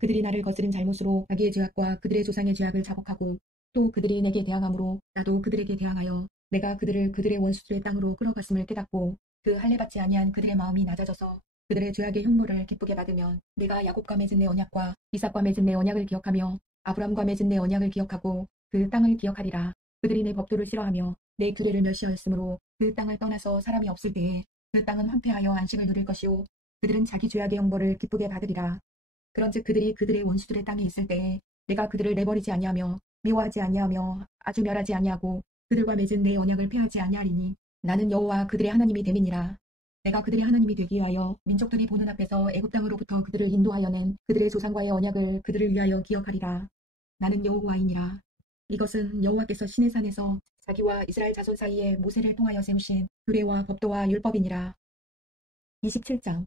그들이 나를 거스린 잘못으로 자기의 죄악과 그들의 조상의 죄악을 자복하고 또 그들이 내게 대항함으로 나도 그들에게 대항하여 내가 그들을 그들의 원수들의 땅으로 끌어갔음을 깨닫고 그 할례받지 아니한 그들의 마음이 낮아져서 그들의 죄악의 흉물을 기쁘게 받으면 내가 야곱과 맺은 내 언약과 이삭과 맺은 내 언약을 기억하며 아브람과 맺은 내 언약을 기억하고 그 땅을 기억하리라. 그들이 내 법도를 싫어하며 내 규례를 멸시하였으므로 그 땅을 떠나서 사람이 없을 때에 그 땅은 황폐하여 안식을 누릴 것이요 그들은 자기 죄악의 형벌을 기쁘게 받으리라. 그런즉 그들이 그들의 원수들의 땅에 있을 때에 내가 그들을 내버리지 아니하며 미워하지 아니하며 아주 멸하지 아니하고 그들과 맺은 내 언약을 폐하지 아니하리니 나는 여호와 그들의 하나님이 됨이니라. 내가 그들의 하나님이 되기 위하여 민족들이 보는 앞에서 애굽 땅으로부터 그들을 인도하여 낸 그들의 조상과의 언약을 그들을 위하여 기억하리라. 나는 여호와이니라. 이것은 여호와께서 시내 산에서 자기와 이스라엘 자손 사이에 모세를 통하여 세우신 규례와 법도와 율법이니라. 27장.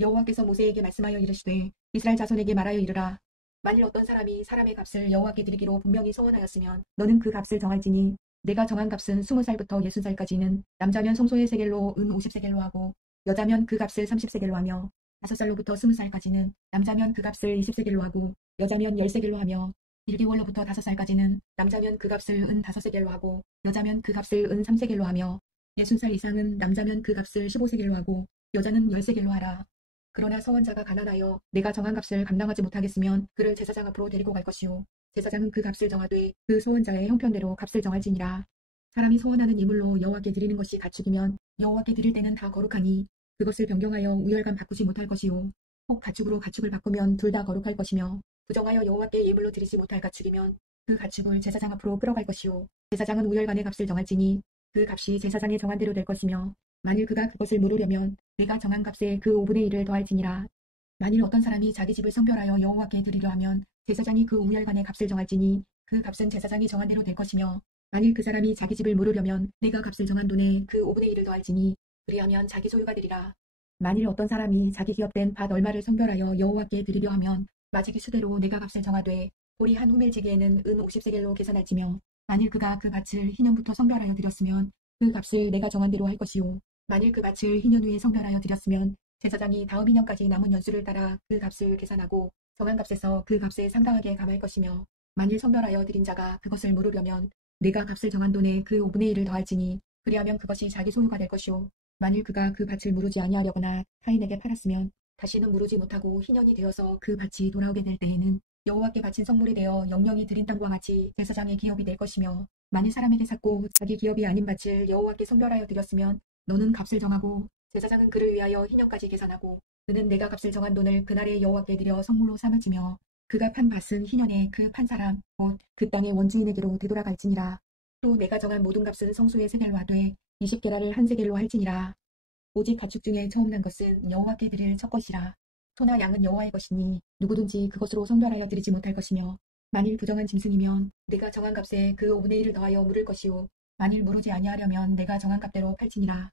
여호와께서 모세에게 말씀하여 이르시되 이스라엘 자손에게 말하여 이르라. 만일 어떤 사람이 사람의 값을 여호와께 드리기로 분명히 소원하였으면 너는 그 값을 정할지니 내가 정한 값은 20살부터 60살까지는 남자면 성소의 세겔로 은 50세겔로 하고 여자면 그 값을 30세겔로 하며 5살로부터 20살까지는 남자면 그 값을 20세겔로 하고 여자면 10세겔로 하며 1개월로부터 5살까지는 남자면 그 값을 은 5세겔로 하고 여자면 그 값을 은 3세겔로 하며 60살 이상은 남자면 그 값을 15세겔로 하고 여자는 10세겔로 하라. 그러나 서원자가 가난하여 내가 정한 값을 감당하지 못하겠으면 그를 제사장 앞으로 데리고 갈 것이요 제사장은 그 값을 정하되 그 서원자의 형편대로 값을 정할지니라. 사람이 서원하는 예물로 여호와께 드리는 것이 가축이면 여호와께 드릴 때는 다 거룩하니 그것을 변경하여 우열감 바꾸지 못할 것이요 혹 가축으로 가축을 바꾸면 둘 다 거룩할 것이며 부정하여 여호와께 예물로 드리지 못할 가축이면 그 가축을 제사장 앞으로 끌어갈 것이요 제사장은 우열간의 값을 정할지니 그 값이 제사장의 정한 대로 될 것이며 만일 그가 그것을 물으려면 내가 정한 값에 그 5분의 1을 더할지니라. 만일 어떤 사람이 자기 집을 성별하여 여호와께 드리려 하면 제사장이 그 우열간의 값을 정할지니 그 값은 제사장이 정한 대로 될 것이며 만일 그 사람이 자기 집을 물으려면 내가 값을 정한 돈에 그 5분의 1을 더할지니 그리하면 자기 소유가 되리라. 만일 어떤 사람이 자기 기업된 밭 얼마를 성별하여 여호와께 드리려 하면 마지기 수대로 내가 값을 정하되 보리 한 호멜지기에는 은 50세겔로 계산할지며 만일 그가 그 밭을 희년부터 성별하여 드렸으면 그 값을 내가 정한 대로 할 것이요 만일 그 밭을 희년 후에 성별하여 드렸으면 제사장이 다음 희년까지 남은 연수를 따라 그 값을 계산하고 정한 값에서 그 값에 상당하게 감할 것이며 만일 성별하여 드린 자가 그것을 물으려면 내가 값을 정한 돈에 그 5분의 1을 더할지니 그리하면 그것이 자기 소유가 될 것이요 만일 그가 그 밭을 무르지 아니하려거나 타인에게 팔았으면 다시는 무르지 못하고 희년이 되어서 그 밭이 돌아오게 될 때에는 여호와께 바친 성물이 되어 영영이 드린 땅과 같이 제사장의 기업이 될 것이며 만일 사람에게 샀고 자기 기업이 아닌 밭을 여호와께 성별하여 드렸으면 너는 값을 정하고 제사장은 그를 위하여 희년까지 계산하고 그는 내가 값을 정한 돈을 그날에 여호와께 드려 성물로 삼을지며 그가 판 밭은 희년에 그 판 사람 곧 그 땅의 원주인에게로 되돌아갈지니라. 또 내가 정한 모든 값은 성소의 세겔로 하되 20게라를 한 세겔로 할지니라. 오직 가축 중에 처음 난 것은 여호와께 드릴 첫 것이라. 소나 양은 여호와의 것이니 누구든지 그것으로 성별하여 드리지 못할 것이며 만일 부정한 짐승이면 내가 정한 값에 그 5분의 1을 더하여 물을 것이요 만일 무르지 아니하려면 내가 정한 값대로 팔지니라.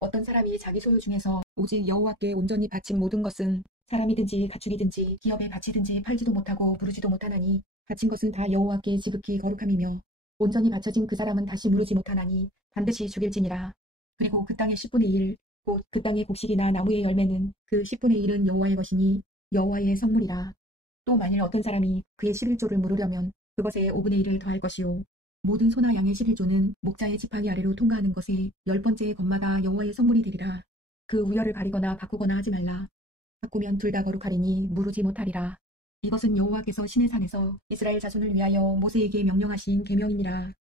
어떤 사람이 자기 소유 중에서 오직 여호와께 온전히 바친 모든 것은 사람이든지 가축이든지 기업에 바치든지 팔지도 못하고 부르지도 못하나니 바친 것은 다 여호와께 지극히 거룩함이며 온전히 바쳐진 그 사람은 다시 무르지 못하나니 반드시 죽일지니라. 그리고 그 땅의 10분의 1 곧 그 땅의 곡식이나 나무의 열매는 그 10분의 1은 여호와의 것이니 여호와의 성물이라. 또 만일 어떤 사람이 그의 11조를 물으려면 그것에 5분의 1을 더할 것이요 모든 소나 양의 11조는 목자의 지팡이 아래로 통과하는 것에 10번째 것마다 여호와의 성물이 되리라. 그 우열을 가리거나 바꾸거나 하지 말라. 바꾸면 둘 다 거룩하리니 무르지 못하리라. 이것은 여호와께서 시내산에서 이스라엘 자손을 위하여 모세에게 명령하신 계명이니라.